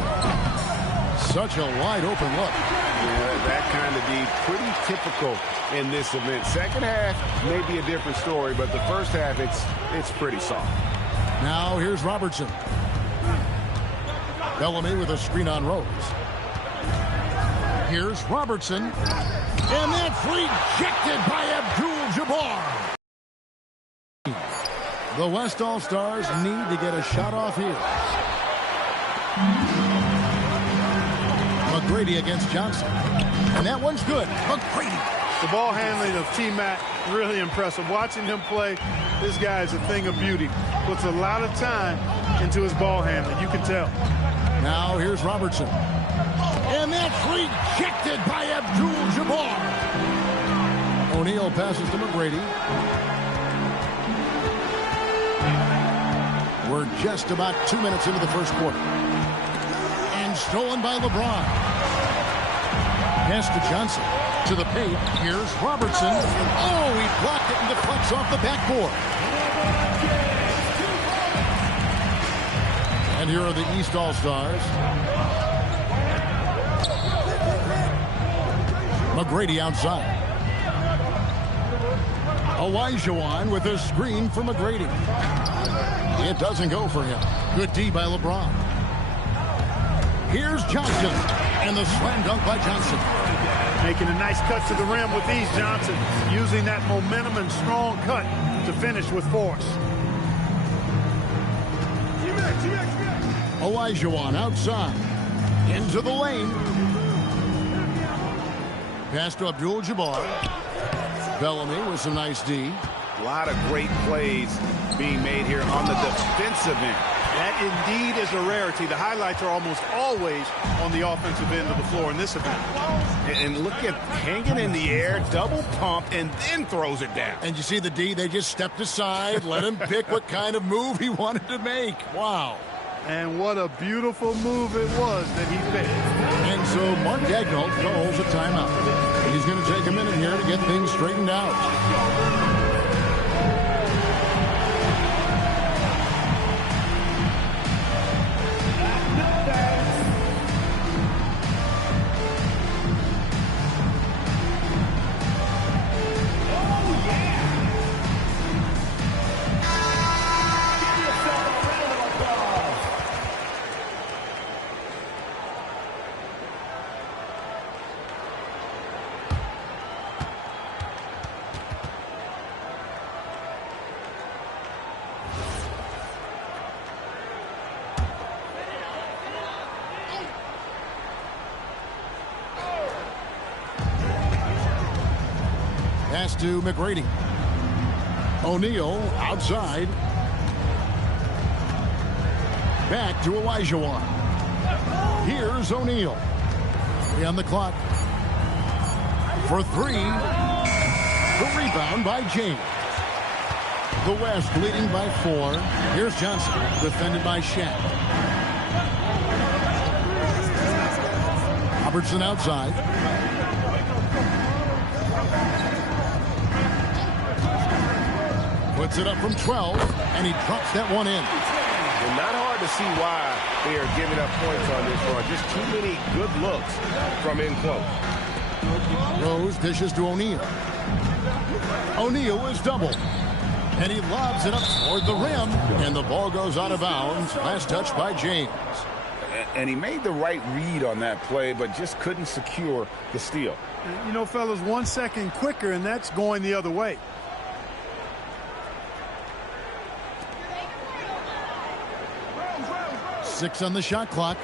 Such a wide open look. Yeah, that kind of D, pretty typical in this event. Second half may be a different story, but the first half, it's pretty soft. Now here's Robertson. Bellamy with a screen on Rose. Here's Robertson. And that's rejected by Abdul-Jabbar. The West All-Stars need to get a shot off here. McGrady against Johnson. And that one's good. McGrady. The ball handling of T-Mac, really impressive. Watching him play, this guy is a thing of beauty. Puts a lot of time into his ball handling. You can tell. Now here's Robertson. And that's rejected by Abdul-Jabbar. O'Neal passes to McGrady. We're just about 2 minutes into the first quarter. And stolen by LeBron. Pass to Johnson. To the paint. Here's Robertson. Oh, he blocked it and deflects off the backboard. And here are the East All-Stars. McGrady outside. Olajuwon with a screen for McGrady. It doesn't go for him. Good D by LeBron. Here's Johnson. And the slam dunk by Johnson. Making a nice cut to the rim with ease, Johnson. Using that momentum and strong cut to finish with force. Olajuwon outside. Into the lane. Pass to Abdul-Jabbar. Bellamy with some nice D. A lot of great plays being made here on the defensive end. That indeed is a rarity. The highlights are almost always on the offensive end of the floor in this event. And look at hanging in the air, double pump, and then throws it down. And you see the D, they just stepped aside, let him pick what kind of move he wanted to make. Wow. And what a beautiful move it was that he picked. And so Mark Daigneault calls a timeout. He's going to take a minute here to get things straightened out. Pass to McGrady. O'Neal outside. Back to Olajuwon. Here's O'Neal. 3 on the clock. For 3. The rebound by James. The West leading by 4. Here's Johnson, defended by Shaq. Robertson outside. Puts it up from 12, and he drops that one in. Well, not hard to see why they are giving up points on this run. Just too many good looks from in close. Rose dishes to O'Neal. O'Neal is doubled. And he lobs it up toward the rim. And the ball goes out of bounds. Last touch by James. And he made the right read on that play, but just couldn't secure the steal. You know, fellas, 1 second quicker, and that's going the other way. Six on the shot clock.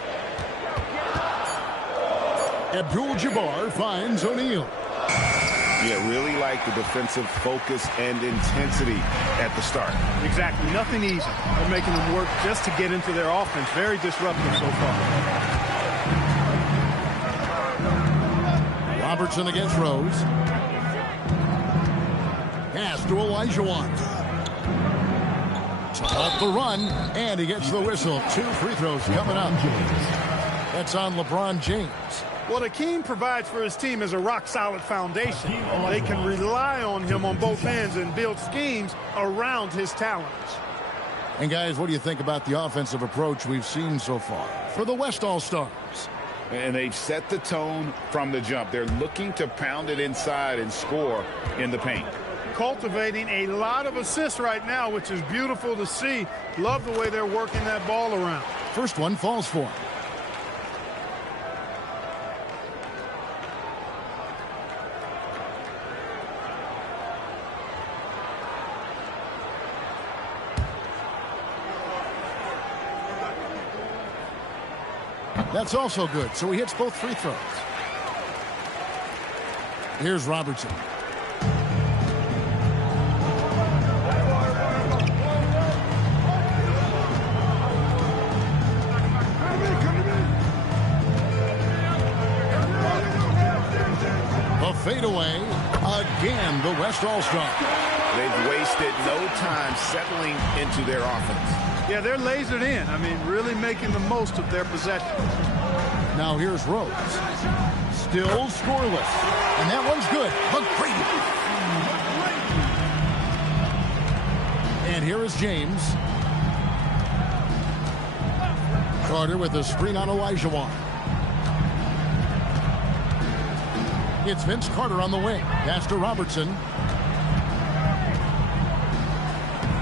Abdul-Jabbar finds O'Neal. Yeah, really like the defensive focus and intensity at the start. Exactly. Nothing easy. They're making them work just to get into their offense. Very disruptive so far. Robertson against Rose. Pass to Olajuwon. Off the run, and he gets the whistle. 2 free throws coming up. That's on LeBron James. What Akeem provides for his team is a rock-solid foundation. They can rely on him on both ends and build schemes around his talents. And, guys, what do you think about the offensive approach we've seen so far for the West All-Stars? And they've set the tone from the jump. They're looking to pound it inside and score in the paint. Cultivating a lot of assists right now, which is beautiful to see. Love the way they're working that ball around. First one falls for him. That's also good, so he hits both free throws. Here's Robertson. A fadeaway. Again, the West All-Star. They've wasted no time settling into their offense. Yeah, they're lasered in. I mean, really making the most of their possession. Now here's Rose. Still scoreless. And that one's good. McGrady. And here is James. Carter with a screen on Olajuwon. It's Vince Carter on the wing. Pass to Robertson.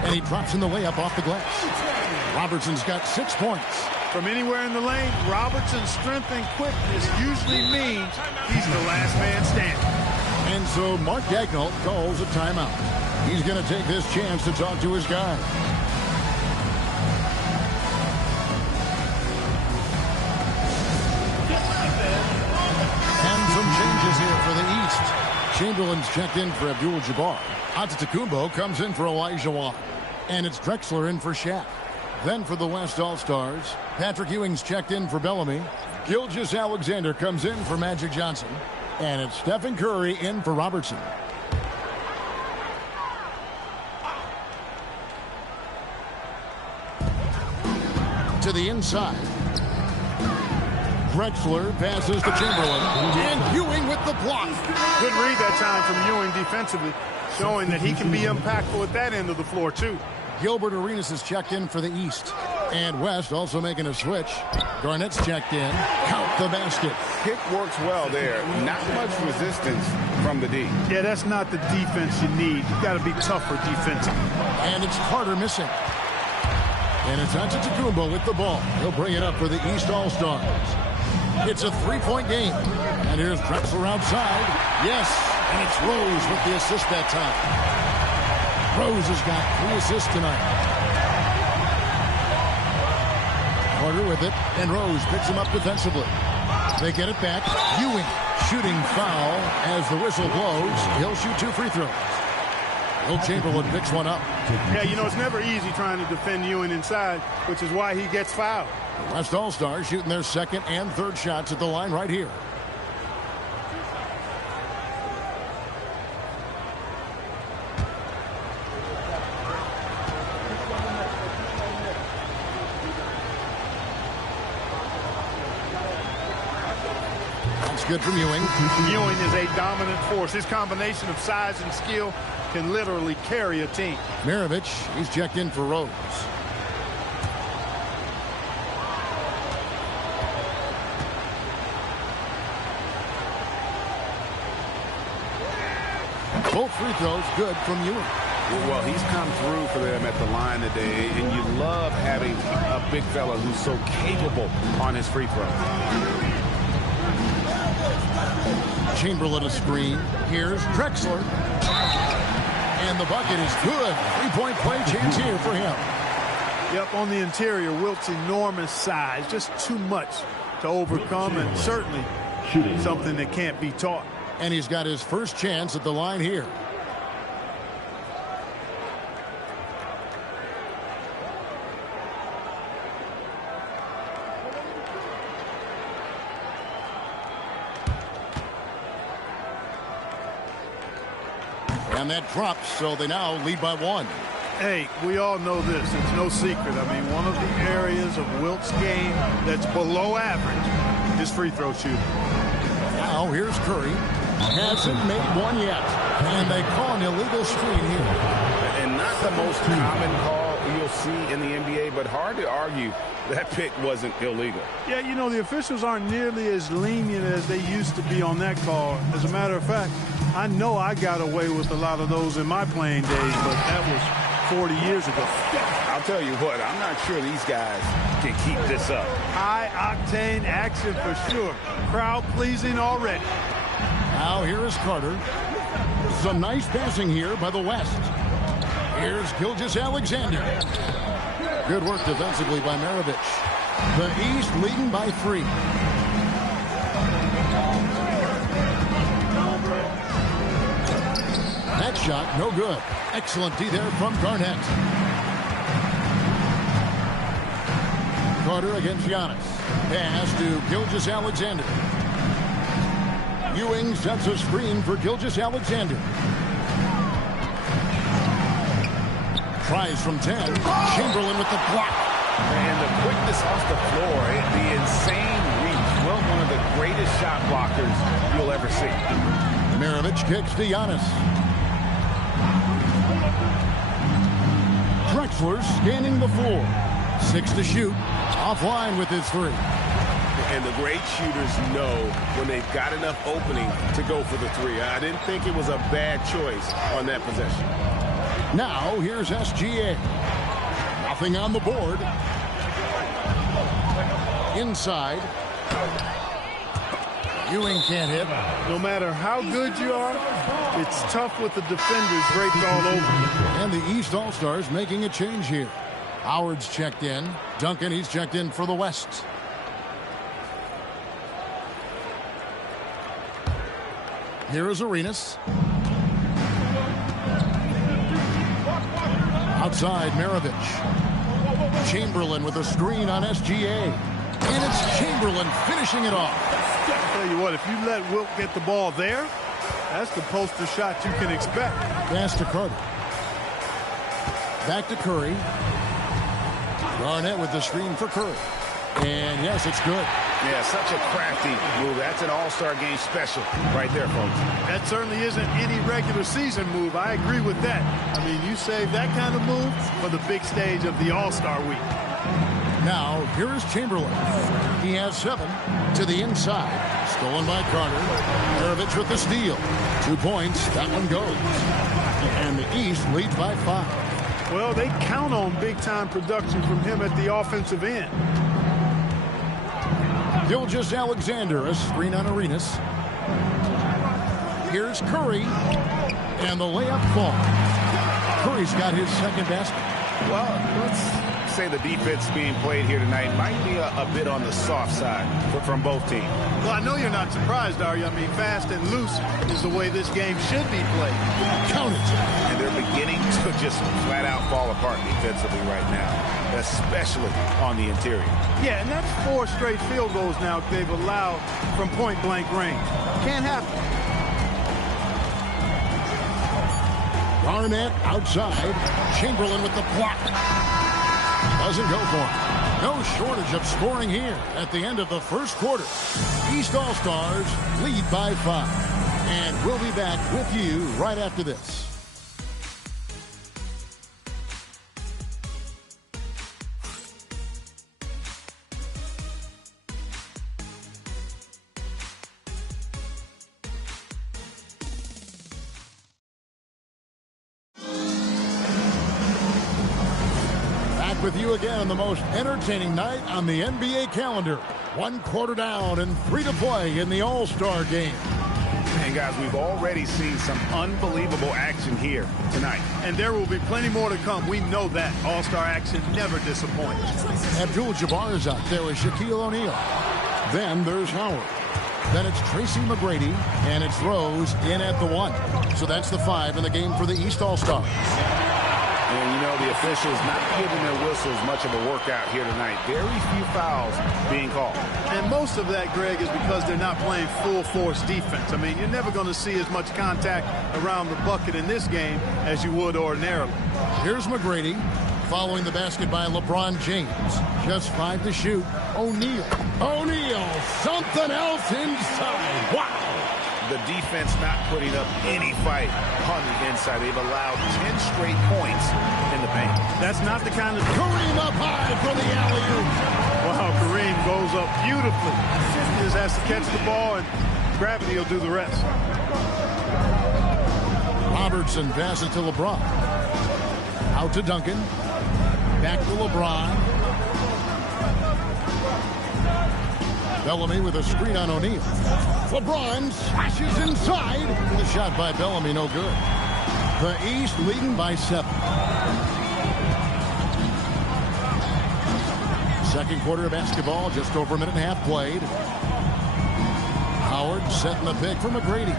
And he drops in the layup off the glass. Robertson's got 6 points. From anywhere in the lane, Robertson's strength and quickness usually means he's the last man standing. And so Mark Daigneault calls a timeout. He's going to take this chance to talk to his guys. And some changes here for the East. Chamberlain's checked in for Abdul-Jabbar. Antetokounmpo comes in for Olajuwon. And it's Drexler in for Shaq. Then for the West All-Stars, Patrick Ewing's checked in for Bellamy. Gilgeous-Alexander comes in for Magic Johnson. And it's Stephen Curry in for Robertson. To the inside. Drexler passes to Chamberlain. And Ewing with the block. Good read that time from Ewing defensively, showing that he can be impactful at that end of the floor, too. Gilbert Arenas is checked in for the East. And West also making a switch. Garnett's checked in. Count the basket. Pick works well there. Not much resistance from the D. Yeah, that's not the defense you need. You got to be tougher defensively. And it's Carter missing. And it's Antetokounmpo with the ball. He'll bring it up for the East All-Stars. It's a 3-point game. And here's Drexler outside. Yes, and it's Rose with the assist that time. Rose has got 3 assists tonight. Carter with it, and Rose picks him up defensively. They get it back. Ewing shooting foul as the whistle blows. He'll shoot 2 free throws. Will Chamberlain picks one up. Yeah, you know, it's never easy trying to defend Ewing inside, which is why he gets fouled. The West All-Stars shooting their second and third shots at the line right here. That's good from Ewing. Ewing is a dominant force. His combination of size and skill can literally carry a team. Maravich, he's checked in for Rose. Both free throws good from Ewing. Well, he's come through for them at the line today, and you love having a big fella who's so capable on his free throws. Chamberlain a screen. Here's Drexler. And the bucket is good. 3-point play chance here for him. Yep, on the interior, Wilt's enormous size. Just too much to overcome, and certainly something that can't be taught. And he's got his first chance at the line here. And that drops, so they now lead by 1. Hey, we all know this. It's no secret. I mean, one of the areas of Wilt's game that's below average is free throw shooting. Now here's Curry. Hasn't made one yet. And they call an illegal screen here. And not the most common call you'll see in the NBA, but hard to argue that pick wasn't illegal. Yeah, you know, the officials aren't nearly as lenient as they used to be on that call. As a matter of fact, I know I got away with a lot of those in my playing days, but that was 40 years ago. I'll tell you what, I'm not sure these guys can keep this up. High-octane action for sure. Crowd-pleasing already. Now here is Carter. Some nice passing here by the West. Here's Gilgeous-Alexander. Good work defensively by Maravich. The East leading by 3. That shot, no good. Excellent D there from Garnett. Carter against Giannis. Pass to Gilgeous-Alexander. Ewing sets a screen for Gilgeous-Alexander. Tries from 10. Chamberlain with the block. And the quickness off the floor, the insane reach. Well, one of the greatest shot blockers you'll ever see. Maravich kicks to Giannis. Drexler scanning the floor. 6 to shoot. Offline with his 3. And the great shooters know when they've got enough opening to go for the 3. I didn't think it was a bad choice on that possession. Now here's SGA. Nothing on the board. Inside. Ewing can't hit. No matter how good you are, it's tough with the defenders draped all over you. And the East All-Stars making a change here. Howard's checked in. Duncan, he's checked in for the West. Here is Arenas. Outside, Maravich. Chamberlain with a screen on SGA. And it's Chamberlain finishing it off. I'll tell you what, if you let Wilt get the ball there, that's the poster shot you can expect. Pass to Carter. Back to Curry. Garnett with the screen for Curry. And yes, it's good. Yeah, such a crafty move. That's an all-star game special right there, folks. That certainly isn't any regular season move. I agree with that. I mean, you save that kind of move for the big stage of the All-Star week. Now, here is Chamberlain. He has 7 to the inside. Stolen by Carter. Maravich with the steal. 2 points. That one goes. And the East leads by 5. Well, they count on big-time production from him at the offensive end. Gilgeous-Alexander, a screen on Arenas. Here's Curry. And the layup falls. Curry's got his second basket. Well, let's say the defense being played here tonight might be a bit on the soft side from both teams. Well, I know you're not surprised, are you? I mean, fast and loose is the way this game should be played. Count it. And they're beginning to just flat out fall apart defensively right now, especially on the interior. Yeah, and that's 4 straight field goals now they've allowed from point-blank range. Can't happen. Garnett outside. Chamberlain with the block. Doesn't go for it. No shortage of scoring here at the end of the first quarter. East All-Stars lead by 5. And we'll be back with you right after this. With you again on the most entertaining night on the NBA calendar. 1 quarter down and 3 to play in the All-Star game. And guys, we've already seen some unbelievable action here tonight. And there will be plenty more to come. We know that. All-Star action never disappoints. Abdul-Jabbar is out there with Shaquille O'Neal. Then there's Howard. Then it's Tracy McGrady, and it's Rose in at the 1. So that's the 5 in the game for the East All-Stars. And, you know, the officials not giving their whistles much of a workout here tonight. Very few fouls being called. And most of that, Greg, is because they're not playing full-force defense. I mean, you're never going to see as much contact around the bucket in this game as you would ordinarily. Here's McGrady following the basket by LeBron James. Just 5 to shoot. O'Neal. Something else inside. Wow. The defense not putting up any fight on the inside. They've allowed 10 straight points in the paint. That's not the kind of... Kareem up high for the alley-oop. Wow, Kareem goes up beautifully. He just has to catch the ball, and gravity will do the rest. Robertson passes to LeBron. Out to Duncan. Back to LeBron. Bellamy with a screen on O'Neal. LeBron slashes inside. The shot by Bellamy, no good. The East leading by 7. Second quarter of basketball, just over a minute and a half played. Howard setting the pick for McGrady.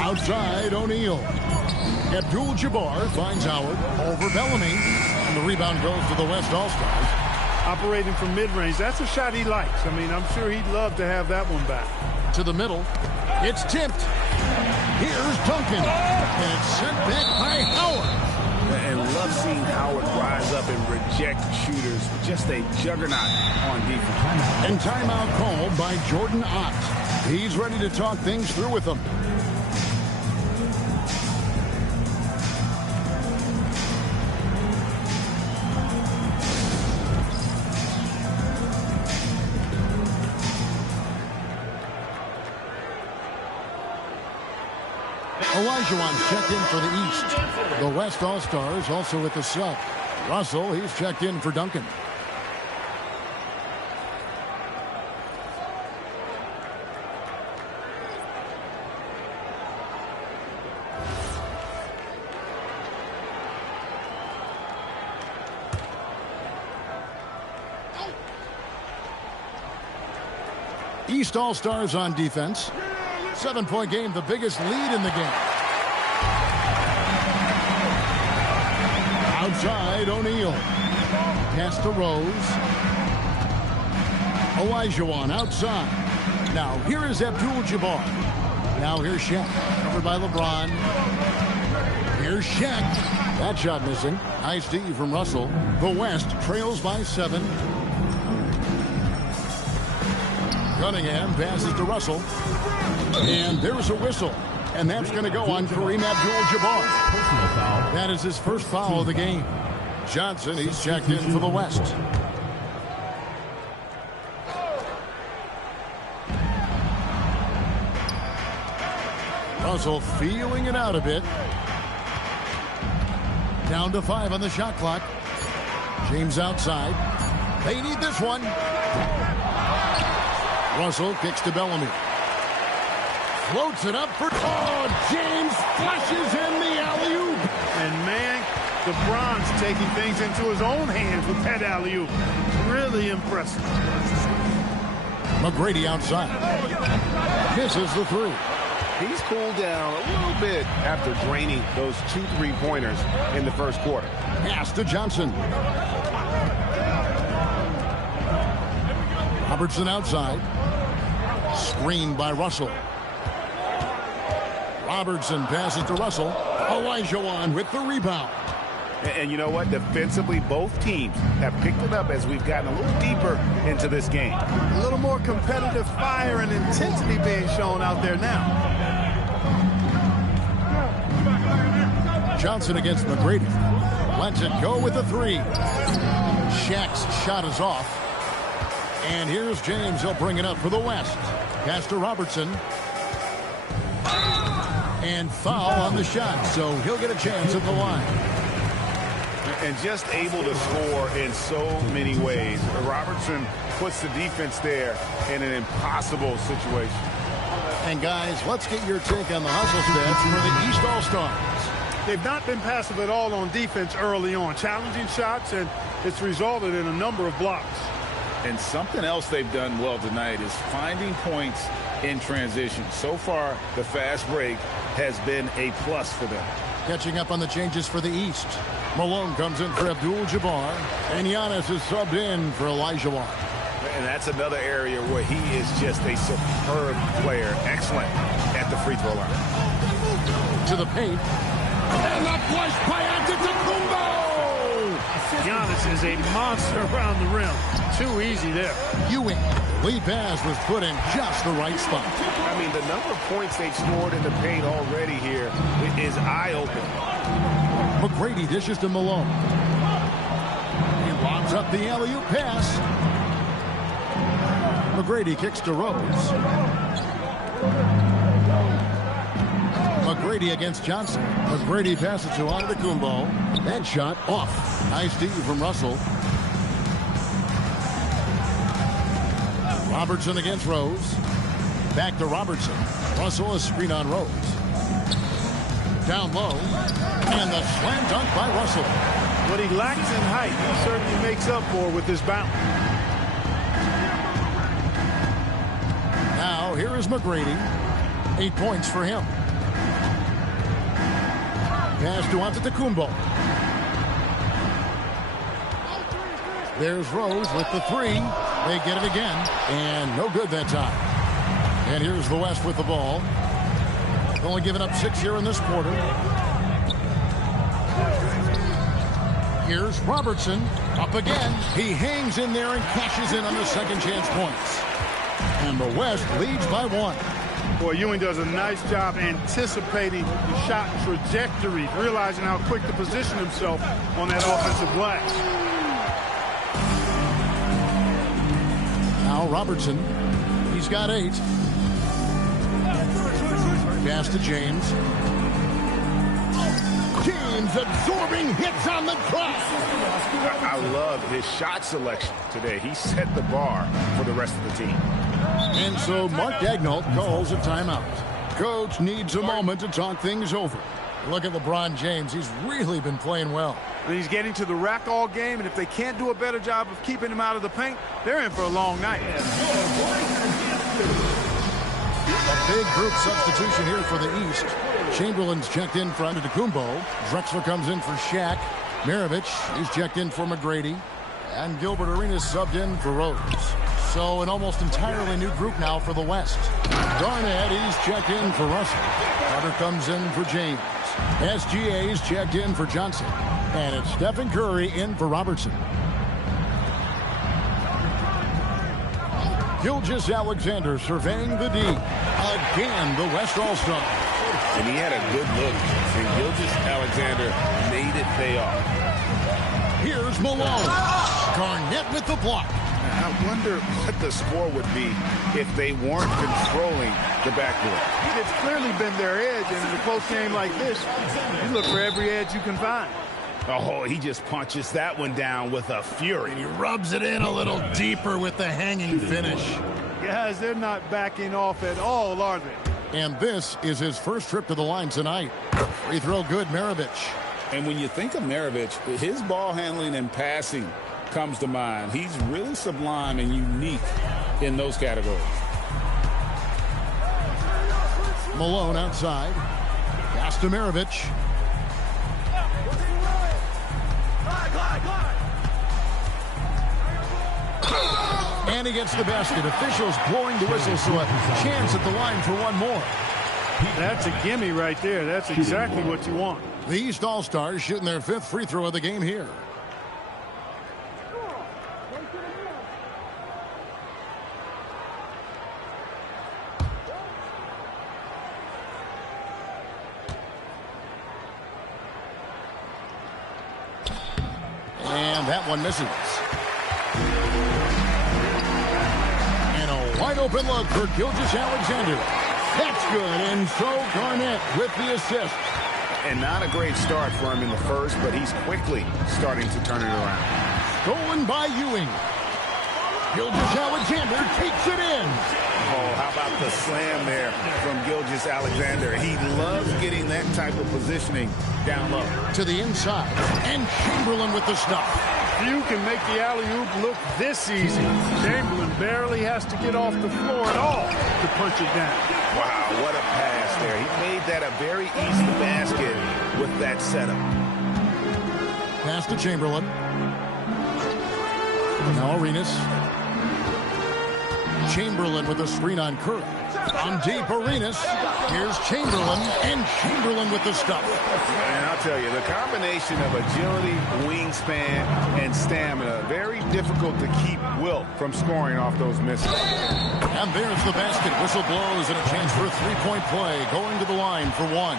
Outside, O'Neal. Abdul-Jabbar finds Howard over Bellamy. And the rebound goes to the West All-Stars. Operating from mid-range, that's a shot he likes. I mean, I'm sure he'd love to have that one back. To the middle. It's tipped. Here's Duncan. And it's sent back by Howard. And love seeing Howard rise up and reject shooters. Just a juggernaut on defense. And timeout called by Jordan Ott. He's ready to talk things through with them. Olajuwon checked in for the East. The West All-Stars also with the sub. Russell, he's checked in for Duncan. East All-Stars on defense. 7-point game, the biggest lead in the game. Outside, O'Neal. Pass to Rose. Olajuwon outside. Now, here is Abdul-Jabbar. Now, here's Shaq. Covered by LeBron. Here's Shaq. That shot missing. Nice D from Russell. The West trails by 7. Cunningham passes to Russell. And there's a whistle. And that's going to go on Kareem Abdul-Jabbar. That is his first foul of the game. Johnson, he's checked in for the West. Russell feeling it out a bit. Down to 5 on the shot clock. James outside. They need this one. Russell kicks to Bellamy. Floats it up for... Oh, James flushes in the alley-oop. And, man, LeBron's taking things into his own hands with that alley-oop. Really impressive. McGrady outside. Misses the three. He's cooled down a little bit after draining those 2 3-pointers in the first quarter. Pass to Johnson. Robertson outside. Screened by Russell. Robertson passes to Russell. Olajuwon with the rebound. And you know what? Defensively, both teams have picked it up as we've gotten a little deeper into this game. A little more competitive fire and intensity being shown out there now. Johnson against McGrady. Lets it go with the three. Shaq's shot is off. And here's James. He'll bring it up for the West. Pass to Robertson. And foul on the shot, so he'll get a chance at the line. And just able to score in so many ways. Robertson puts the defense there in an impossible situation. And guys, let's get your take on the hustle stats for the East All-Stars. They've not been passive at all on defense early on. Challenging shots, and it's resulted in a number of blocks. And something else they've done well tonight is finding points in transition. So far, the fast break has been a plus for them. Catching up on the changes for the East. Malone comes in for Abdul-Jabbar, and Giannis is subbed in for Olajuwon. And that's another area where he is just a superb player. Excellent at the free throw line. To the paint. And the flush by Antetokounmpo! Giannis is a monster around the rim. Too easy there. Ewing. Lead pass was put in just the right spot. I mean, the number of points they've scored in the paint already here is eye-opening. McGrady dishes to Malone. He lobs up the alley-oop pass. McGrady kicks to Rose. McGrady against Johnson. McGrady passes to Antetokounmpo. That shot off. Nice D from Russell. Robertson against Rose. Back to Robertson. Russell, a screen on Rose. Down low. And the slam dunk by Russell. What he lacks in height, he certainly makes up for with his bounce. Now, here is McGrady. 8 points for him. Pass to Antetokounmpo. There's Rose with the three. They get it again. And no good that time. And here's the West with the ball. Only giving up 6 here in this quarter. Here's Robertson. Up again. He hangs in there and cashes in on the second chance points. And the West leads by 1. Boy, Ewing does a nice job anticipating the shot trajectory, realizing how quick to position himself on that offensive glass. Now Robertson. He's got 8. Pass to James. James absorbing hits on the cross. I love his shot selection today. He set the bar for the rest of the team. And so Mark Daigneault calls a timeout. Coach needs a moment to talk things over. Look at LeBron James. He's really been playing well. He's getting to the rack all game, and if they can't do a better job of keeping him out of the paint, they're in for a long night. A big group substitution here for the East. Chamberlain's checked in for Antetokounmpo. Drexler comes in for Shaq. Maravich, he's checked in for McGrady. And Gilbert Arenas subbed in for Rose. So an almost entirely new group now for the West. Garnett, he's checked in for Russell. Carter comes in for James. SGA's checked in for Johnson. And it's Stephen Curry in for Robertson. Gilgeous-Alexander surveying the D. Again, the West All-Star. And he had a good look. And Gilgeous-Alexander made it pay off. Here's Malone. Garnett with the block. I wonder what the score would be if they weren't controlling the backboard. It's clearly been their edge, and in a close game like this, you look for every edge you can find. Oh, he just punches that one down with a fury. And he rubs it in a little deeper with the hanging finish. Guys, they're not backing off at all, are they? And this is his first trip to the line tonight. Free throw good, Maravich. And when you think of Maravich, his ball handling and passing comes to mind. He's really sublime and unique in those categories. Malone outside. Pass to Maravich. And he gets the basket. Officials blowing the whistle, so a chance at the line for one more. That's a gimme right there. That's exactly what you want. The East All-Stars shooting their 5th free throw of the game here. And that one misses. And a wide open look for Gilgeous-Alexander. That's good, and so Garnett with the assist. And not a great start for him in the first, but he's quickly starting to turn it around. Stolen by Ewing. Gilgeous-Alexander takes it in. Oh, how about the slam there from Gilgeous-Alexander? He loves getting that type of positioning down low. To the inside, and Chamberlain with the stuff. You can make the alley-oop look this easy. Chamberlain barely has to get off the floor at all to punch it down. Wow, what a pass there. He made that a very easy basket with that setup. Pass to Chamberlain. Now Arenas. Chamberlain with a screen on Curry. On deep, Arenas. Here's Chamberlain, and Chamberlain with the stuff. And I'll tell you, the combination of agility, wingspan, and stamina, very difficult to keep Wilt from scoring off those misses. And there's the basket. Whistle blows, and a chance for a three-point play. Going to the line for one.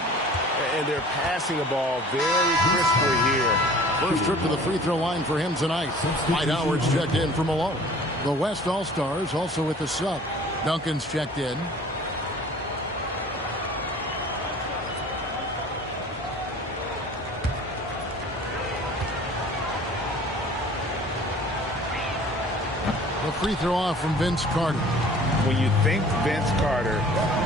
And they're passing the ball very crisply here. First trip to the free throw line for him tonight. Mike Howard's checked in for Malone. The West All-Stars also with the sub. Duncan's checked in. The free throw off from Vince Carter. When you think Vince Carter,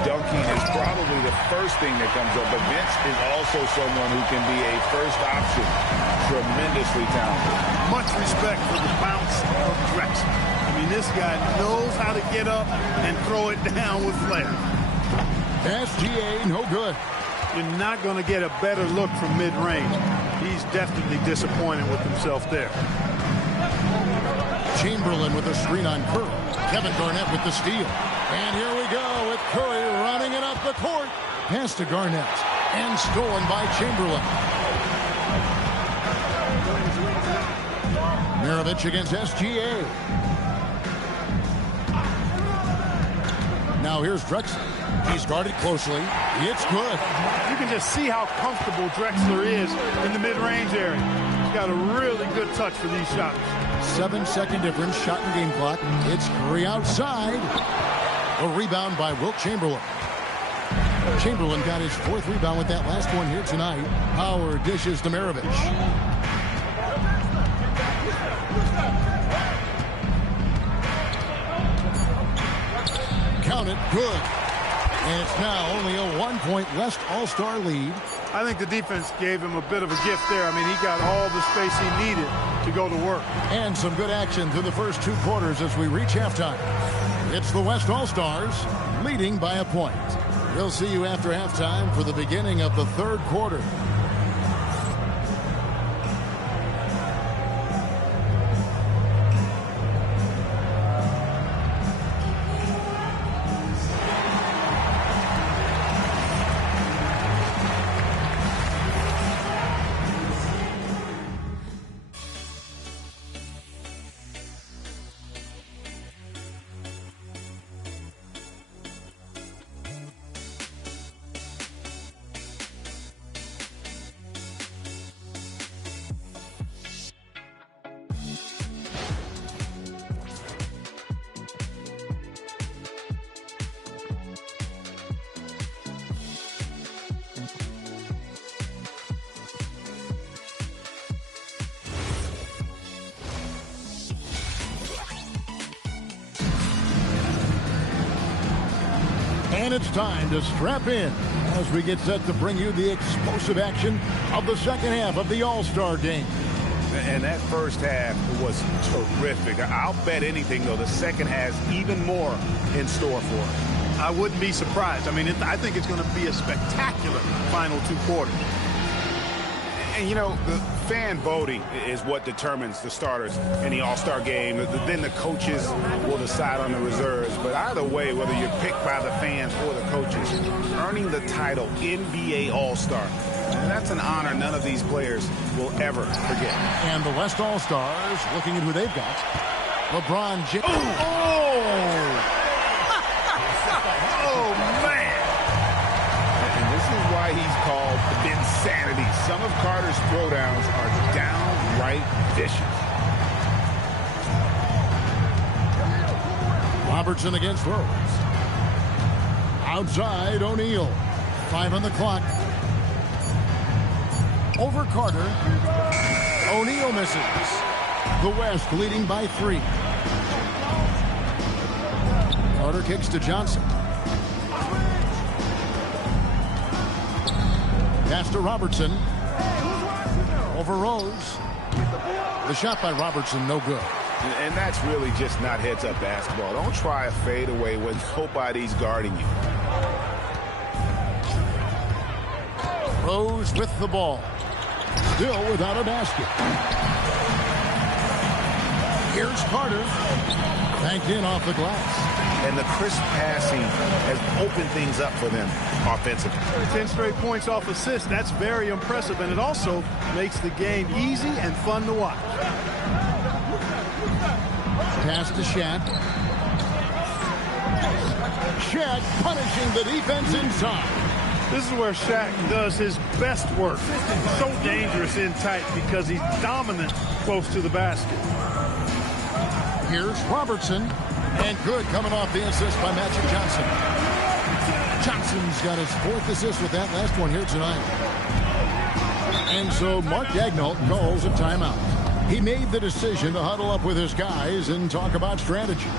dunking is probably the first thing that comes up, but Vince is also someone who can be a first option. Tremendously talented. Much respect for the bounce of Drexler. I mean, this guy knows how to get up and throw it down with flair. SGA, no good. You're not going to get a better look from mid-range. He's definitely disappointed with himself there. Chamberlain with a screen on Curry. Kevin Garnett with the steal. And here we go with Curry running it up the court. Pass to Garnett. And stolen by Chamberlain. Maravich against SGA. Now here's Drexler. He's guarded closely. It's good. You can just see how comfortable Drexler is in the mid-range area. He's got a really good touch for these shots. 7-second difference, shot and game clock. It's Curry outside. A rebound by Wilt Chamberlain. Chamberlain got his 4th rebound with that last one here tonight. Howard dishes to Maravich. Count it, good. And it's now only a 1-point West All-Star lead. I think the defense gave him a bit of a gift there. I mean, he got all the space he needed to go to work. And some good action through the first 2 quarters as we reach halftime. It's the West All-Stars leading by a point. We'll see you after halftime for the beginning of the 3rd quarter. And it's time to strap in as we get set to bring you the explosive action of the second half of the All-Star game. And that first half was terrific. I'll bet anything, though, the second has even more in store for us. I wouldn't be surprised. I mean, I think it's going to be a spectacular final 2 quarters. And, you know, the fan voting is what determines the starters in the All-Star game. Then the coaches will decide on the reserves. But either way, whether you're picked by the fans or the coaches, earning the title NBA All-Star, that's an honor none of these players will ever forget. And the West All-Stars, looking at who they've got. LeBron James. Oh, man. And this is why he's called Vinsanity. Some of Carter's throwdowns are downright vicious. Robertson against Rose. Outside, O'Neal. 5 on the clock. Over Carter. O'Neal misses. The West leading by 3. Carter kicks to Johnson. Pass to Robertson. Over Rose. The shot by Robertson, no good. And that's really just not heads-up basketball. Don't try a fadeaway when nobody's guarding you. Rose with the ball. Still without a basket. Here's Carter. Banked in off the glass. And the crisp passing has opened things up for them offensively. 10 straight points off assists. That's very impressive. And it also makes the game easy and fun to watch. Pass to Shaq. Shaq punishing the defense inside. This is where Shaq does his best work. He's so dangerous in tight because he's dominant close to the basket. Here's Robertson. And good coming off the assist by Magic Johnson. Johnson's got his 4th assist with that last one here tonight. And so Mark Daigneault calls a timeout. He made the decision to huddle up with his guys and talk about strategy.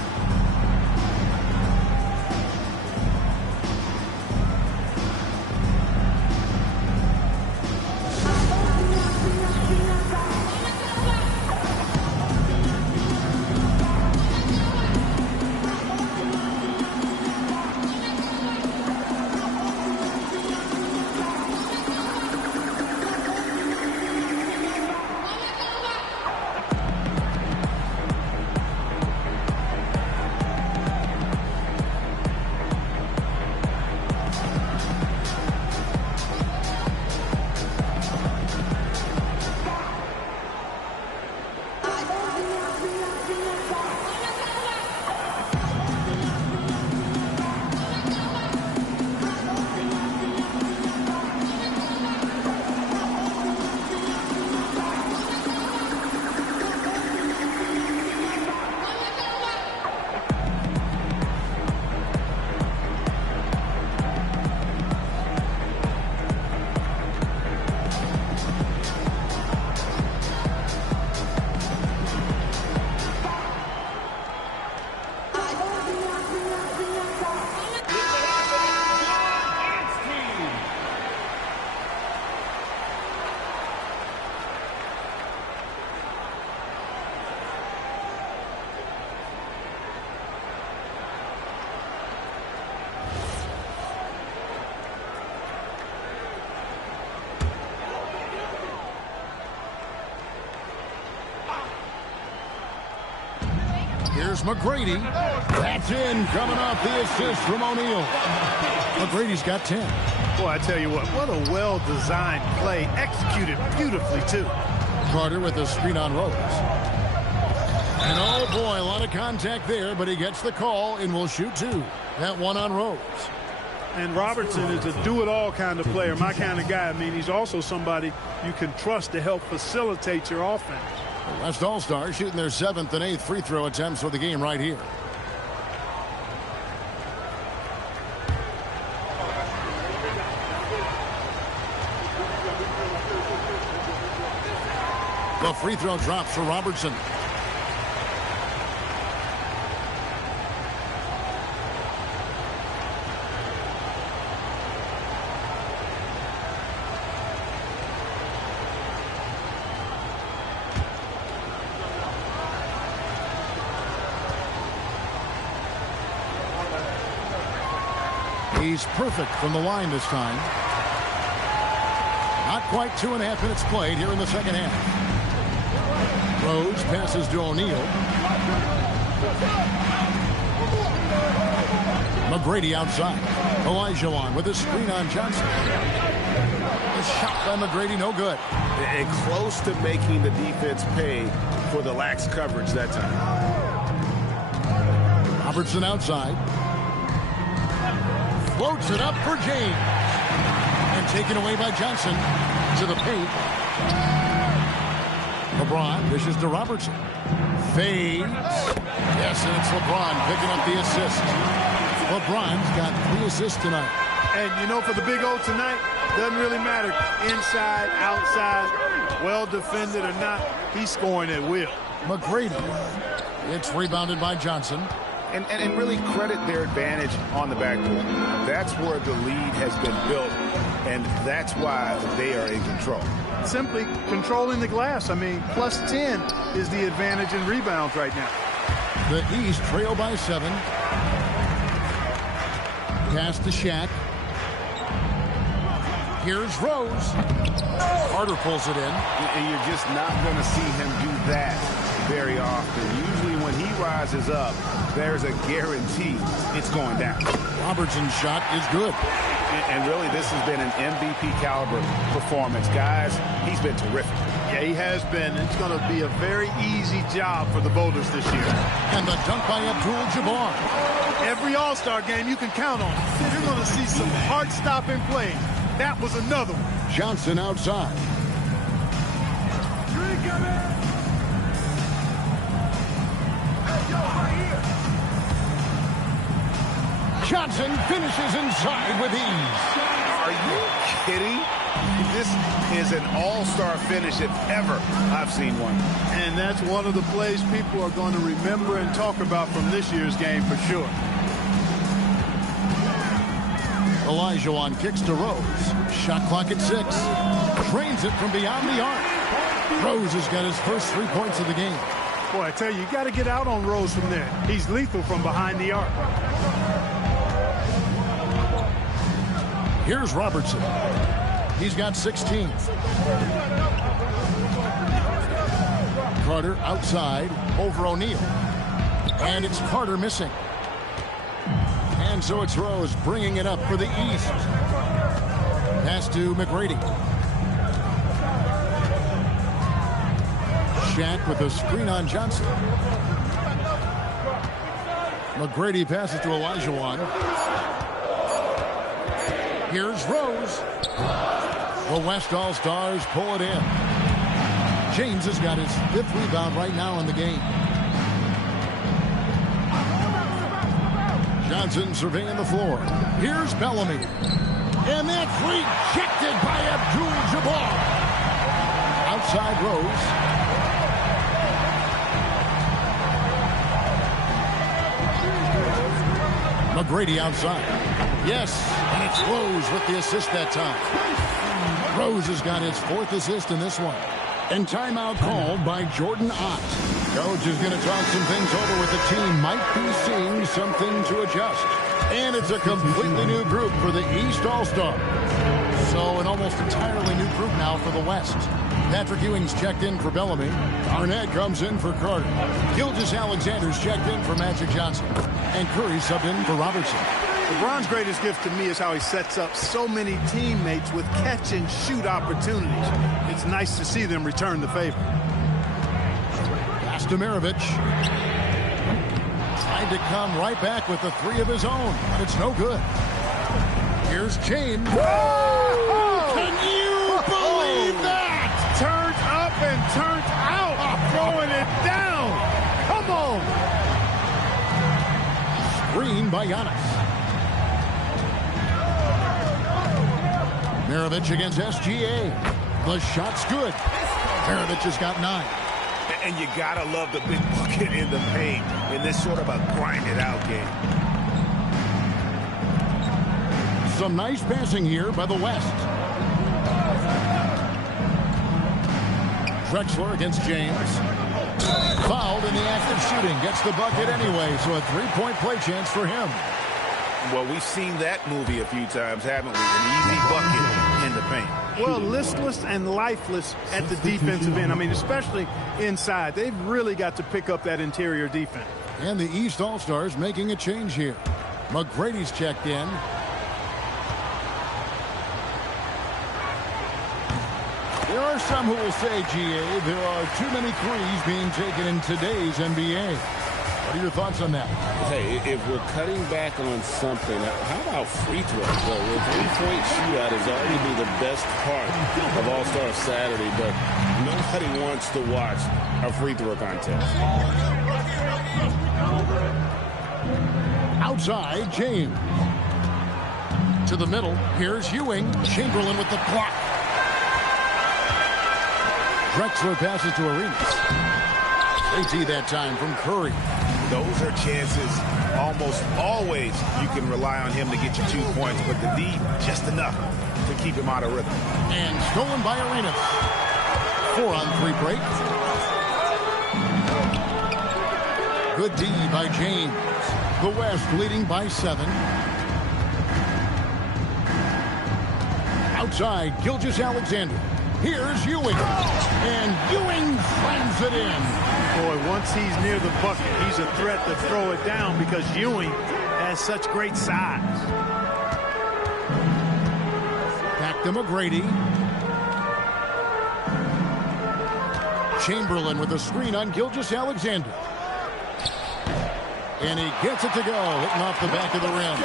Here's McGrady. That's in, coming off the assist from O'Neal. McGrady's got 10. Boy, I tell you what a well-designed play, executed beautifully, too. Carter with a screen on Rose. And oh boy, a lot of contact there, but he gets the call and will shoot 2. That one on Rose. And Robertson is a do-it-all kind of player, my kind of guy. I mean, he's also somebody you can trust to help facilitate your offense. The West All-Stars shooting their 7th and 8th free throw attempts for the game right here. The free throw drops for Robertson. He's perfect from the line this time. Not quite 2.5 minutes played here in the second half. Rose passes to O'Neal. McGrady outside. Olajuwon with a screen on Johnson. The shot by McGrady, no good. And close to making the defense pay for the lax coverage that time. Robertson outside. Floats it up for James. And taken away by Johnson to the paint. LeBron dishes to Robertson. Fades. Yes, and it's LeBron picking up the assist. LeBron's got 3 assists tonight. And, you know, for the Big O tonight, doesn't really matter. Inside, outside, well defended or not, he's scoring at will. McGrady. It's rebounded by Johnson. And really credit their advantage on the backcourt. That's where the lead has been built, and that's why they are in control. Simply controlling the glass. I mean, plus 10 is the advantage in rebounds right now. The East trail by 7. Pass to Shaq. Here's Rose. Carter pulls it in. And you're just not going to see him do that very often. Usually when he rises up, there's a guarantee it's going down. Robertson's shot is good. And really, this has been an MVP caliber performance. Guys, he's been terrific. Yeah, he has been. It's going to be a very easy job for the Boulders this year. And the dunk by Abdul-Jabbar. Every All-Star game you can count on. You're going to see some heart-stopping plays. That was another one. Johnson outside. Johnson finishes inside with ease. Are you kidding? This is an all-star finish if ever I've seen one. And that's one of the plays people are going to remember and talk about from this year's game for sure. Olajuwon kicks to Rose. Shot clock at 6. Drains it from beyond the arc. Rose has got his first 3 points of the game. Boy, I tell you, you got to get out on Rose from there. He's lethal from behind the arc. Here's Robertson. He's got 16. Carter outside over O'Neal. And it's Carter missing. And so it's Rose bringing it up for the East. Pass to McGrady. Shaq with a screen on Johnson. McGrady passes to Olajuwon. Here's Rose. The West All-Stars pull it in. James has got his 5th rebound right now in the game. Johnson surveying the floor. Here's Bellamy. And that's rejected by Abdul-Jabbar. Outside Rose. McGrady outside. Yes, and it's Rose with the assist that time. Rose has got his 4th assist in this one. And timeout called by Jordan Ott. Coach is going to talk some things over with the team. Might be seeing something to adjust. And it's a completely new group for the East All-Star. So an almost entirely new group now for the West. Patrick Ewing's checked in for Bellamy. Arnett comes in for Carter. Gilgeous-Alexander's checked in for Magic Johnson. And Curry subbed in for Robertson. LeBron's greatest gift to me is how he sets up so many teammates with catch-and-shoot opportunities. It's nice to see them return the favor. Pass to Maravich. Tried to come right back with the 3 of his own, but it's no good. Here's James. Whoa! Can you believe that? Turned up and turned out. Throwing it down. Come on. Screen by Giannis. Maravich against SGA. The shot's good. Maravich has got 9. And you gotta love the big bucket in the paint in this sort of a grinded-out game. Some nice passing here by the West. Drexler against James. Fouled in the act of shooting. Gets the bucket anyway, so a 3-point play chance for him. Well, we've seen that movie a few times, haven't we? An easy bucket in the paint. Well, listless and lifeless at the defensive end. I mean, especially inside. They've really got to pick up that interior defense. And the East All-Stars making a change here. McGrady's checked in. There are some who will say, GA, there are too many threes being taken in today's NBA. What are your thoughts on that? Hey, if we're cutting back on something, how about free throws? Well, the three-point shootout has already been the best part of All-Star Saturday, but nobody wants to watch a free throw contest. Outside, James. To the middle, here's Ewing. Chamberlain with the block. Drexler passes to Arenas. They tee that time from Curry. Those are chances almost always you can rely on him to get you 2 points, but the D just enough to keep him out of rhythm. And stolen by Arenas. 4-on-3 break. Good D by James. The West leading by 7. Outside, Gilgeous-Alexander. Here's Ewing. And Ewing slams it in. Boy, once he's near the bucket, he's a threat to throw it down because Ewing has such great size. Back to McGrady. Chamberlain with a screen on Gilgeous-Alexander. And he gets it to go, hitting off the back of the rim.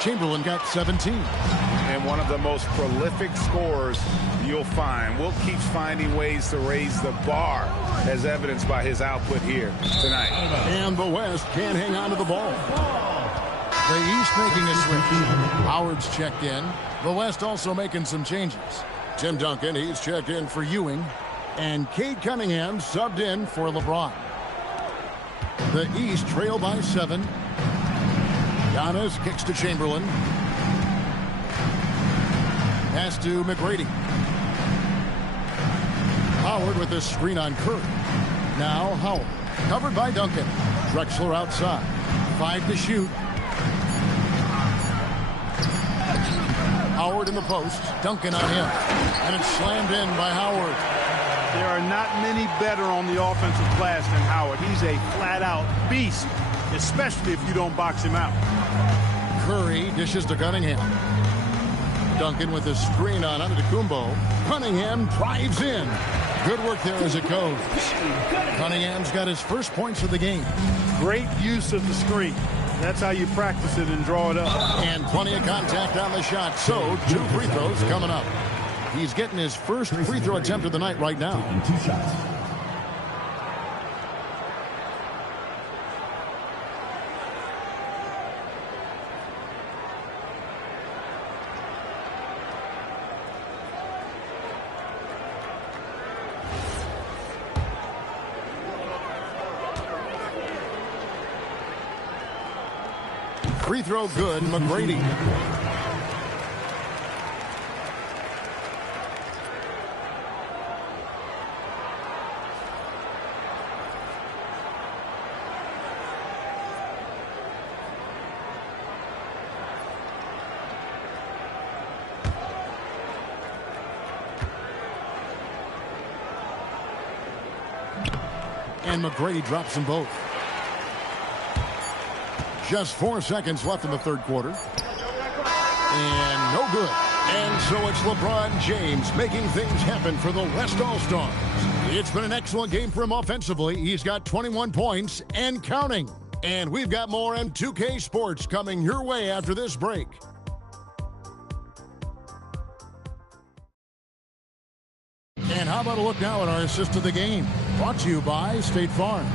Chamberlain got 17. And one of the most prolific scorers you'll find. Will keeps finding ways to raise the bar, as evidenced by his output here tonight. And the West can't hang on to the ball. The East making a switch. Howard's checked in. The West also making some changes. Tim Duncan, he's checked in for Ewing. And Cade Cunningham subbed in for LeBron. The East trail by 7. Giannis kicks to Chamberlain. Pass to McGrady. Howard with a screen on Curry. Now Howard. Covered by Duncan. Drexler outside. 5 to shoot. Howard in the post. Duncan on him. And it's slammed in by Howard. There are not many better on the offensive glass than Howard. He's a flat-out beast, especially if you don't box him out. Curry dishes to Cunningham. Duncan with a screen on Antetokounmpo. Cunningham drives in. Good work there as it goes. Cunningham's got his first points of the game. Great use of the screen. That's how you practice it and draw it up. And plenty of contact on the shot. So 2 free throws coming up. He's getting his first free throw attempt of the night right now. 2 shots. Free throw good, McGrady. And McGrady drops them both. Just 4 seconds left in the third quarter. And no good. And so it's LeBron James making things happen for the West All-Stars. It's been an excellent game for him offensively. He's got 21 points and counting. And we've got more M2K Sports coming your way after this break. And how about a look now at our assist of the game? Brought to you by State Farm.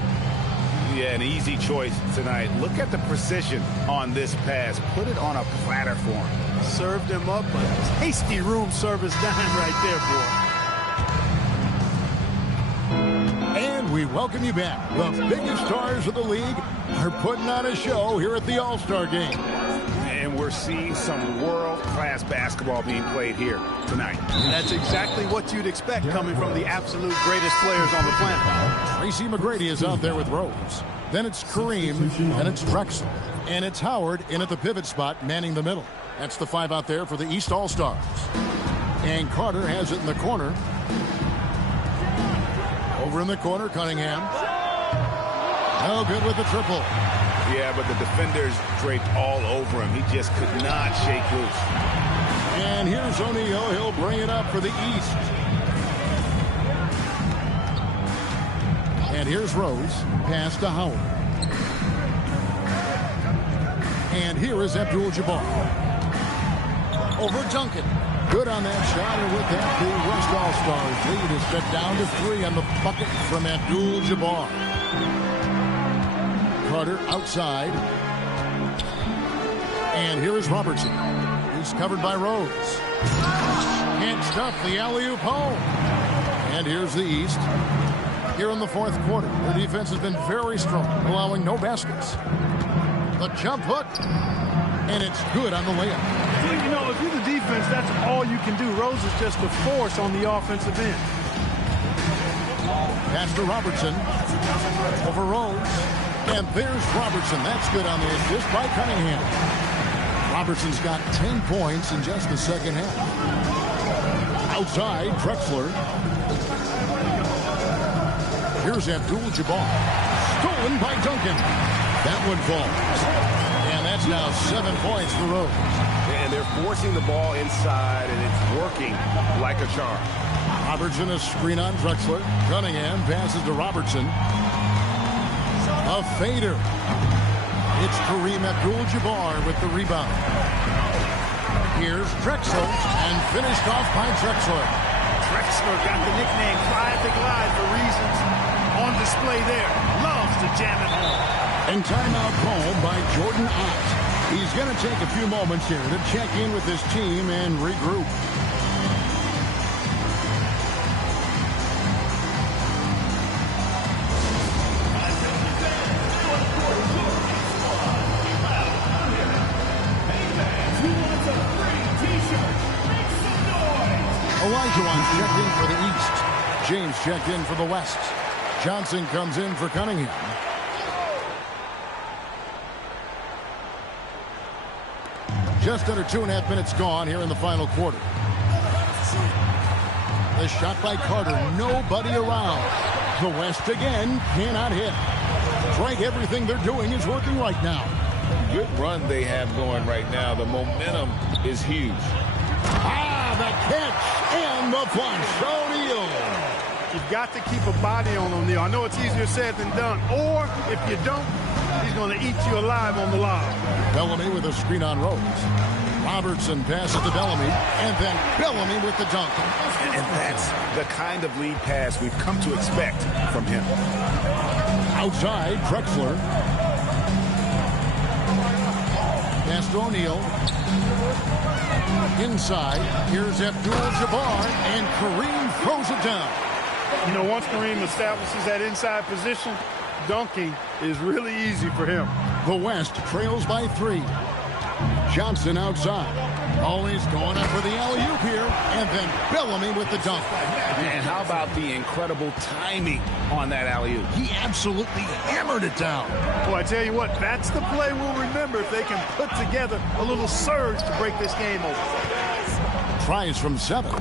Yeah, an easy choice tonight. Look at the precision on this pass. Put it on a platter for him. Served him up a tasty room service dime right there, boy. And we welcome you back. The biggest stars of the league are putting on a show here at the All-Star Game. And we're seeing some world-class basketball being played here tonight. And that's exactly what you'd expect coming from the absolute greatest players on the planet. Tracy McGrady is out there with Rose. Then it's Kareem, and it's Drexler. And it's Howard in at the pivot spot, manning the middle. That's the 5 out there for the East All-Stars. And Carter has it in the corner. Over in the corner, Cunningham. No good with the triple. Yeah, but the defenders draped all over him. He just could not shake loose. And here's O'Neal. He'll bring it up for the East. And here's Rose. Pass to Howard. And here is Abdul-Jabbar. Over Duncan. Good on that shot, and with that, the West All-Stars lead is cut down to 3 on the bucket from Abdul-Jabbar. Carter outside. And here is Robertson. He's covered by Rose. Can't stuff the alley-oop home. And here's the East. Here in the fourth quarter, their defense has been very strong, allowing no baskets. The jump hook, and it's good on the layup. You know, if you're the defense, that's all you can do. Rose is just a force on the offensive end. Pass to Robertson. Over Rose. And there's Robertson. That's good on the assist by Cunningham. Robertson's got 10 points in just the second half. Outside, Drexler. Here's Abdul-Jabbar. Stolen by Duncan. That one falls. And that's now 7 points for Rose. And they're forcing the ball inside, and it's working like a charm. Robertson, a screen on Drexler. Cunningham passes to Robertson. A fader. It's Kareem Abdul-Jabbar with the rebound. Here's Drexler, and finished off by Drexler. Drexler got the nickname Clyde the Glide for reasons on display there. Loves to jam it home. And timeout called by Jordan Ott. He's going to take a few moments here to check in with his team and regroup. Olajuwon checked in for the East. James checked in for the West. Johnson comes in for Cunningham. Just under 2.5 minutes gone here in the final quarter. The shot by Carter. Nobody around. The West again cannot hit. Frank, everything they're doing is working right now. Good run they have going right now. The momentum is huge. The catch and the punch. O'Neal. You've got to keep a body on O'Neal. I know it's easier said than done. Or if you don't, he's going to eat you alive on the lob. Bellamy with a screen on Rose. Robertson passes to Bellamy, and then Bellamy with the dunk. And that's the kind of lead pass we've come to expect from him. Outside, Drexler. Pass to O'Neal. Inside, here's Abdul-Jabbar, and Kareem throws it down. You know, once Kareem establishes that inside position, dunking is really easy for him. The West trails by 3. Johnson outside. Always going up for the alley-oop here, and then Bellamy with the dunk. And how about the incredible timing on that alley-oop? He absolutely hammered it down. Well, I tell you what, that's the play we'll remember if they can put together a little surge to break this game open. Tries from 7.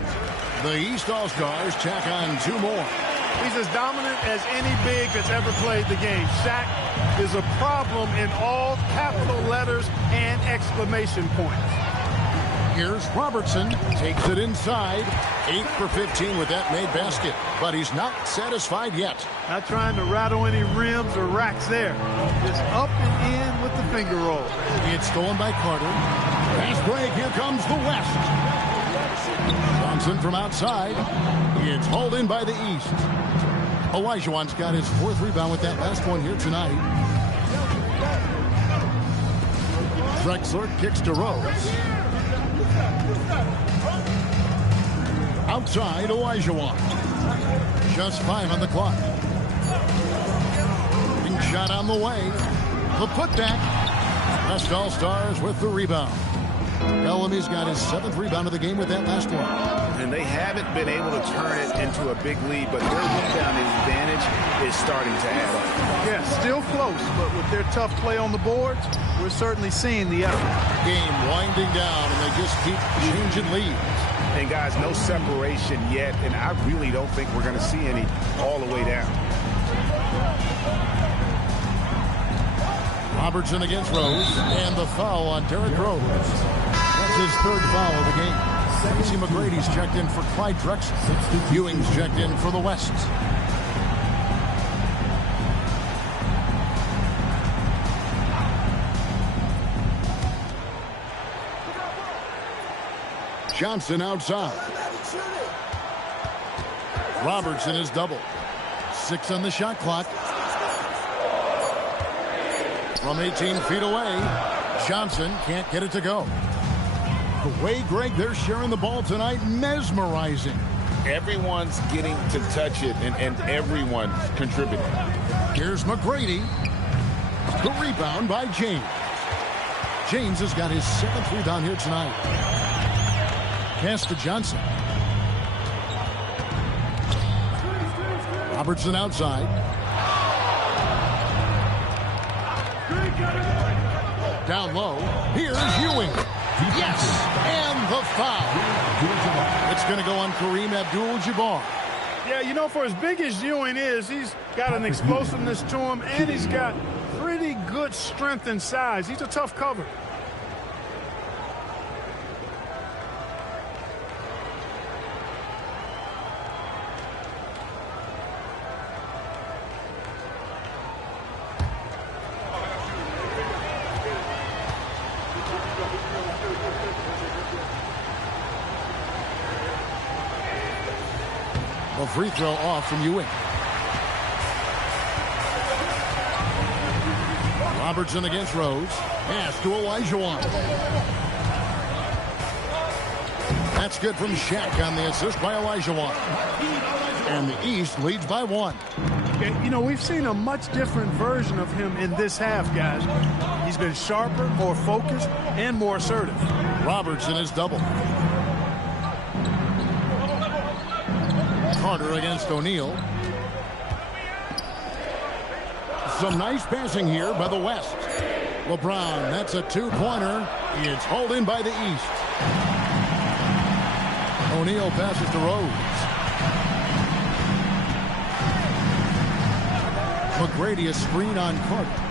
The East All-Stars tack on 2 more. He's as dominant as any big that's ever played the game. Shaq is a problem in all capital letters and exclamation points. Here's Robertson. Takes it inside. 8 for 15 with that made basket. But he's not satisfied yet. Not trying to rattle any rims or racks there. Just up and in with the finger roll. It's stolen by Carter. Fast break. Here comes the West. Johnson from outside. It's hauled in by the East. Olajuwon's got his 4th rebound with that last one here tonight. Drexler kicks to Rose. Outside, Olajuwon. Just 5 on the clock. Big shot on the way. The putback. West All-Stars with the rebound. Bellamy's got his 7th rebound of the game with that last one. And they haven't been able to turn it into a big lead, but their rebounding advantage is starting to add up. Yeah, still close, but with their tough play on the boards, we're certainly seeing the effort. Game winding down, and they just keep changing leads. And guys, no separation yet, and I really don't think we're going to see any all the way down. Robertson against Rose, and the foul on Derrick Rose. That's his 3rd foul of the game. Tracy McGrady's checked in for Clyde Drexel. Ewing's checked in for the West. Johnson outside. Robertson is double. 6 on the shot clock. From 18 feet away, Johnson can't get it to go. The way, Greg, they're sharing the ball tonight, mesmerizing. Everyone's getting to touch it, and everyone contributing. Here's McGrady. The rebound by James. James has got his 7th rebound here tonight. Pass to Johnson. Robertson outside. Down low. Here's Ewing. Yes, and the foul. It's going to go on Kareem Abdul-Jabbar. Yeah, you know, for as big as Ewing is, he's got an explosiveness to him, and he's got pretty good strength and size. He's a tough cover. A free throw off from Ewing. Robertson against Rose. Pass to Olajuwon. That's good from Shaq on the assist by Olajuwon. And the East leads by 1. You know, we've seen a much different version of him in this half, guys. He's been sharper, more focused, and more assertive. Robertson is double. Carter against O'Neal. Some nice passing here by the West. LeBron, that's a 2-pointer. It's hauled in by the East. O'Neal passes to Rose. McGrady, a screen on Carter.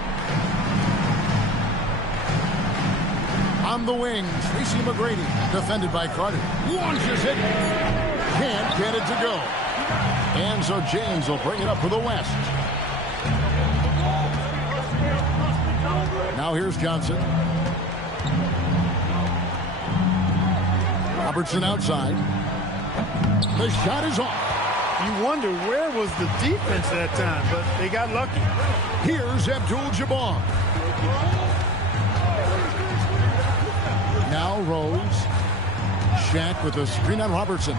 On the wing, Tracy McGrady, defended by Carter. Launches it. Can't get it to go. And so James will bring it up for the West. Now here's Johnson. Robertson outside. The shot is off. You wonder where was the defense that time, but they got lucky. Here's Abdul-Jabbar. Now Rose. Shaq with a screen on Robertson.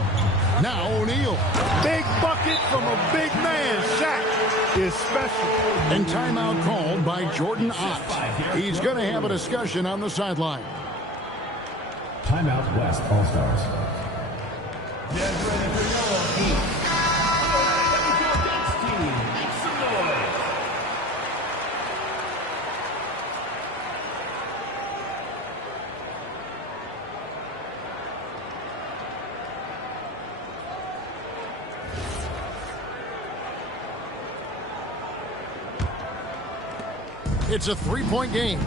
Now O'Neal. Big bucket from a big man. Shaq is special. And timeout called by Jordan Ott. He's going to have a discussion on the sideline. Timeout West All-Stars. It's a 3-point game.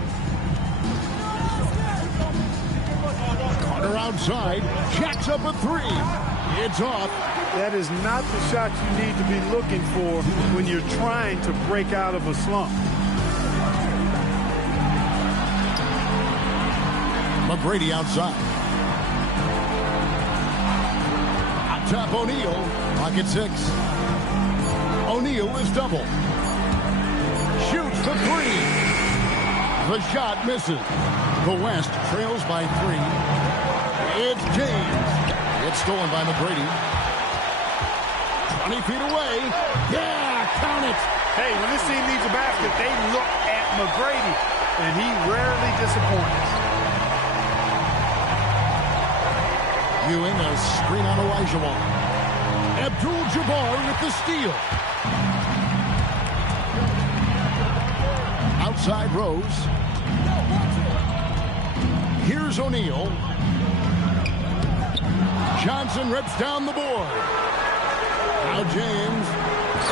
Carter outside. Jacks up a 3. It's off. That is not the shot you need to be looking for when you're trying to break out of a slump. McGrady outside. On top O'Neal. Pocket 6. O'Neal is double. Shoots the 3. The shot misses. The West trails by 3. It's James. It's stolen by McGrady. 20 feet away. Yeah, count it. Hey, when this team needs a basket, they look at McGrady, and he rarely disappoints. arguing a screen on Olajuwon. Abdul-Jabbar with the steal. Outside Rose. Here's O'Neal. Johnson rips down the board. Now James.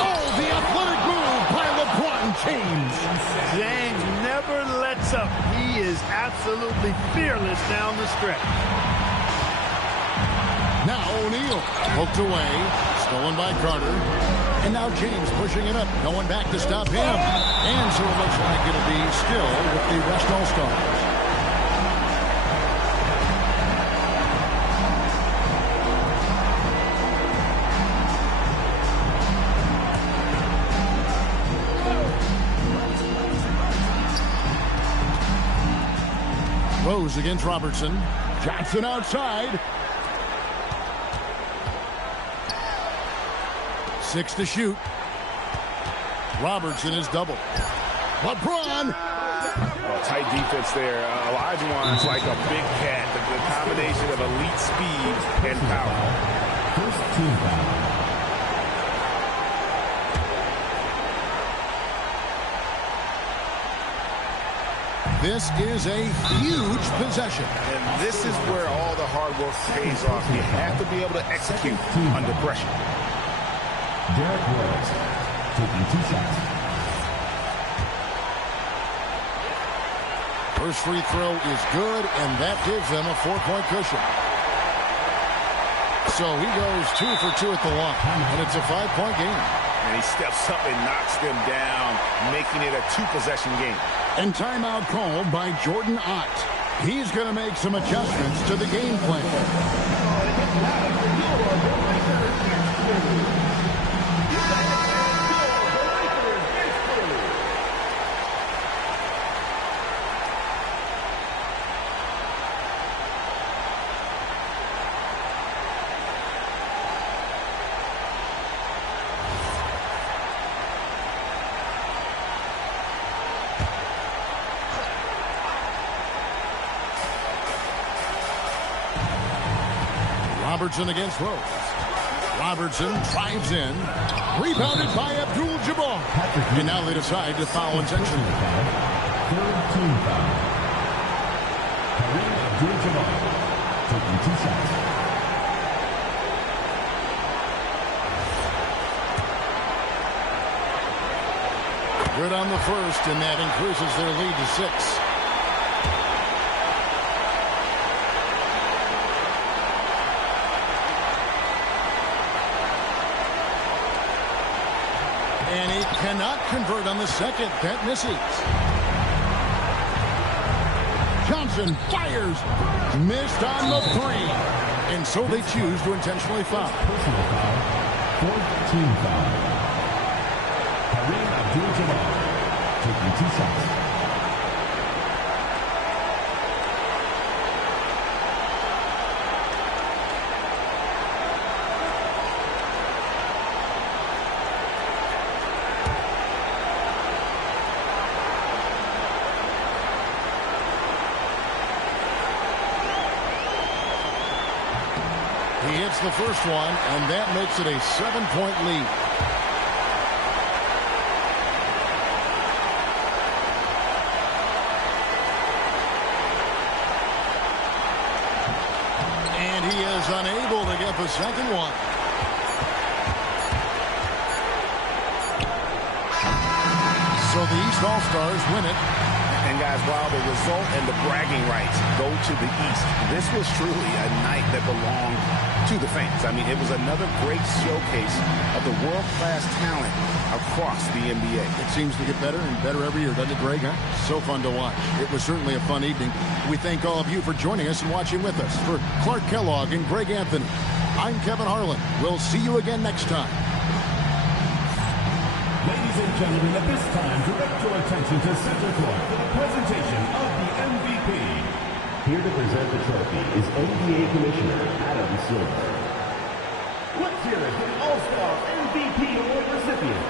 Oh, the athletic move by LeBron James. James never lets up. He is absolutely fearless down the stretch. Now O'Neal poked away, stolen by Carter. And now James pushing it up. No one back to stop him. And so it looks like it'll be still with the West All-Stars. Rose against Robertson. Johnson outside. 6 to shoot. Robertson is double. LeBron. Oh, tight defense there. Olajuwon's like a big cat. The combination of elite speed and power. First team foul. This is a huge possession. And this is where all the hard work pays off. You have to be able to execute under pressure. Derrick Rose taking 2 shots. First free throw is good, and that gives them a 4-point cushion. So he goes 2 for 2 at the line, and it's a 5-point game. And he steps up and knocks them down, making it a 2-possession game. And timeout called by Jordan Ott. He's going to make some adjustments to the game plan. Robertson against Rose. Robertson drives in. Rebounded by Abdul-Jabbar. And now they decide to foul intentionally. Third team foul. Kareem Abdul-Jabbar taking 2 shots. Good on the first, and that increases their lead to 6. And he cannot convert on the second. That misses. Johnson fires. Missed on the 3. And so they choose to intentionally foul. Personal foul. Fourth team foul. Kareem Abdul-Jabbar taking 2 shots. He hits the first one, and that makes it a 7-point lead. And he is unable to get the second one. So the East All-Stars win it. And guys, while the result and the bragging rights go to the East, this was truly a night that belonged to the fans. I mean, it was another great showcase of the world-class talent across the NBA. It seems to get better and better every year, doesn't it, Greg? Huh? So fun to watch. It was certainly a fun evening. We thank all of you for joining us and watching with us. For Clark Kellogg and Greg Anthony, I'm Kevin Harlan. We'll see you again next time. Ladies and gentlemen, at this time, direct your attention to center court for the presentation of the MVP. Here to present the trophy is NBA Commissioner Adam Silver. Let's hear it for the All-Star MVP Award recipient.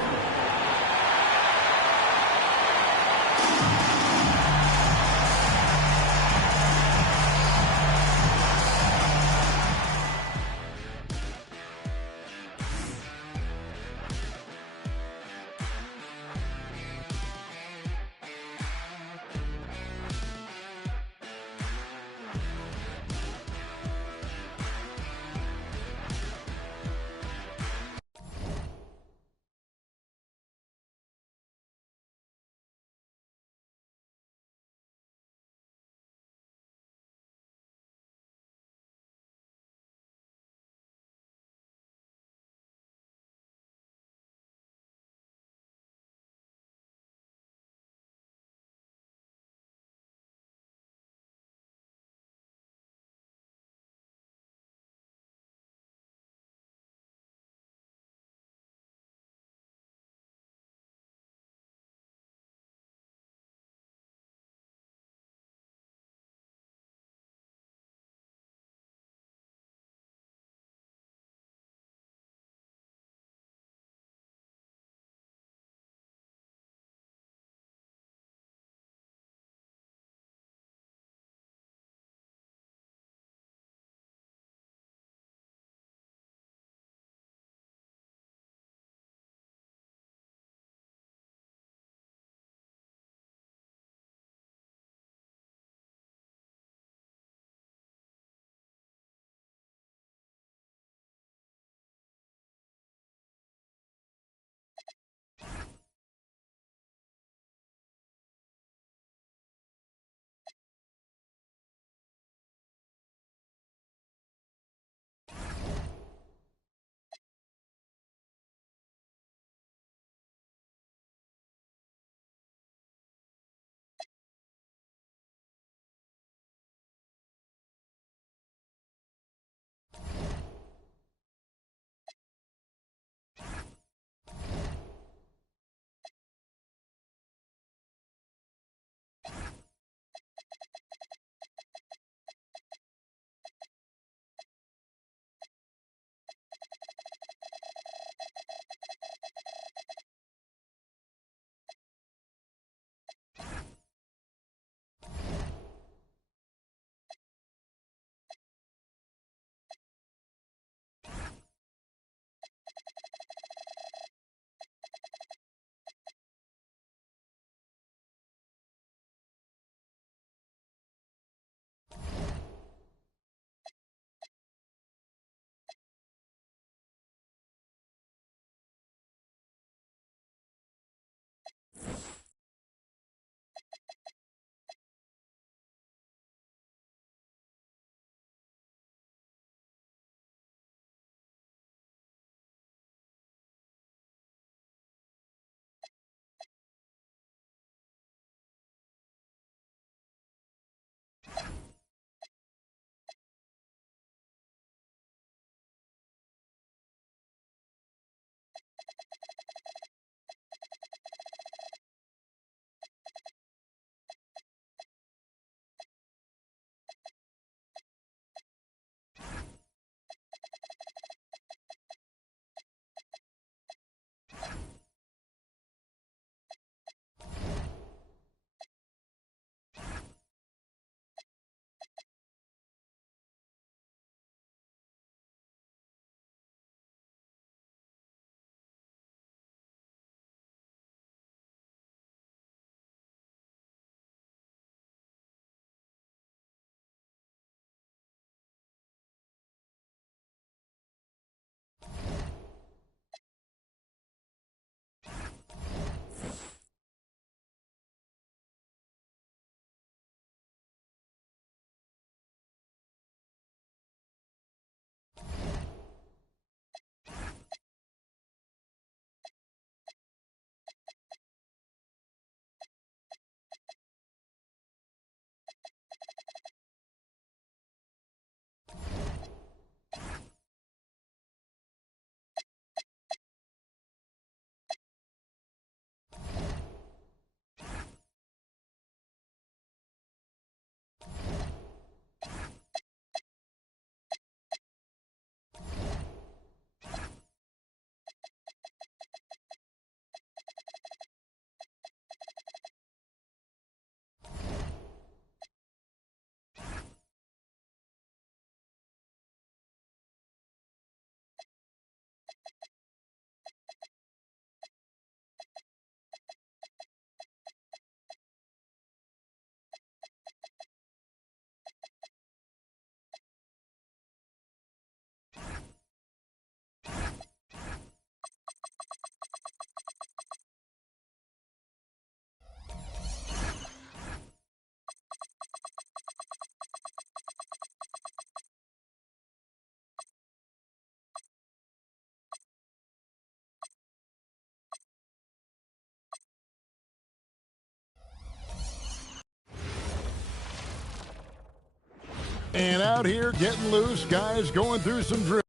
out here getting loose. Guys going through some drift.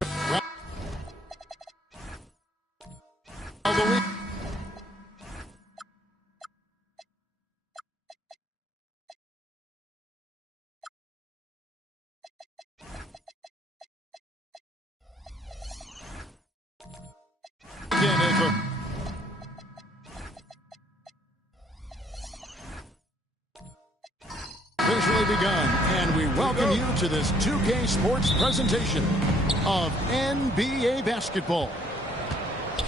Officially begun, and we welcome you to this 2K Sports presentation of NBA basketball.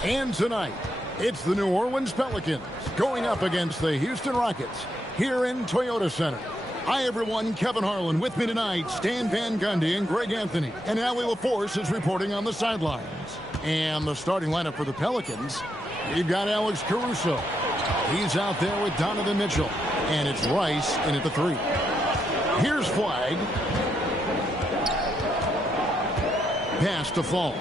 And tonight, it's the New Orleans Pelicans going up against the Houston Rockets here in Toyota Center. Hi, everyone. Kevin Harlan with me tonight, Stan Van Gundy and Greg Anthony. And Allie LaForce is reporting on the sidelines. And the starting lineup for the Pelicans, we've got Alex Caruso. He's out there with Donovan Mitchell. And it's Rice in at the 3. Here's Flag. Pass to Fall.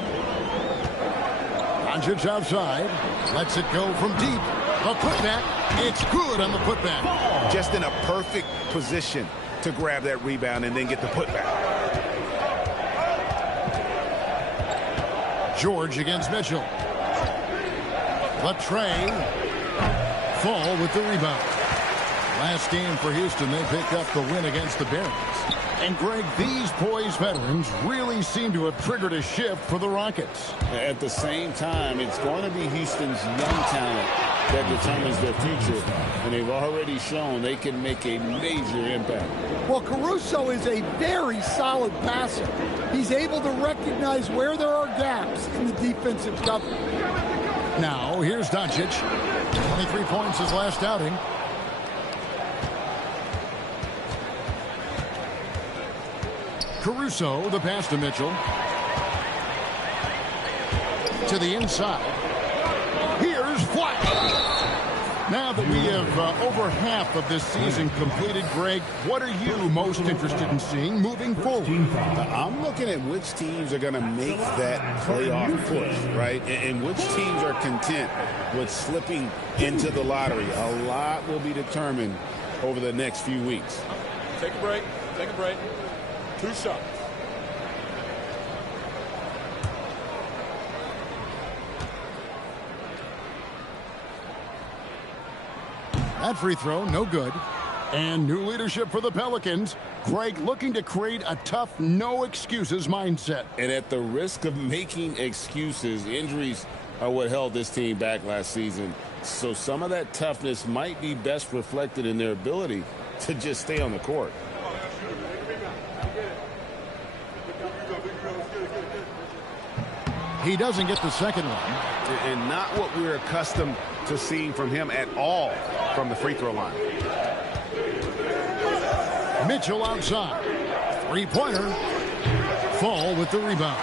Doncic outside. Lets it go from deep. A putback. It's good on the putback. Just in a perfect position to grab that rebound and then get the putback. George against Mitchell. Latrey. Fall with the rebound. Last game for Houston, they picked up the win against the Barons. And, Greg, these poised veterans really seem to have triggered a shift for the Rockets. At the same time, it's going to be Houston's young talent that determines their future. And they've already shown they can make a major impact. Well, Caruso is a very solid passer. He's able to recognize where there are gaps in the defensive cover. Now, here's Doncic. 23 points his last outing. Caruso, the pass to Mitchell. To the inside. Here's Flash. Now that we have over half of this season completed, Greg, what are you most interested in seeing moving forward? I'm looking at which teams are going to make that playoff push, right? And which teams are content with slipping into the lottery. A lot will be determined over the next few weeks. Take a break. Take a break. 2 shots. That free throw, no good. And new leadership for the Pelicans. Greg looking to create a tough, no-excuses mindset. And at the risk of making excuses, injuries are what held this team back last season. So some of that toughness might be best reflected in their ability to just stay on the court. He doesn't get the second one. And not what we're accustomed to seeing from him at all from the free throw line. Mitchell outside. Three-pointer. Fall with the rebound.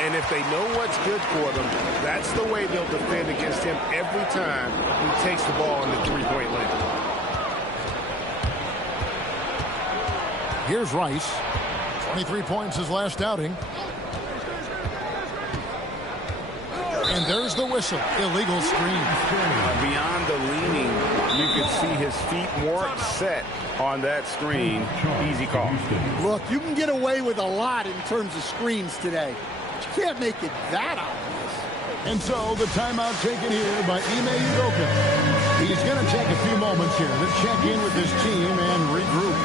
And if they know what's good for them, that's the way they'll defend against him every time he takes the ball in the three-point line. Here's Rice. 23 points his last outing. And there's the whistle. Illegal screen. Beyond the leaning, you can see his feet more set on that screen. Easy call. Look, you can get away with a lot in terms of screens today. But you can't make it that obvious. And so the timeout taken here by Ime Udoka. He's going to take a few moments here to check in with his team and regroup.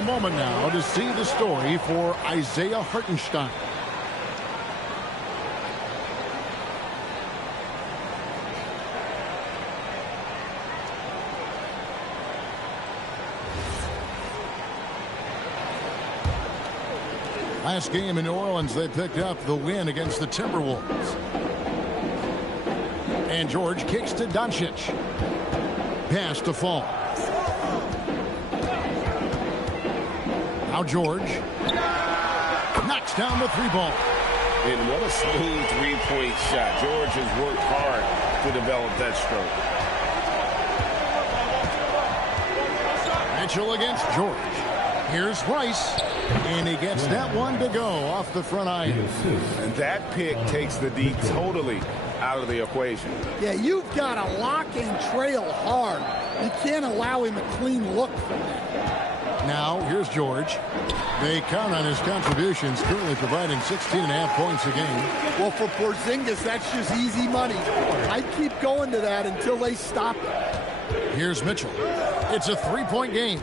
a moment now to see the story for Isaiah Hartenstein. Last game in New Orleans, they picked up the win against the Timberwolves. And George kicks to Doncic. Pass to Fall. Now George knocks down the three ball. And what a smooth three-point shot. George has worked hard to develop that stroke. Mitchell against George. Here's Rice. And he gets that one to go off the front iron. And that pick takes the D totally out of the equation. Yeah, you've got to lock and trail hard. You can't allow him a clean look from that. Now, here's George. They count on his contributions, currently providing 16.5 points a game. Well, for Porzingis, that's just easy money. I'd keep going to that until they stop it. Here's Mitchell. It's a three-point game.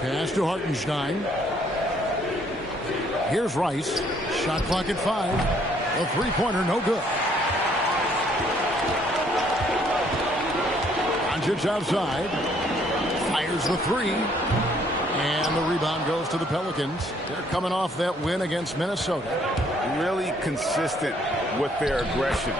Pass to Hartenstein. Here's Rice. Shot clock at 5. A three-pointer, no good. Doncic outside. Fires the three. And the rebound goes to the Pelicans. They're coming off that win against Minnesota. Really consistent with their aggression.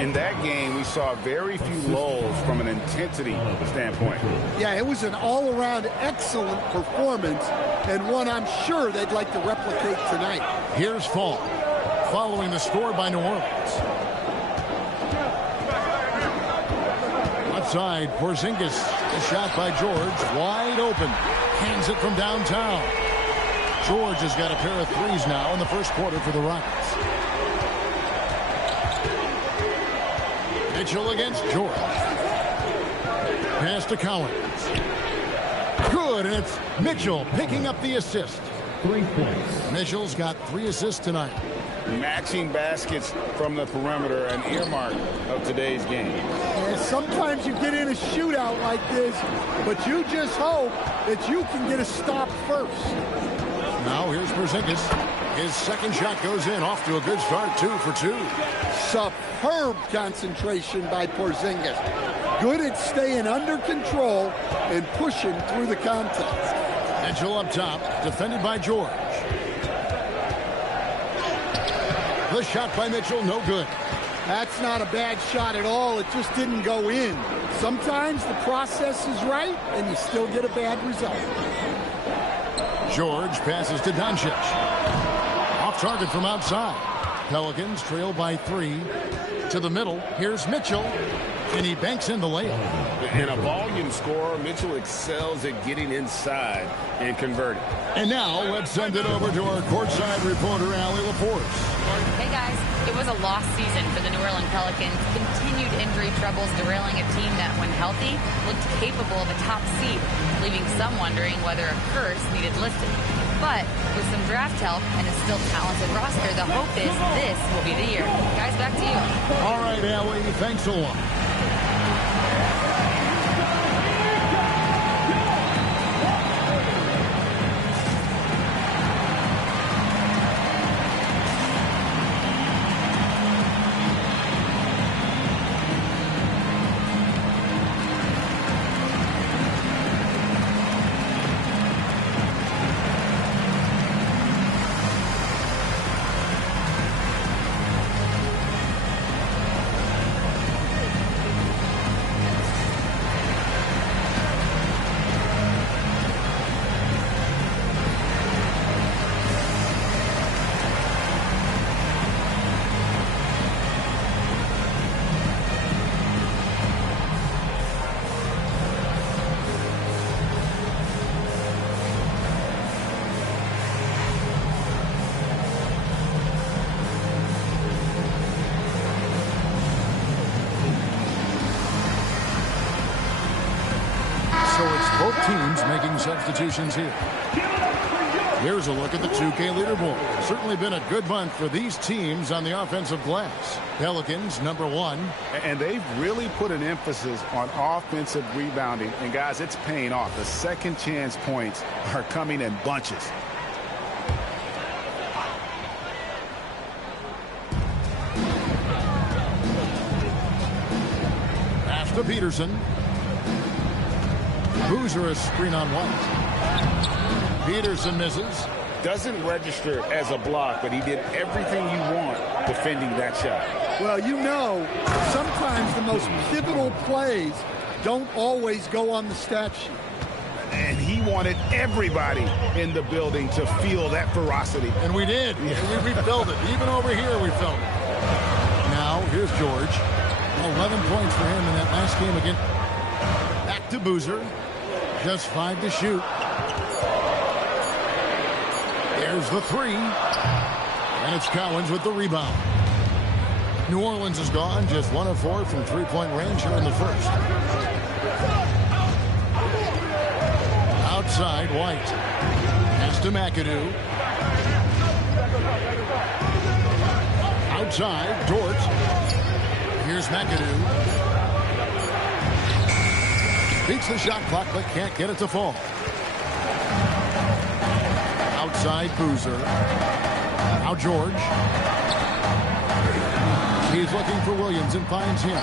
In that game, we saw very few lulls from an intensity standpoint. Yeah, it was an all-around excellent performance, and one I'm sure they'd like to replicate tonight. Here's Fall, following the score by New Orleans. Outside, Porzingis, a shot by George, wide open. Hands it from downtown. George has got a pair of threes now in the first quarter for the Rockets. Mitchell against George. Pass to Collins. Good, and it's Mitchell picking up the assist. 3 points. Mitchell's got 3 assists tonight. Matching baskets from the perimeter, an earmark of today's game. And sometimes you get in a shootout like this, but you just hope that you can get a stop first. Now here's Porzingis. His second shot goes in, off to a good start, 2 for 2. Superb concentration by Porzingis. Good at staying under control and pushing through the contest. Mitchell up top, defended by George. The shot by Mitchell, no good. That's not a bad shot at all. It just didn't go in. Sometimes the process is right, and you still get a bad result. George passes to Doncic. Off target from outside. Pelicans trail by 3. To the middle, here's Mitchell. And he banks in the layup. And a volume scorer, Mitchell excels at getting inside and converting. And now, let's send it over to our courtside reporter, Allie LaForce. Hey, guys. It was a lost season for the New Orleans Pelicans. Continued injury troubles derailing a team that, when healthy, looked capable of a top seed, leaving some wondering whether a curse needed lifting. But with some draft help and a still talented roster, the hope is this will be the year. Guys, back to you. All right, Allie. Thanks a lot. So it's both teams making substitutions here. Here's a look at the 2K leaderboard. Certainly been a good month for these teams on the offensive glass. Pelicans, #1. And they've really put an emphasis on offensive rebounding. And, guys, it's paying off. The second chance points are coming in bunches. Pass to Peterson. Boozer a screen on White. Peterson misses. Doesn't register as a block, but he did everything you want defending that shot. Well, you know, sometimes the most pivotal plays don't always go on the stat sheet. And he wanted everybody in the building to feel that ferocity. And we did. Yeah. We felt it. Even over here, we felt it. Now, here's George. 11 points for him in that last game again. Back to Boozer. Just 5 to shoot. There's the 3. And it's Cowens with the rebound. New Orleans is gone. Just 1 of 4 from three-point range here in the first. Outside, White. Pass to McAdoo. Outside, Dort. Here's McAdoo. Beats the shot clock, but can't get it to fall. Outside, Boozer. Now George. He's looking for Williams and finds him.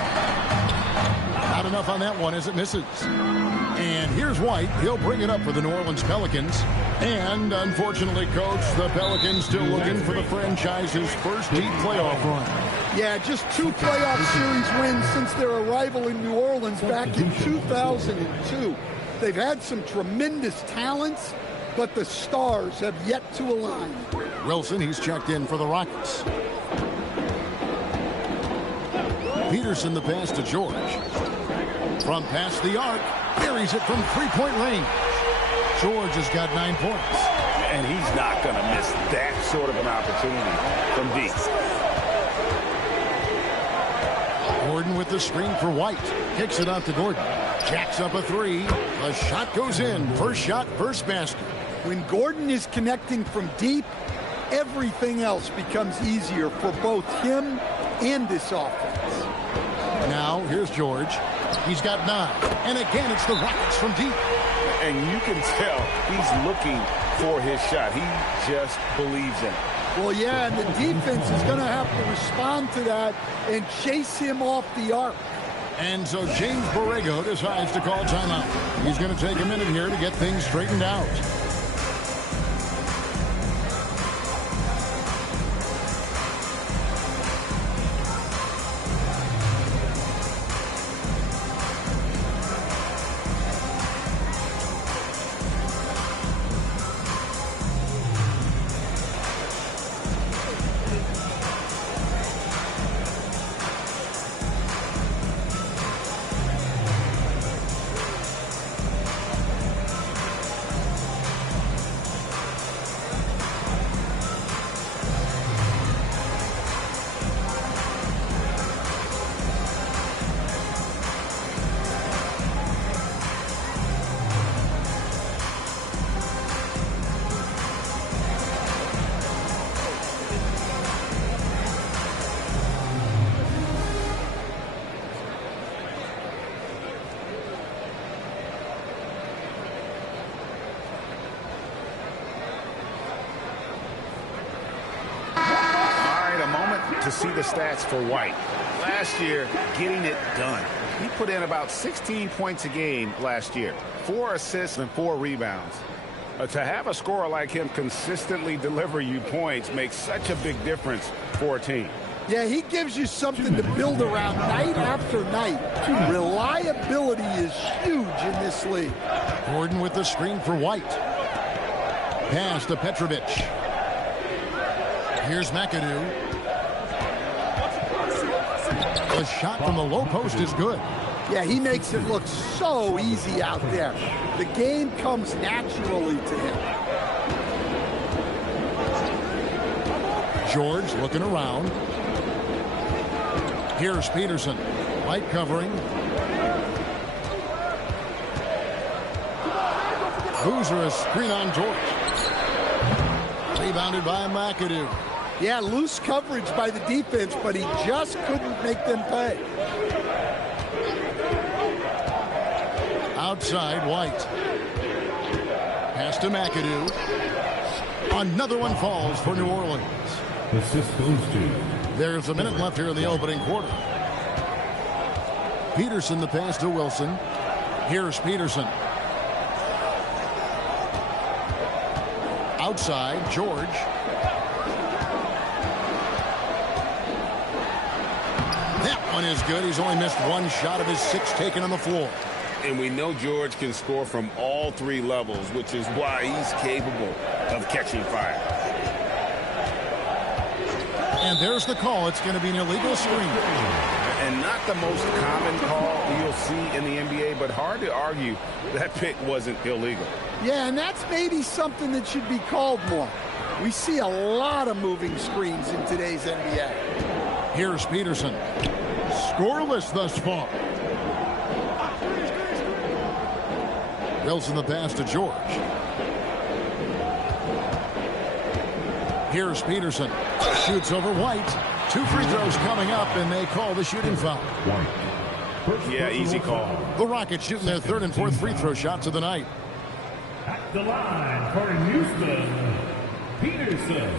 Not enough on that one as it misses. And here's White. He'll bring it up for the New Orleans Pelicans. And unfortunately, Coach, the Pelicans still looking for the franchise's first deep playoff run. Yeah, just 2 playoff series wins since their arrival in New Orleans back in 2002. They've had some tremendous talents, but the stars have yet to align. Wilson, he's checked in for the Rockets. Peterson, the pass to George. From past the arc, carries it from three-point range. George has got 9 points. And he's not going to miss that sort of an opportunity from deep. Gordon with the screen for White. Kicks it out to Gordon. Jacks up a 3. The shot goes in. First shot, first basket. When Gordon is connecting from deep, everything else becomes easier for both him and this offense. Now, here's George. He's got 9. And again, it's the Rockets from deep. And you can tell he's looking for his shot. He just believes in it. Well, yeah, and the defense is going to have to respond to that and chase him off the arc. And so James Borrego decides to call timeout. He's going to take a minute here to get things straightened out. To see the stats for White. Last year, getting it done. He put in about 16 points a game last year. 4 assists and 4 rebounds. To have a scorer like him consistently deliver you points makes such a big difference for a team. Yeah, he gives you something to build around night after night. Reliability is huge in this league. Gordon with the screen for White. Pass to Petrovic. Here's McAdoo. The shot from the low post is good. Yeah, he makes it look so easy out there. The game comes naturally to him. George looking around. Here's Peterson. White covering. Boozer a screen on George. Rebounded by McAdoo. Yeah, loose coverage by the defense, but he just couldn't make them pay. Outside, White. Pass to McAdoo. Another one falls for New Orleans. Assist goes to. There's a minute left here in the opening quarter. Peterson, the pass to Wilson. Here's Peterson. Outside, George. That one is good. He's only missed one shot of his 6 taken on the floor. And we know George can score from all 3 levels, which is why he's capable of catching fire. And there's the call. It's going to be an illegal screen. And not the most common call you'll see in the NBA, but hard to argue that pick wasn't illegal. Yeah, and that's maybe something that should be called more. We see a lot of moving screens in today's NBA. Here's Peterson. Scoreless thus far. Wilson the pass to George. Here's Peterson. Shoots over White. 2 free throws coming up, and they call the shooting foul. Yeah, easy call. The Rockets shooting their 3rd and 4th free throw shots of the night. At the line for Houston, Peterson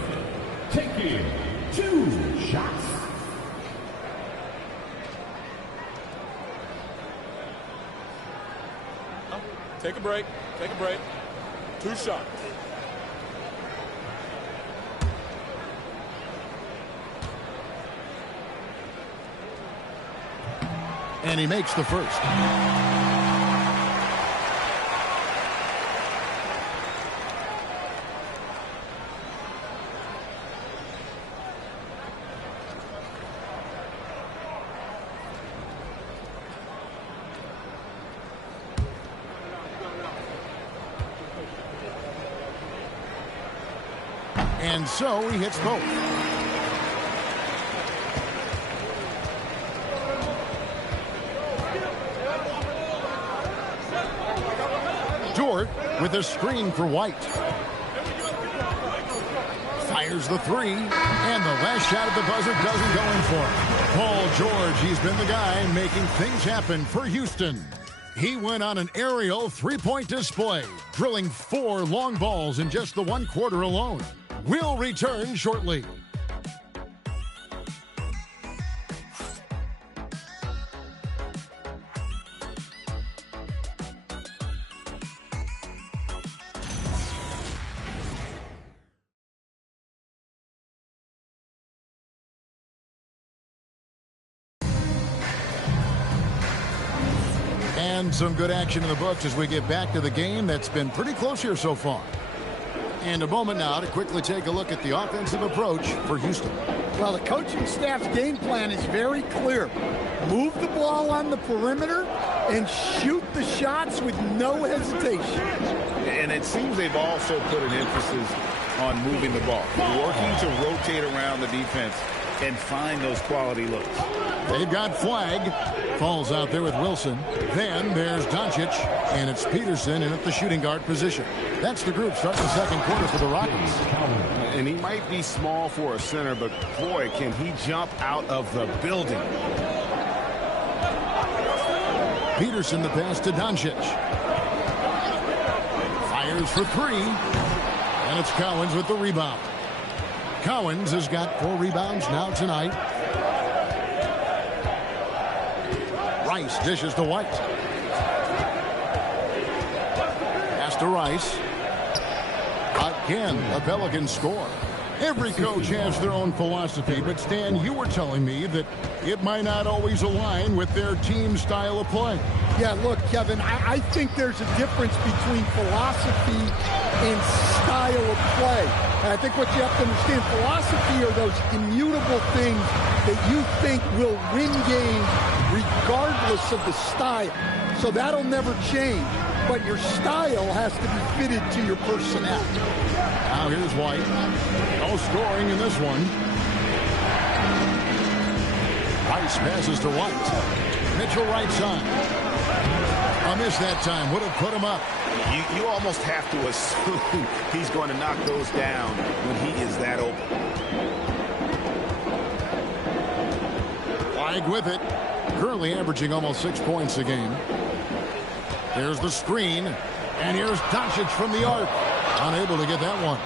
taking 2 shots. Take a break. Take a break. 2 shots. And he makes the first. And so he hits both. Dort with a screen for White. Fires the 3, and the last shot at the buzzer doesn't go in for him. Paul George, he's been the guy making things happen for Houston. He went on an aerial 3-point display, drilling 4 long balls in just the 1 quarter alone. We'll return shortly. And some good action in the books as we get back to the game that's been pretty close here so far. And a moment now to quickly take a look at the offensive approach for Houston. Well, the coaching staff's game plan is very clear. Move the ball on the perimeter and shoot the shots with no hesitation. And it seems they've also put an emphasis on moving the ball, working to rotate around the defense and find those quality looks. They've got Flag. Falls out there with Wilson. Then there's Doncic, and it's Peterson in at the shooting guard position. That's the group starting the 2nd quarter for the Rockets. And he might be small for a center, but boy, can he jump out of the building. Peterson the pass to Doncic. Fires for 3. And it's Cowens with the rebound. Cowens has got 4 rebounds now tonight. Rice dishes to White. Pass to Rice. Again, a Pelican score. Every coach has their own philosophy, but Stan, you were telling me that it might not always align with their team style of play. Yeah, look, Kevin, I think there's a difference between philosophy and style of play. And I think what you have to understand, philosophy are those immutable things that you think will win games regardless of the style. So that'll never change. But your style has to be fitted to your personnel. Now here's White. No scoring in this one. Rice passes to White. Mitchell right side. A miss that time would have put him up. You almost have to assume he's going to knock those down when he is that open. Flag with it. Currently averaging almost 6 points a game. There's the screen. And here's Doncic from the arc. Unable to get that one.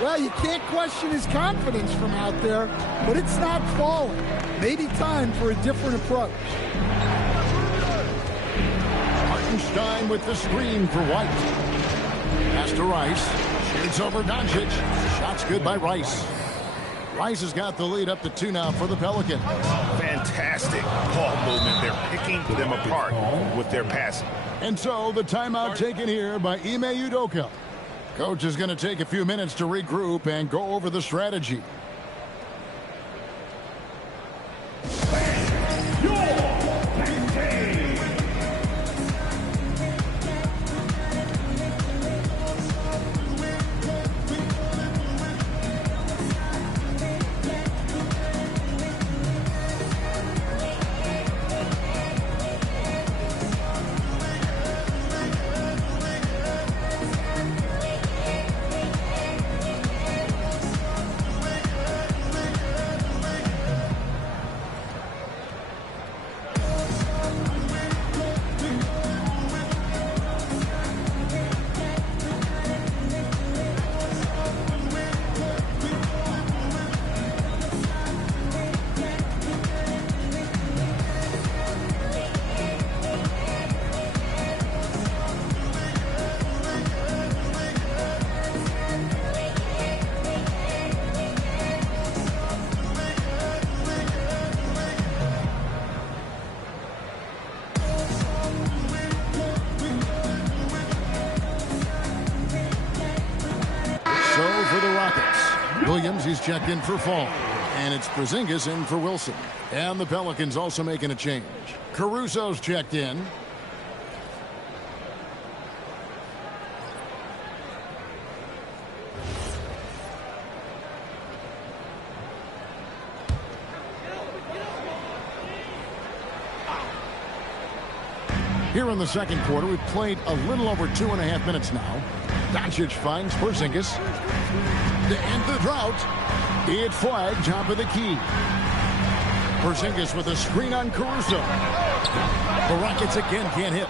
Well, you can't question his confidence from out there, but it's not falling. Maybe time for a different approach. Hartenstein with the screen for White. Pass to Rice. Shoots over Doncic. Shot's good by Rice. Rice has got the lead up to 2 now for the Pelicans. Fantastic ball movement. They're picking them apart with their passing. And so the timeout taken here by Ime Udoka. Coach is going to take a few minutes to regroup and go over the strategy. Williams, he's checked in for Fall. And it's Porzingis in for Wilson. And the Pelicans also making a change. Caruso's checked in. Here in the second quarter, we've played a little over 2.5 minutes now. Doncic finds Porzingis. To end the drought, it's flag, top of the key. Porzingis with a screen on Caruso. The Rockets again can't hit.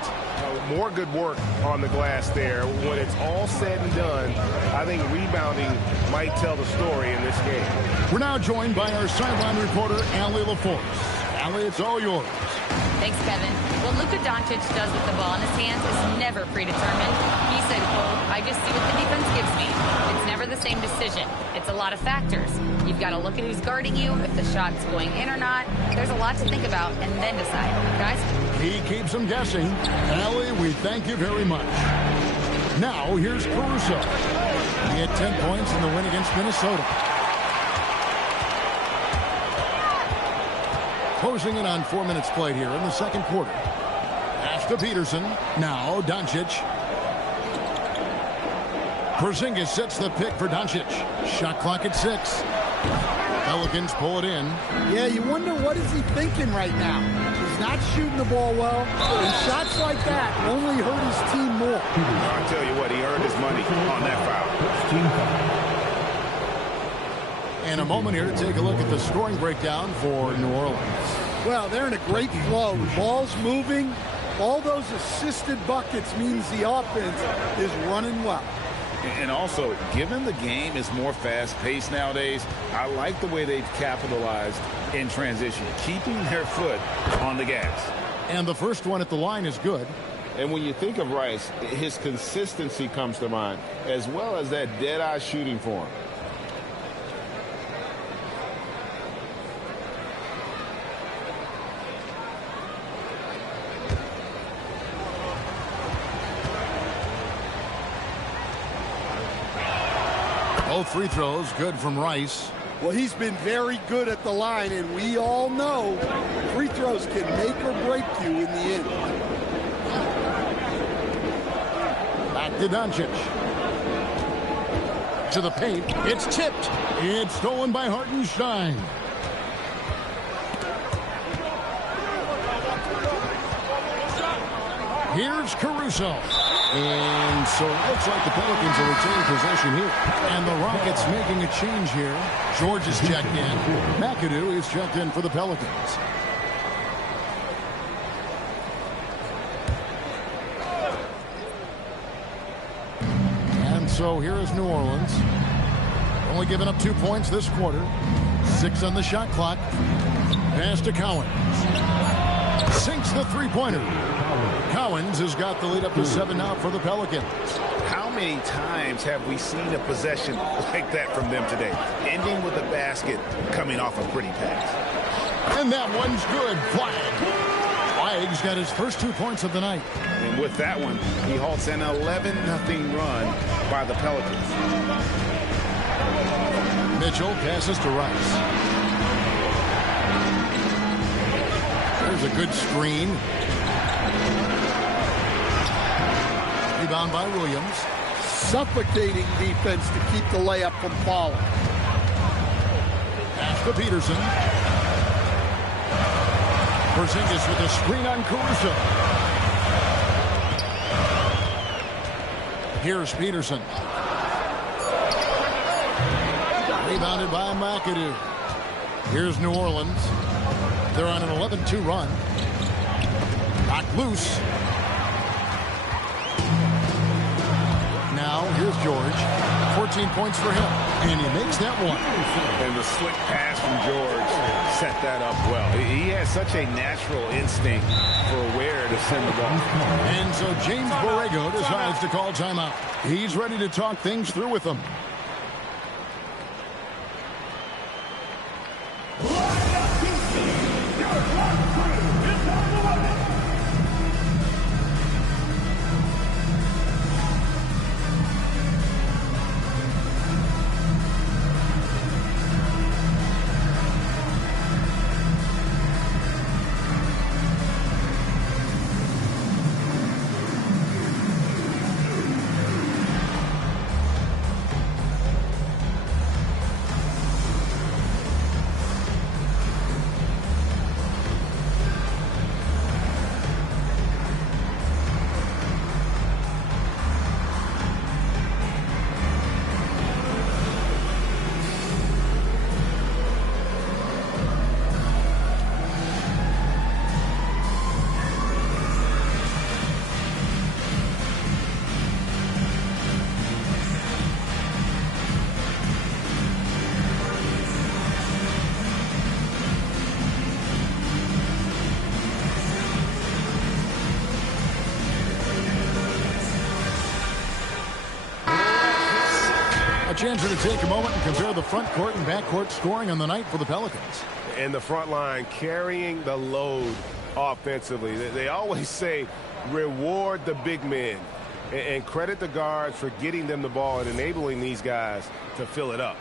More good work on the glass there. When it's all said and done, I think rebounding might tell the story in this game. We're now joined by our sideline reporter, Allie LaForce. Allie, it's all yours. Thanks, Kevin. What Luka Doncic does with the ball in his hands is never predetermined. He said, quote, I just see what the defense gives me. It's never the same decision. It's a lot of factors. You've got to look at who's guarding you, if the shot's going in or not. There's a lot to think about and then decide. Guys? He keeps them guessing. Allie, we thank you very much. Now, here's Caruso. He had 10 points in the win against Minnesota. Closing in on 4 minutes played here in the second quarter. Pass to Peterson. Now Doncic. Porzingis sets the pick for Doncic. Shot clock at 6. Pelicans pull it in. Yeah, you wonder what is he thinking right now. He's not shooting the ball well, and shots like that only hurt his team more. I'll tell you what, he earned his money on that foul. And a moment here to take a look at the scoring breakdown for New Orleans. Well, they're in a great flow. The ball's moving. All those assisted buckets means the offense is running well. And also, given the game is more fast-paced nowadays, I like the way they've capitalized in transition, keeping their foot on the gas. And the first one at the line is good. And when you think of Rice, his consistency comes to mind, as well as that dead-eye shooting form. Both free throws good from Rice. Well, he's been very good at the line, and we all know free throws can make or break you in the end. Back to Doncic. To the paint. It's tipped. It's stolen by Hartenstein. Here's Caruso. And so it looks like the Pelicans will retain possession here. And the Rockets making a change here. George is checked in. McAdoo is checked in for the Pelicans. And so here is New Orleans. Only giving up 2 points this quarter. 6 on the shot clock. Pass to Cowens. Sinks the three-pointer. Cowens has got the lead up to 7 now for the Pelicans. How many times have we seen a possession like that from them today? Ending with a basket, coming off a pretty pass. And that one's good. Flag. Flag's got his first 2 points of the night. And with that one, he halts an 11-0 run by the Pelicans. Mitchell passes to Rice. There's a good screen. Rebound by Williams. Suffocating defense to keep the layup from falling. Pass to Peterson. Porzingis with a screen on Caruso. Here's Peterson. Rebounded by McAdoo. Here's New Orleans. They're on an 11-2 run. Knocked loose. Now here's George. 14 points for him. And he makes that one. And the slick pass from George set that up well. He has such a natural instinct for where to send the ball. And so James Borrego decides to call timeout. He's ready to talk things through with them. Chance to take a moment and compare the front court and back court scoring on the night for the Pelicans. And the front line carrying the load offensively. They always say reward the big men and credit the guards for getting them the ball and enabling these guys to fill it up.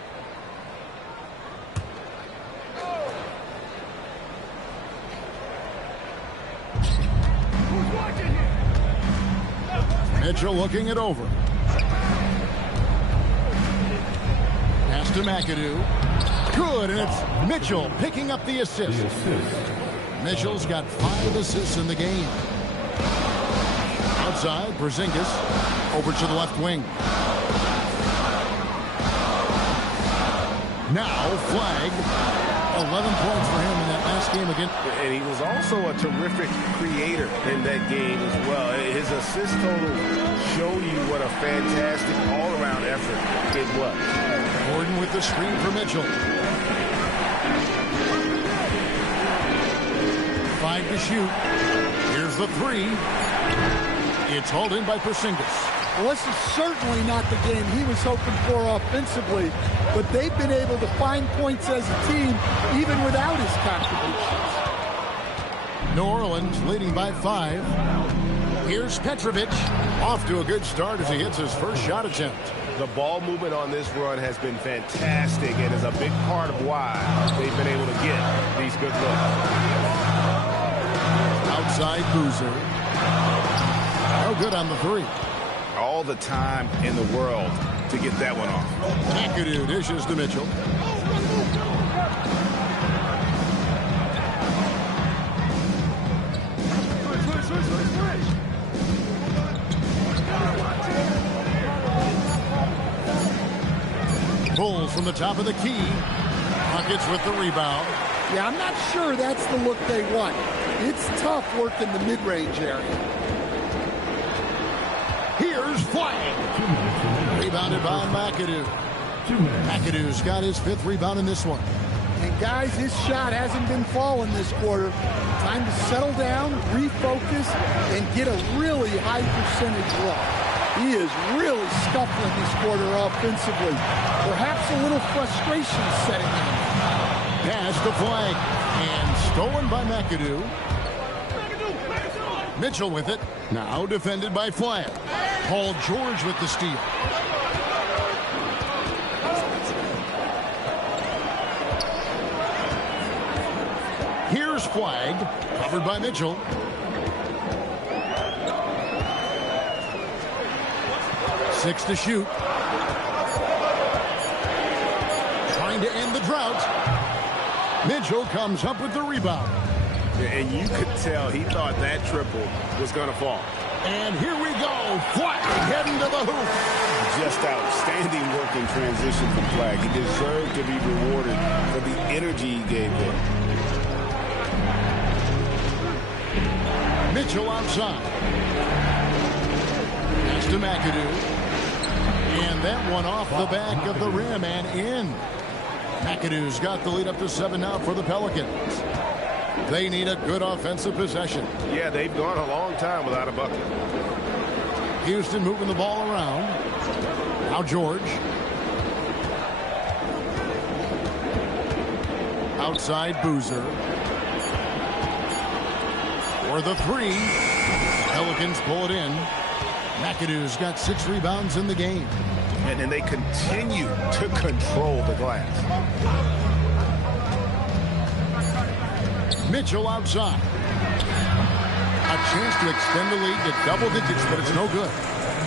Mitchell looking it over. Pass to McAdoo. Good, and it's Mitchell picking up the assist. Mitchell's got 5 assists in the game. Outside, Porzingis over to the left wing. Now, Flag. 11 points for him in that last game again. And he was also a terrific creator in that game as well. His assist total show you what a fantastic all-around effort it was. Gordon with the screen for Mitchell. 5 to shoot. Here's the 3. It's hauled in by Porzingis. Well, this is certainly not the game he was hoping for offensively, but they've been able to find points as a team even without his contributions. New Orleans leading by 5. Here's Petrovic. Off to a good start as he hits his first shot attempt. The ball movement on this run has been fantastic and is a big part of why they've been able to get these good looks. Outside Boozer. No good on the 3. All the time in the world to get that one off. McAdoo dishes to Mitchell. Pulls from the top of the key. Buckets with the rebound. Yeah, I'm not sure that's the look they want. It's tough working the mid-range area. Here's Flag. Rebounded by McAdoo. McAdoo's got his 5th rebound in this one. And guys, his shot hasn't been falling this quarter. Time to settle down, refocus, and get a really high percentage look. He is really scuffling this quarter offensively. Perhaps a little frustration setting in. Pass to Flag. And stolen by McAdoo. Mitchell with it. Now defended by Flag. Paul George with the steal. Here's Flag. Covered by Mitchell. Six to shoot. Trying to end the drought. Mitchell comes up with the rebound. And you could tell he thought that triple was going to fall. And here we go. Flag heading to the hoop. Just outstanding work in transition from Flag. He deserved to be rewarded for the energy he gave them. Mitchell outside. Pass to McAdoo. And that one off the back of the rim and in. McAdoo's got the lead up to 7 now for the Pelicans. They need a good offensive possession. Yeah, they've gone a long time without a bucket. Houston moving the ball around. Now George. Outside Boozer. For the 3. Pelicans pull it in. McAdoo's got 6 rebounds in the game. And then they continue to control the glass. Mitchell outside. A chance to extend the lead to double digits, but it's no good.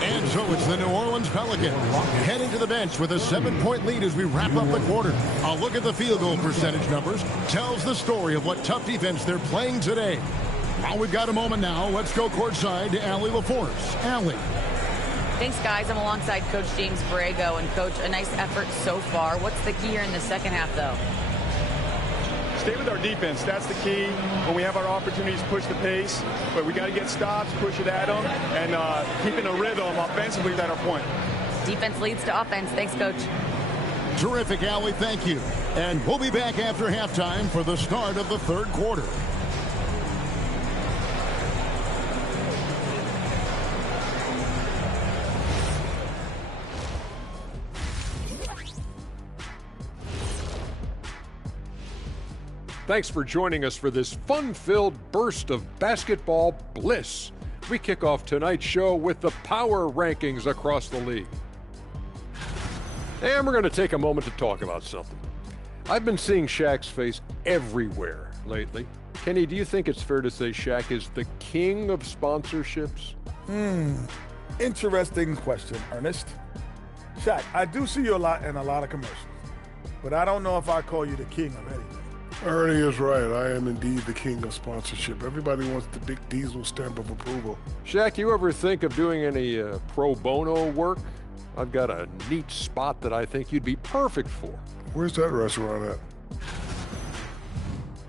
And so it's the New Orleans Pelicans heading to the bench with a 7-point lead as we wrap up the quarter. A look at the field goal percentage numbers tells the story of what tough defense they're playing today. Now we've got a moment now. Let's go courtside to Allie LaForce. Allie. Thanks, guys. I'm alongside Coach James Borrego. And, Coach, a nice effort so far. What's the key here in the second half, though? Stay with our defense. That's the key. When we have our opportunities, push the pace. But we got to get stops, push it at them, and keeping a rhythm offensively at our point. Defense leads to offense. Thanks, Coach. Terrific, Allie. Thank you. And we'll be back after halftime for the start of the third quarter. Thanks for joining us for this fun-filled burst of basketball bliss. We kick off tonight's show with the power rankings across the league. And we're going to take a moment to talk about something. I've been seeing Shaq's face everywhere lately. Kenny, do you think it's fair to say Shaq is the king of sponsorships? Interesting question, Ernest. Shaq, I do see you a lot in a lot of commercials, but I don't know if I call you the king of anything. Ernie is right. I am indeed the king of sponsorship. Everybody wants the big diesel stamp of approval. Shaq, you ever think of doing any pro bono work? I've got a neat spot that I think you'd be perfect for. Where's that restaurant at?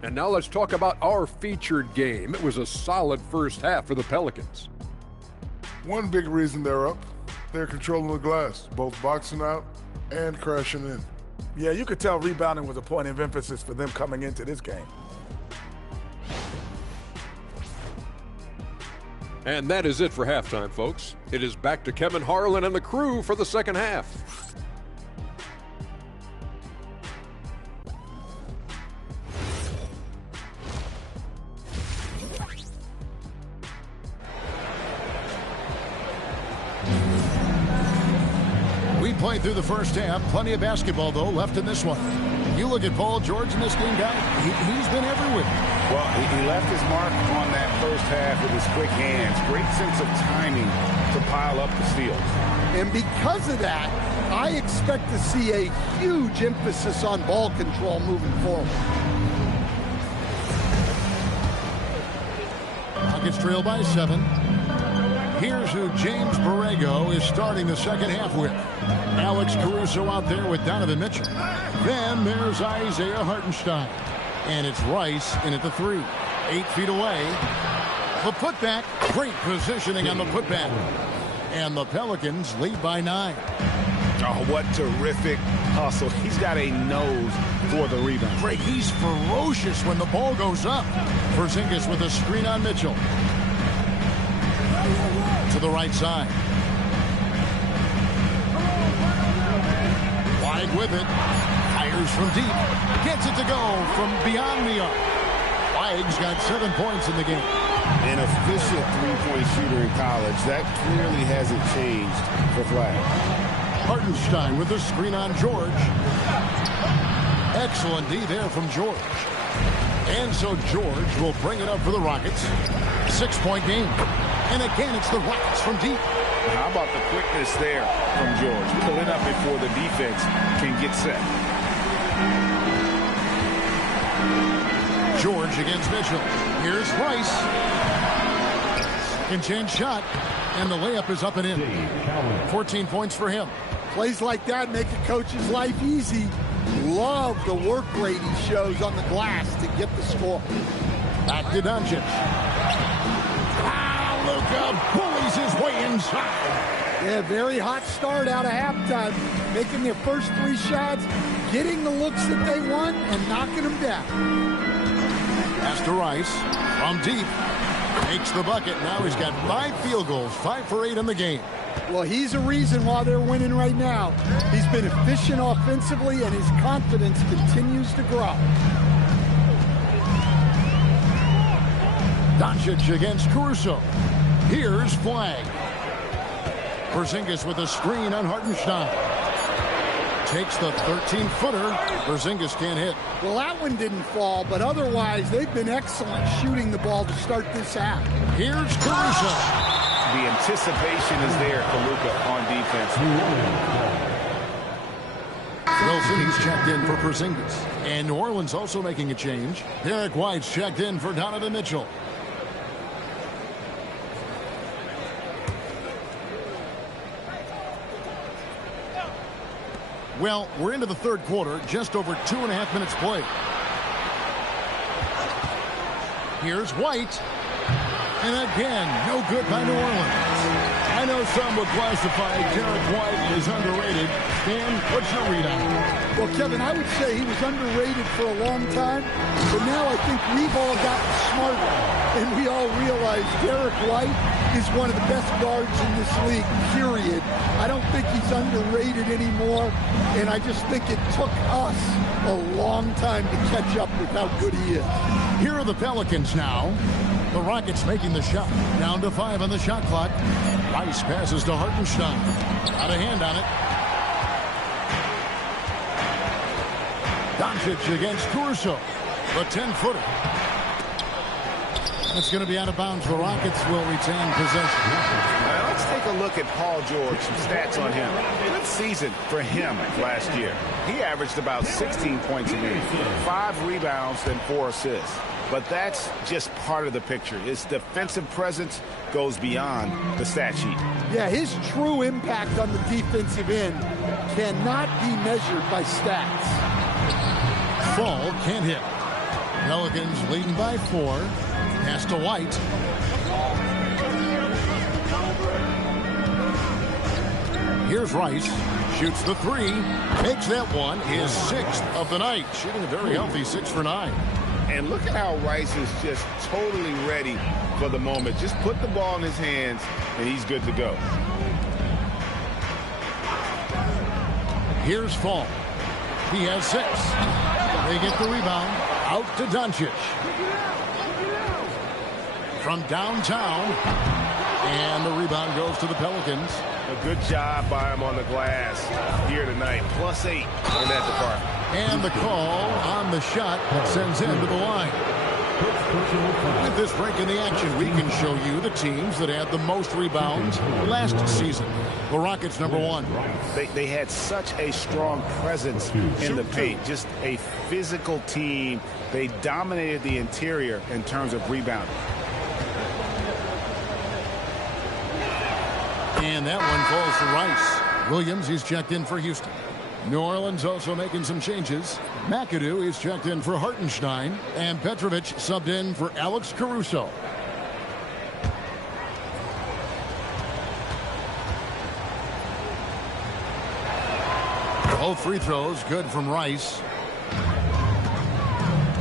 And now let's talk about our featured game. It was a solid first half for the Pelicans. One big reason they're up, they're controlling the glass, both boxing out and crashing in. Yeah, you could tell rebounding was a point of emphasis for them coming into this game. And that is it for halftime, folks. It is back to Kevin Harlan and the crew for the second half. We played through the first half. Plenty of basketball, though, left in this one. You look at Paul George in this game, guy. He's been everywhere. Well, he left his mark on that first half with his quick hands. Great sense of timing to pile up the steals. And because of that, I expect to see a huge emphasis on ball control moving forward. Rockets trail by 7. Here's who James Borrego is starting the second half with. Alex Caruso out there with Donovan Mitchell. Then there's Isaiah Hartenstein. And it's Rice in at the 3. 8 feet away. The putback. Great positioning on the putback. And the Pelicans lead by 9. Oh, what terrific hustle. He's got a nose for the rebound. Great. He's ferocious when the ball goes up. Porzingis with a screen on Mitchell. To the right side. Wide with it. Fires from deep. Gets it to go from beyond the arc. Weig's got 7 points in the game. An efficient three-point shooter in college. That clearly hasn't changed for Flag. Hartenstein with the screen on George. Excellent D there from George. And so George will bring it up for the Rockets. 6-point game. And again, it's the Rockets from deep. How about the quickness there from George? Pull it up before the defense can get set. George against Mitchell. Here's Rice. Second chance shot. And the layup is up and in. 14 points for him. Plays like that make a coach's life easy. Love the work rate he shows on the glass to get the score. Back to Doncic. Luka bullies his way inside. Yeah, very hot start out of halftime. Making their first 3 shots, getting the looks that they want, and knocking them down. Pass to Rice from deep. Makes the bucket. Now he's got 5 field goals, 5 for 8 in the game. Well, he's a reason why they're winning right now. He's been efficient offensively, and his confidence continues to grow. Doncic against Caruso. Here's Flag. Porzingis with a screen on Hartenstein. Takes the 13-footer. Porzingis can't hit. Well, that one didn't fall, but otherwise they've been excellent shooting the ball to start this half. Here's Caruso. The anticipation is there for Luka on defense. Wilson's checked in for Porzingis. And New Orleans also making a change. Derek White's checked in for Donovan Mitchell. Well, we're into the third quarter, just over 2.5 minutes played. Here's White. And again, no good by New Orleans. I know some would classify Derek White as underrated. Dan, what's your read on it? Well, Kevin, I would say he was underrated for a long time, but now I think we've all gotten smarter, and we all realize Derek White is one of the best guards in this league, period. I don't think he's underrated anymore, and I just think it took us a long time to catch up with how good he is. Here are the Pelicans now. The Rockets making the shot. Down to 5 on the shot clock. Rice passes to Hartenstein. Out of hand on it. Doncic against Caruso. The 10-footer. It's going to be out of bounds. The Rockets will retain possession. Now let's take a look at Paul George. Some stats on him. Good season for him last year. He averaged about 16 points a game, 5 rebounds, and 4 assists. But that's just part of the picture. His defensive presence goes beyond the stat sheet. Yeah, his true impact on the defensive end cannot be measured by stats. Fall can't hit. Pelicans leading by 4. Pass to White. Here's Rice. Shoots the 3. Makes that one. His 6th of the night. Shooting a very healthy 6 for 9. And look at how Rice is just totally ready for the moment. Just put the ball in his hands, and he's good to go. Here's Fall. He has 6. They get the rebound. Out to Doncic. From downtown. And the rebound goes to the Pelicans. A good job by him on the glass here tonight. +8 in that department. And the call on the shot that sends him to the line. With this break in the action, we can show you the teams that had the most rebounds last season. The Rockets, number 1. They had such a strong presence in the paint. Just a physical team. They dominated the interior in terms of rebounding. And that one falls for Rice. Williams, he's checked in for Houston. New Orleans also making some changes. McAdoo is checked in for Hartenstein. And Petrovic subbed in for Alex Caruso. Both free throws good from Rice.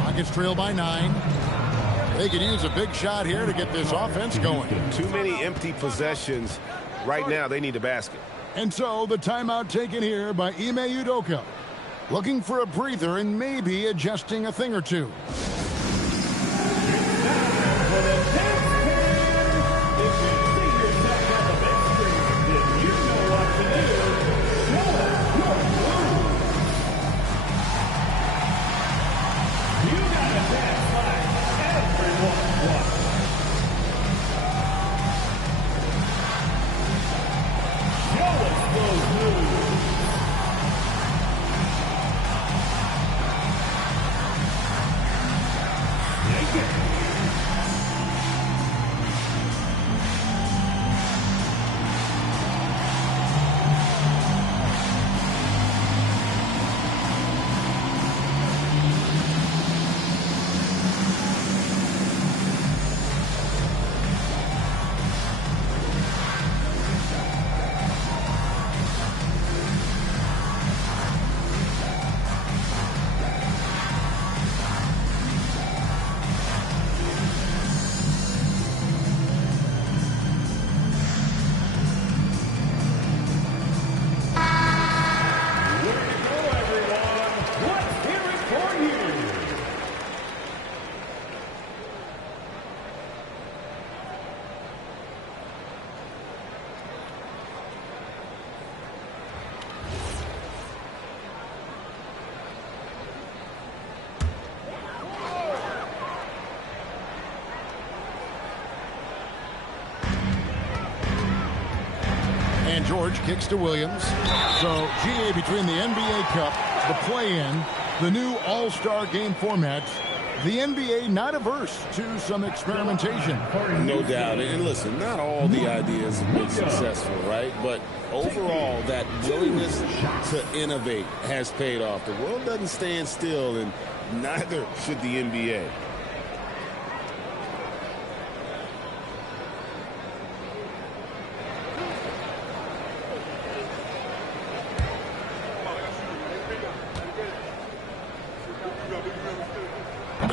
Rockets trail by 9. They could use a big shot here to get this offense going. Too many empty possessions. Right now, they need a basket. And so the timeout taken here by Ime Udoka. Looking for a breather and maybe adjusting a thing or two. And George kicks to Williams. So GA between the NBA Cup, the play-in, the new All-Star game format, the NBA not averse to some experimentation. No doubt. And listen, not all the ideas have been successful, right? But overall, that willingness to innovate has paid off. The world doesn't stand still, and neither should the NBA.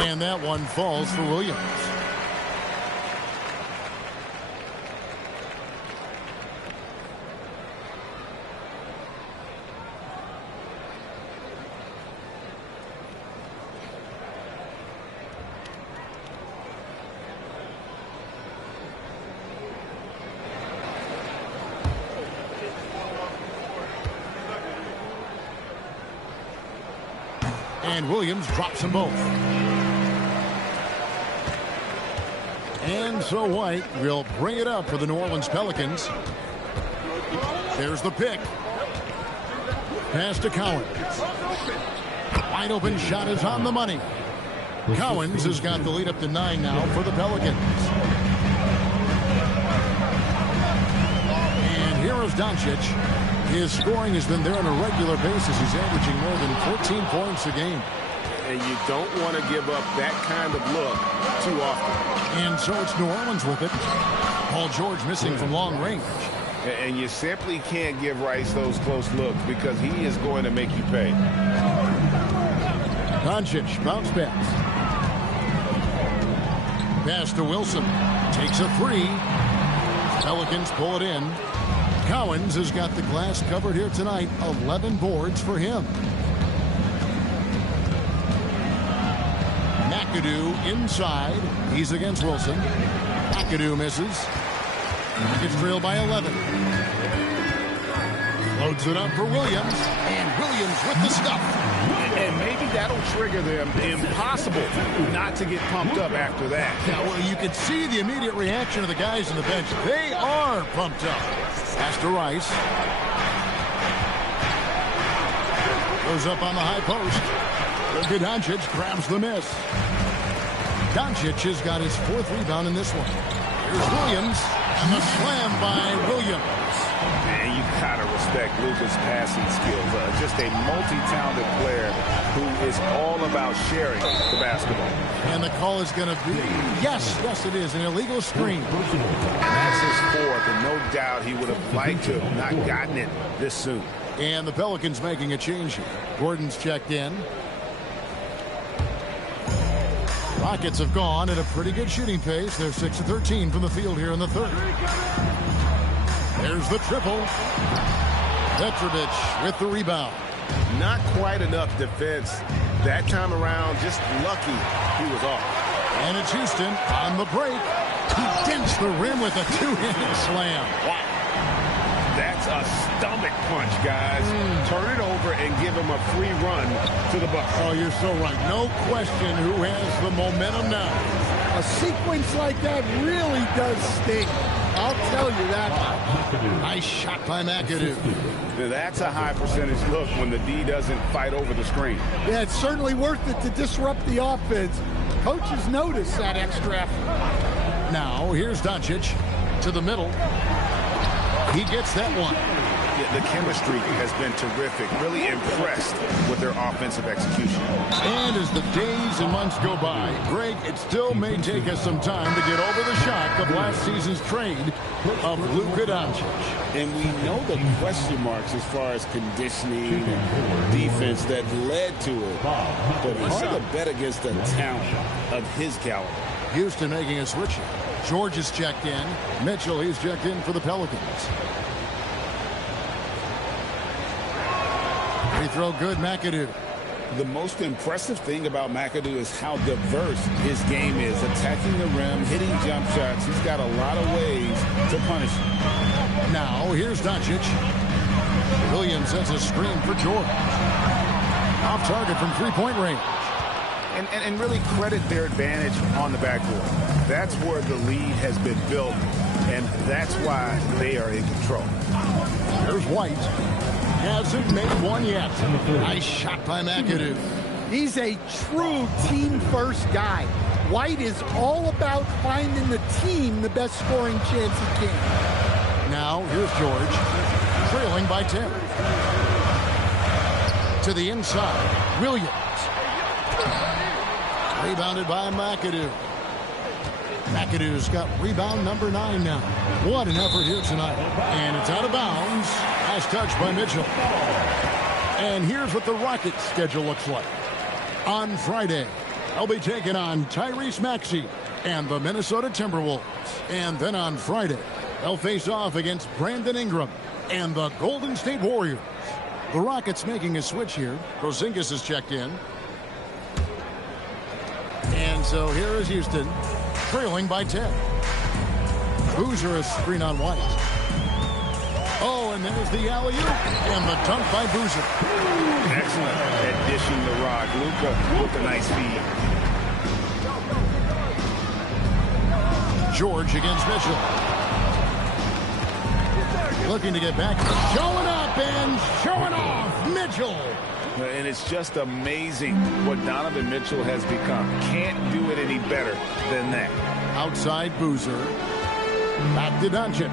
And that one falls for Williams. And Williams drops them both. And so White will bring it up for the New Orleans Pelicans. There's the pick. Pass to Cowens. Wide open shot is on the money. Cowens has got the lead up to 9 now for the Pelicans. And here is Doncic. His scoring has been there on a regular basis. He's averaging more than 14 points a game. And you don't want to give up that kind of look too often. And so it's New Orleans with it. Paul George missing from long range. And you simply can't give Rice those close looks because he is going to make you pay. Doncic, bounce pass. Pass to Wilson. Takes a 3. Pelicans pull it in. Cowens has got the glass covered here tonight. 11 boards for him. McAdoo inside. He's against Wilson. McAdoo misses. Gets trailed by 11. Loads it up for Williams. And Williams with the stuff. And maybe that'll trigger them. Impossible not to get pumped up after that. Yeah, well, you can see the immediate reaction of the guys on the bench. They are pumped up. Pass to Rice. Goes up on the high post. Luka Doncic grabs the miss. Doncic has got his 4th rebound in this one. Here's Williams. And the slam by Williams. And you gotta respect Luka's passing skills. Just a multi-talented player who is all about sharing the basketball. And the call is going to be, yes, it is, an illegal screen. And that's his fourth, and no doubt he would have liked to have not gotten it this soon. And the Pelicans making a change here. Gordon's checked in. Rockets have gone at a pretty good shooting pace. They're 6 of 13 from the field here in the third. There's the triple. Petrovic with the rebound. Not quite enough defense that time around. Just lucky he was off. And it's Houston on the break. He dents the rim with a two-handed slam. Wow. That's a stomach punch, guys. Turn it over and give him a free run to the Bucks. Oh, you're so right. No question who has the momentum now. A sequence like that really does sting. I'll tell you that. Nice shot by McAdoo. That's a high percentage look when the D doesn't fight over the screen. Yeah, it's certainly worth it to disrupt the offense. Coaches notice that extra effort. Now, here's Doncic to the middle. He gets that one. The chemistry has been terrific. Really impressed with their offensive execution. And as the days and months go by, Greg, it still may take us some time to get over the shock of last season's trade of Luka Doncic. And we know the question marks as far as conditioning and defense that led to it. But it's hard to bet against a talent of his caliber. Houston making a switch here. George is checked in. Mitchell, he's checked in for the Pelicans. Free throw good, McAdoo. The most impressive thing about McAdoo is how diverse his game is. Attacking the rim, hitting jump shots. He's got a lot of ways to punish him. Now, here's Doncic. Williams sets a screen for George. Off target from three-point range. And really credit their advantage on the backboard. That's where the lead has been built, and that's why they are in control. There's White. Hasn't made one yet. Nice shot by McAdoo. He's a true team-first guy. White is all about finding the team the best scoring chance he can. Now, here's George. Trailing by 10. To the inside. Williams. Rebounded by McAdoo. McAdoo's got rebound number 9 now. What an effort here tonight. And it's out of bounds. Last touch by Mitchell. And here's what the Rockets' schedule looks like. On Friday, they'll be taking on Tyrese Maxey and the Minnesota Timberwolves. And then on Friday, they'll face off against Brandon Ingram and the Golden State Warriors. The Rockets making a switch here. Porzingis is checked in. And so here is Houston, trailing by 10. Boozer a screen on White. Oh, and there's the alley-oop and the dunk by Boozer. Excellent at dishing the rock. Luka with a nice feed. George against Mitchell. Looking to get back. Showing up and showing off. Mitchell. And it's just amazing what Donovan Mitchell has become. Can't do it any better than that. Outside Boozer. Back to Doncic.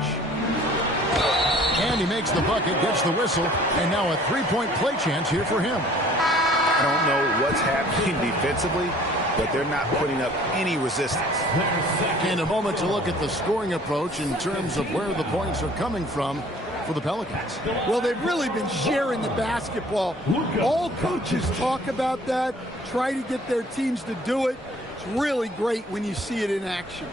And he makes the bucket, gets the whistle, and now a three-point play chance here for him. I don't know what's happening defensively, but they're not putting up any resistance. And a moment to look at the scoring approach in terms of where the points are coming from for the Pelicans. Well, they've really been sharing the basketball. All coaches talk about that, try to get their teams to do it. It's really great when you see it in action.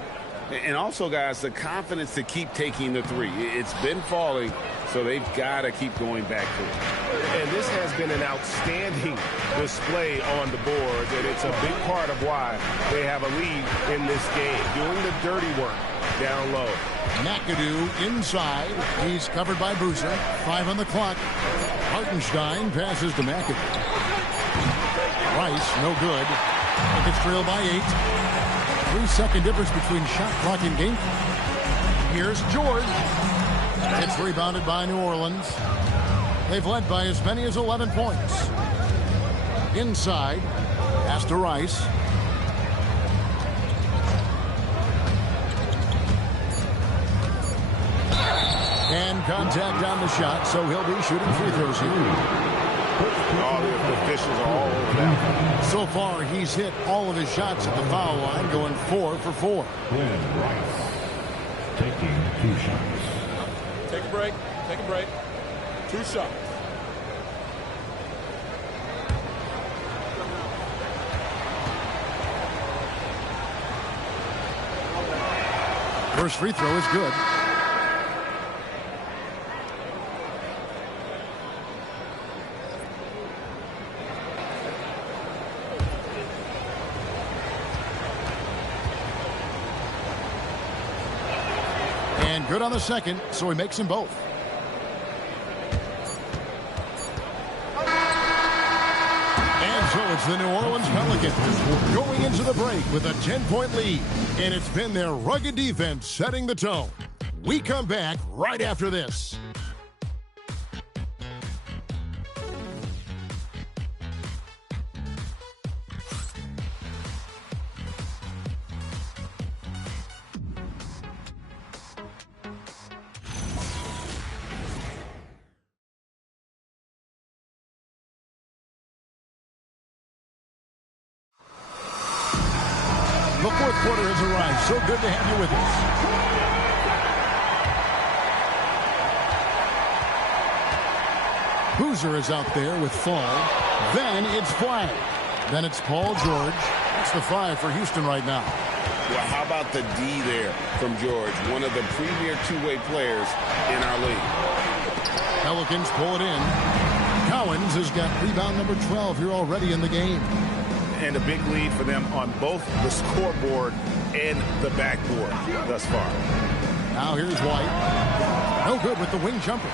And also, guys, the confidence to keep taking the three. It's been falling, so they've got to keep going back to it. And this has been an outstanding display on the boards, and it's a big part of why they have a lead in this game, doing the dirty work down low. McAdoo inside. He's covered by Boozer. 5 on the clock. Hartenstein passes to McAdoo. Rice, no good. It's trailed by 8. 3-second difference between shot clock and game. Here's George. It's rebounded by New Orleans. They've led by as many as 11 points. Inside. Pass to Rice. And contact on the shot, so he'll be shooting free throws here. Oh, the officials are all over that. So far, he's hit all of his shots at the foul line, going 4 for 4. Quinn Rice taking 2 shots. Take a break. Take a break. 2 shots. First free throw is good. And good on the second, so he makes them both. And so it's the New Orleans Pelicans going into the break with a 10-point lead. And it's been their rugged defense setting the tone. We come back right after this. The fourth quarter has arrived. So good to have you with us. Boozer is out there with Fall. Then it's Flag. Then it's Paul George. That's the 5 for Houston right now. Well, how about the D there from George? One of the premier two-way players in our league. Pelicans pull it in. Cowens has got rebound number 12 here already in the game. And a big lead for them on both the scoreboard and the backboard thus far. Now here's White. No good with the wing jumper.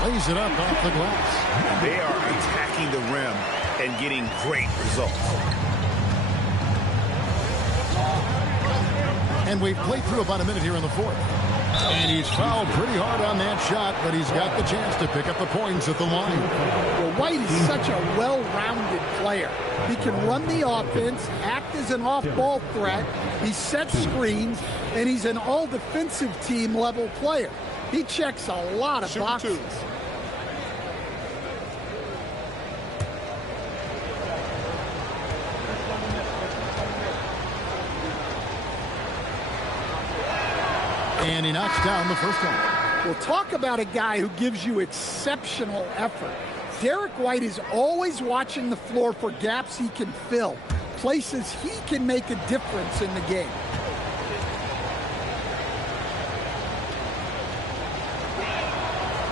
Lays it up off the glass. They are attacking the rim and getting great results. And we've played through about a minute here in the fourth. And he's fouled pretty hard on that shot, but he's got the chance to pick up the points at the line. Well, White is such a well-rounded player. He can run the offense, act as an off-ball threat, he sets screens, and he's an all-defensive team level player. He checks a lot of boxes. And he knocks down the first one. Well, talk about a guy who gives you exceptional effort. Derek White is always watching the floor for gaps he can fill, places he can make a difference in the game.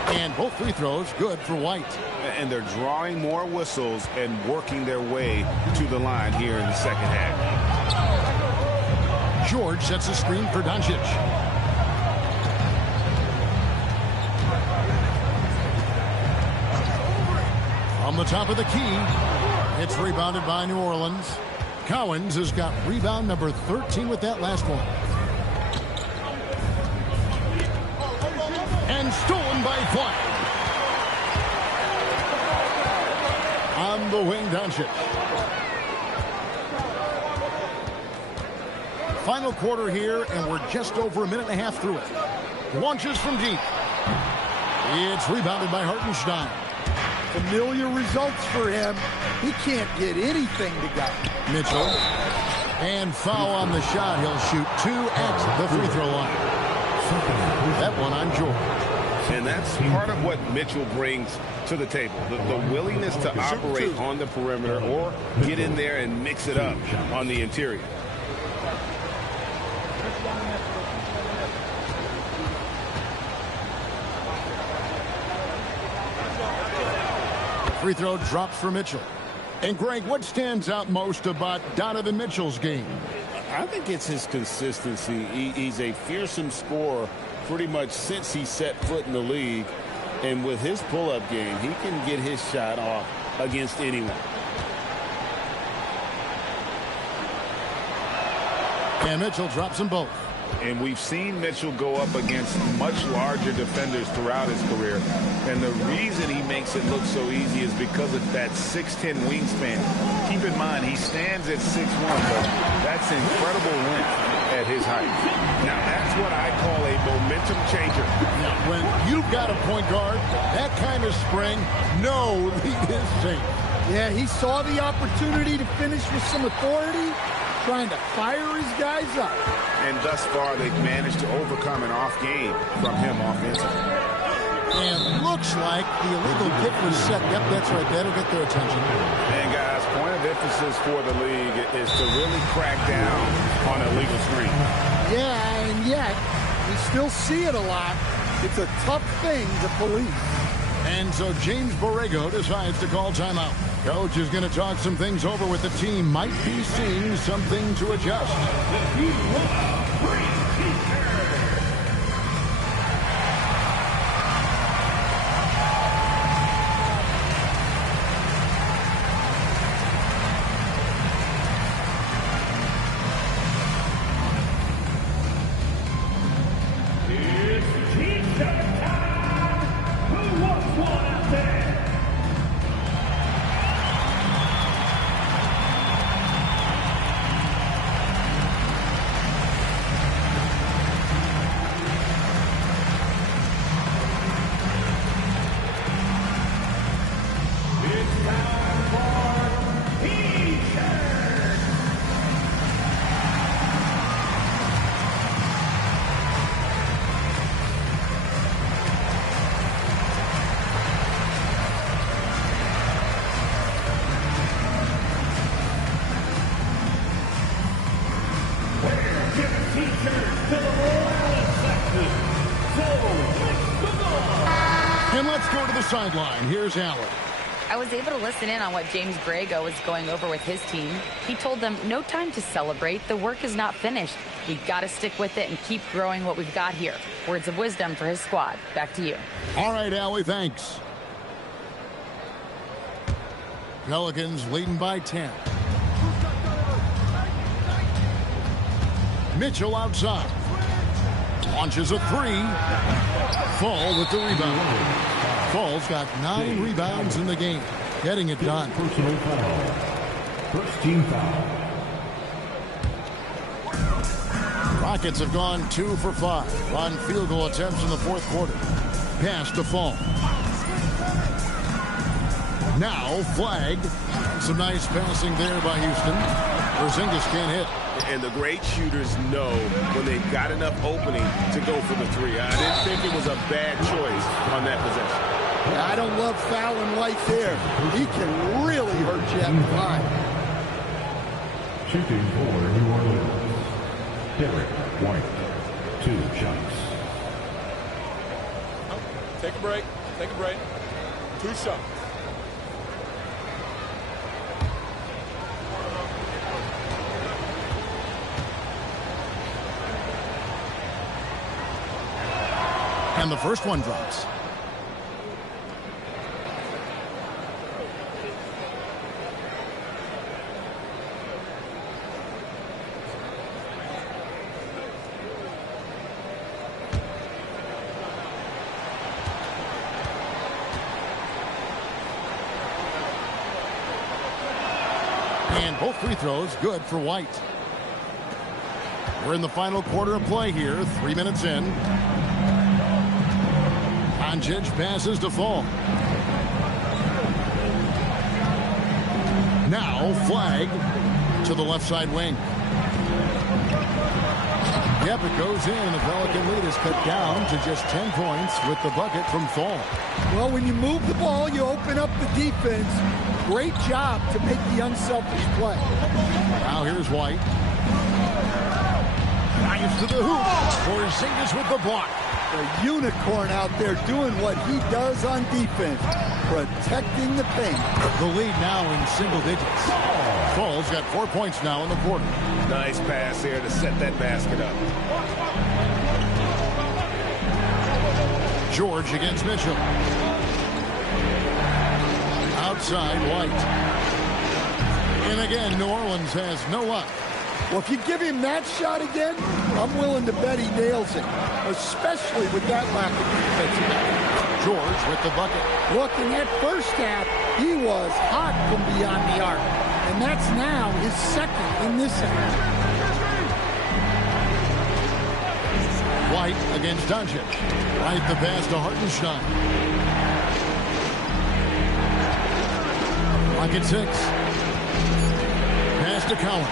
And both free throws good for White. And they're drawing more whistles and working their way to the line here in the second half. George sets a screen for Doncic. From the top of the key, it's rebounded by New Orleans. Cowens has got rebound number 13 with that last one. And stolen by Flag. On the wing, Doncic. Final quarter here, and we're just over a minute and a half through it. Launches from deep. It's rebounded by Hartenstein. Familiar results for him. He can't get anything to go. Mitchell. And foul on the shot. He'll shoot 2 at the free throw line. That one on George. And that's part of what Mitchell brings to the table. The willingness to operate on the perimeter or get in there and mix it up on the interior. Free throw drops for Mitchell. And Greg, what stands out most about Donovan Mitchell's game? I think it's his consistency. He's a fearsome scorer pretty much since he set foot in the league. And with his pull-up game, he can get his shot off against anyone. And Mitchell drops them both. And we've seen Mitchell go up against much larger defenders throughout his career. And the reason he makes it look so easy is because of that 6'10" wingspan. Keep in mind, he stands at 6'1", but that's incredible length at his height. Now, that's what I call a momentum changer. Now, when you've got a point guard, that kind of spring, no lead is safe. Yeah, he saw the opportunity to finish with some authority, trying to fire his guys up. And thus far, they've managed to overcome an off game from him offensively. And looks like the illegal kick was set. Yep, that's right. That'll get their attention. And guys, point of emphasis for the league is to really crack down on illegal screen. Yeah, and yet we still see it a lot. It's a tough thing to police. And so James Borrego decides to call timeout. Coach is going to talk some things over with the team. Might be seeing something to adjust. And let's go to the sideline. Here's Allen. I was able to listen in on what James Borrego was going over with his team. He told them, no time to celebrate. The work is not finished. We got to stick with it and keep growing what we've got here. Words of wisdom for his squad. Back to you. All right, Allie, thanks. Pelicans leading by 10. Mitchell outside. Launches a three. Fall with the rebound. Fall's got 9 rebounds in the game. Getting it done. Personal foul. First team foul. Rockets have gone 2 for 5 on field goal attempts in the fourth quarter. Pass to Fall. Now flagged. Some nice passing there by Houston. Porzingis can't hit. And the great shooters know when they've got enough opening to go for the three. I didn't think it was a bad choice on that possession. I don't love fouling White there. He can really hurt you at the line. Shooting for New Orleans. Derek White. 2 shots. Take a break. Take a break. 2 shots. And the first one drops. And both free throws good for White. We're in the final quarter of play here. 3 minutes in. Doncic passes to Fall. Now flag to the left side wing. Yep, it goes in, and the Pelican lead is cut down to just 10 points with the bucket from Fall. Well, when you move the ball, you open up the defense. Great job to make the unselfish play. Now here's White. Drives to the hoop. Porzingis with the block. A unicorn out there doing what he does on defense, protecting the paint. The lead now in single digits. Fall's got 4 points now in the quarter. Nice pass here to set that basket up. George against Mitchell. Outside White. And again, New Orleans has no luck. Well, if you give him that shot again, I'm willing to bet he nails it, especially with that lack of defensive effort. George with the bucket. Look, in that first half, he was hot from beyond the arc, and that's now his second in this half. White against Doncic. Right the pass to Hartenstein. Pocket 6. Pass to Collins.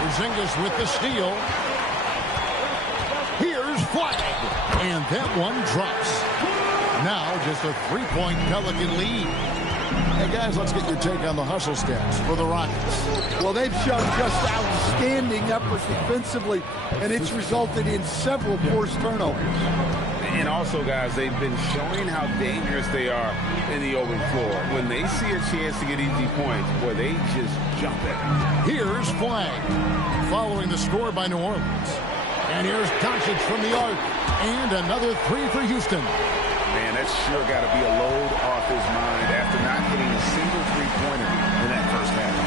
Porzingis with the steal. Here's Flag. And that one drops. Now just a 3-point Pelican lead. Hey, guys, let's get your take on the hustle stats for the Rockets. Well, they've shown just outstanding effort defensively, and it's resulted in several forced turnovers. And also, guys, they've been showing how dangerous they are in the open floor. When they see a chance to get easy points, boy, they just jump at it. Here's Flag, following the score by New Orleans. And here's Doncic from the arc. And another 3 for Houston. Man, that's sure got to be a load off his mind after not hitting a single three-pointer in that first half.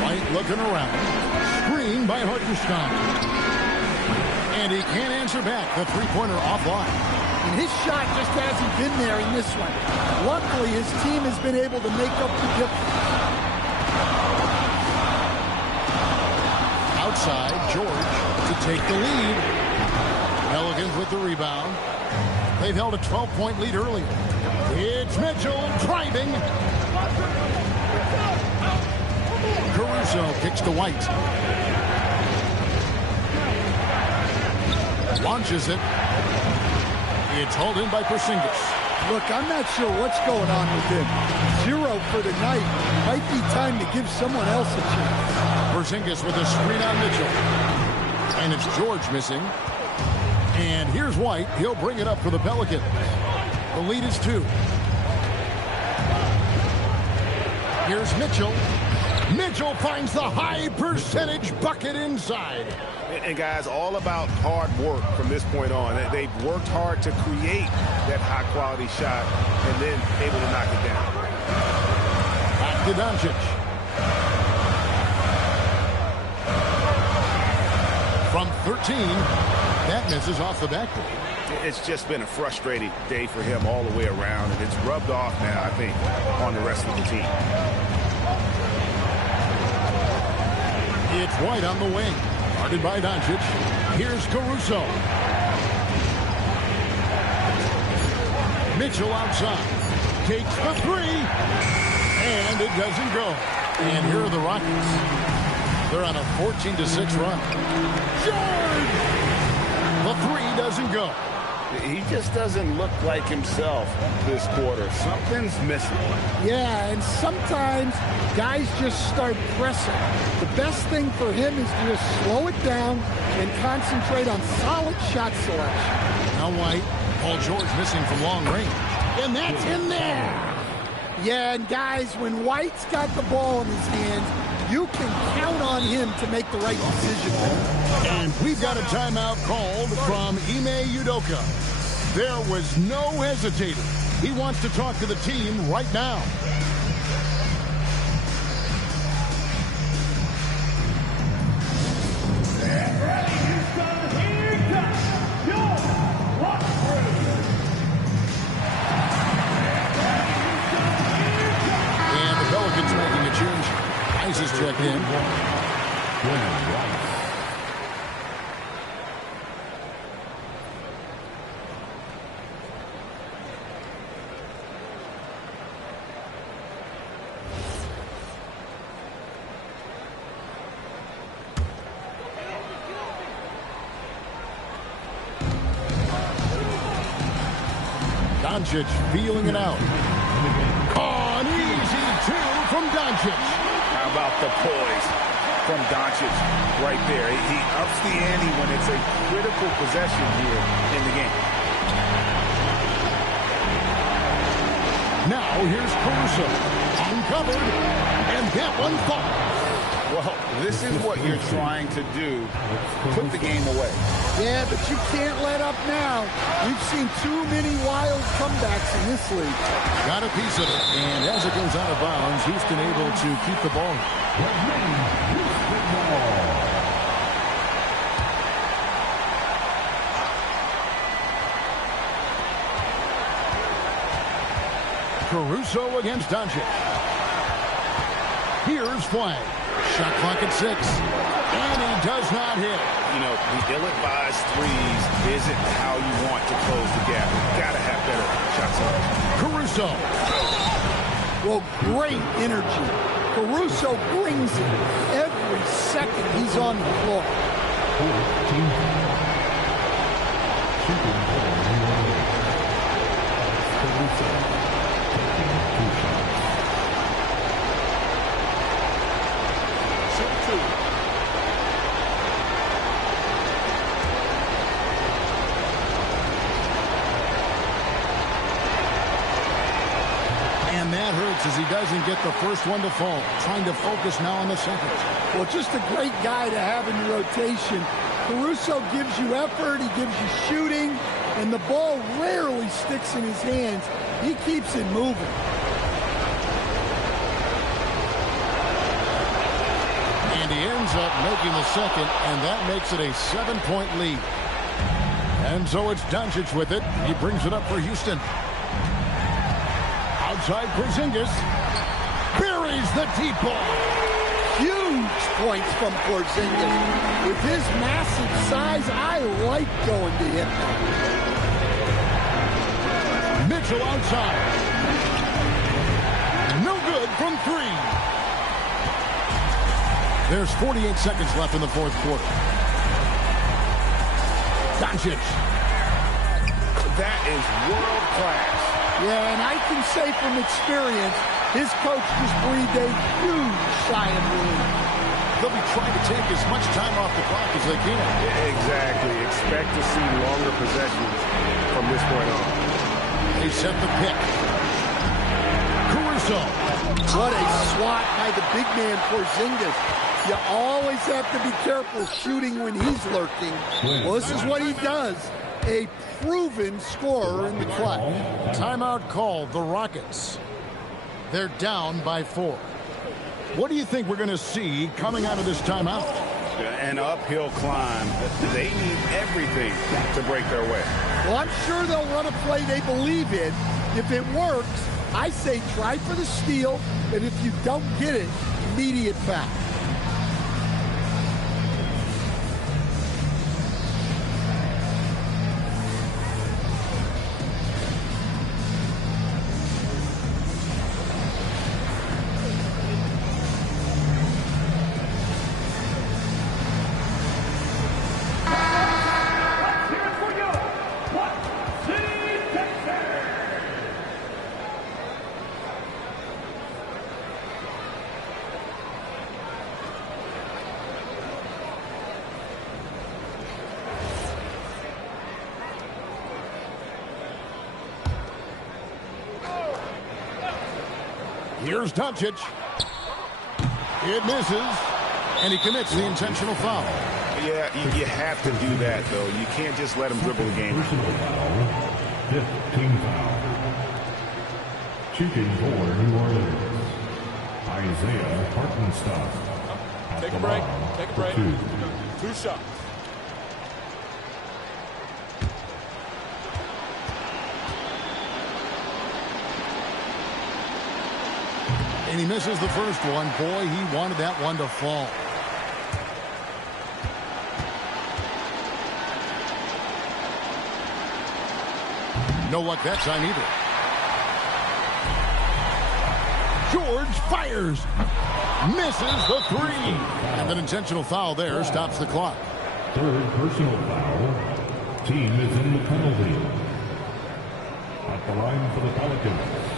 White looking around. Screen by Hartenstein. And he can't answer back. The three-pointer offline. And his shot just hasn't been there in this one. Luckily, his team has been able to make up the difference. Outside, George to take the lead. Pelicans with the rebound. They've held a 12-point lead earlier. It's Mitchell driving. Caruso kicks to White. Launches it. It's hauled in by Porzingis. Look, I'm not sure what's going on with him. 0 for the night. Might be time to give someone else a chance. Porzingis with a screen on Mitchell. And it's George missing. And here's White. He'll bring it up for the Pelicans. The lead is 2. Here's Mitchell. Mitchell finds the high percentage bucket inside. And guys, all about hard work from this point on. They've worked hard to create that high-quality shot and then able to knock it down. Back to Doncic. From 13, that misses off the backboard. It's just been a frustrating day for him all the way around, and it's rubbed off now, I think, on the rest of the team. It's White on the wing. Guarded by Doncic. Here's Caruso. Mitchell outside. Takes the 3. And it doesn't go. And here are the Rockets. They're on a 14-6 run. George! The 3 doesn't go. He just doesn't look like himself this quarter. Something's missing. Yeah, and sometimes guys just start pressing. The best thing for him is to just slow it down and concentrate on solid shot selection. Now White, Paul George missing from long range. And that's in there. Yeah, and guys, when White's got the ball in his hands, you can count on him to make the right decision. And we've got a timeout called from Ime Udoka. There was no hesitating. He wants to talk to the team right now. And the Pelicans making a change. Ice is checked in. Doncic feeling it out. An easy 2 from Doncic. How about the poise from Doncic right there? He ups the ante when it's a critical possession here in the game. Now here's Caruso. Uncovered. And that one falls. Well, this is what you're trying to do. Put the game away. Yeah, but you can't let up now. We've seen too many wild comebacks in this league. Got a piece of it. And as it goes out of bounds, Houston able to keep the ball. Caruso against Doncic. Here's flag. Shot clock at 6. And he does not hit. You know, the ill-advised threes isn't how you want to close the gap. Got to have better shots on. Caruso. Well, great energy. Caruso brings it every second he's on the floor. And that hurts as he doesn't get the first one to fall. Trying to focus now on the second. Well, just a great guy to have in the rotation. Caruso gives you effort, he gives you shooting, and the ball rarely sticks in his hands. He keeps it moving. And he ends up making the second, and that makes it a 7-point lead. And so it's Doncic with it. He brings it up for Houston. Outside Porzingis. Buries the deep ball. Huge points from Porzingis. With his massive size, I like going to him. Mitchell outside. No good from 3. There's 48 seconds left in the fourth quarter. Doncic. That is world class. Yeah, and I can say from experience, his coach just breathed a huge sigh of relief. They'll be trying to take as much time off the clock as they can. Exactly. Expect to see longer possessions from this point on. They set the pick. Caruso. What a swat by the big man Porzingis. You always have to be careful shooting when he's lurking. Well, this is what he does. A proven scorer in the clutch. Timeout called, the Rockets. They're down by 4. What do you think we're going to see coming out of this timeout? An uphill climb. They need everything to break their way. Well, I'm sure they'll run a play they believe in. If it works, I say try for the steal, and if you don't get it, immediate foul. Here's Doncic. It misses, and he commits the intentional foul. Yeah, you have to do that, though. You can't just let him dribble the game. Personal foul. 5th team foul. Shooting for New Orleans. Isaiah Hartenstock. Take a break. Take a break. 2 shots. And he misses the first one. Boy, he wanted that one to fall. No luck that time either. George fires. Misses the 3. And an intentional foul there stops the clock. 3rd personal foul. Team is in the penalty. At the line for the Pelicans.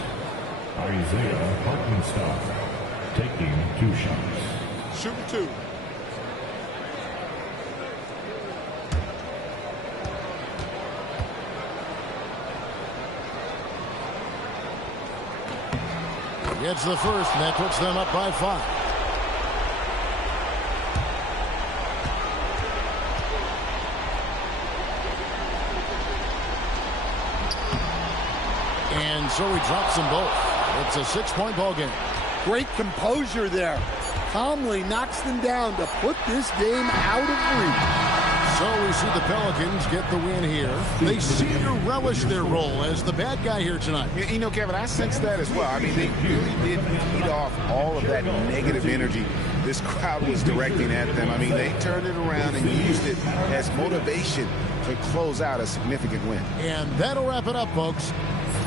Isaiah Hartenstock taking 2 shots. Shooting 2. Gets the first, and that puts them up by 5. and so he drops them both. It's a 6-point ball game. Great composure there. Calmly knocks them down to put this game out of reach. So we see the Pelicans get the win here. They seem to relish their role as the bad guy here tonight. You know, Kevin, I sense that as well. I mean, they really did feed off all of that negative energy this crowd was directing at them. I mean, they turned it around and used it as motivation to close out a significant win. And that'll wrap it up, folks.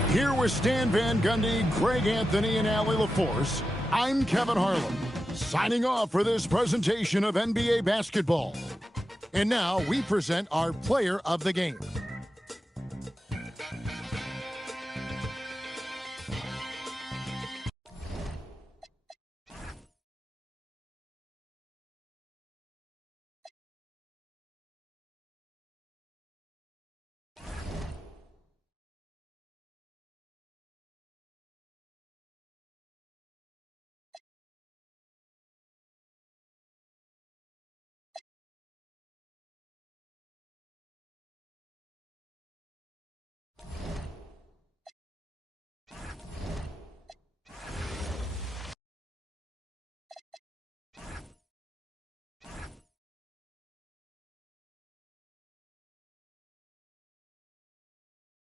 Here with Stan Van Gundy, Greg Anthony, and Allie LaForce, I'm Kevin Harlan, signing off for this presentation of NBA basketball. And now we present our player of the game.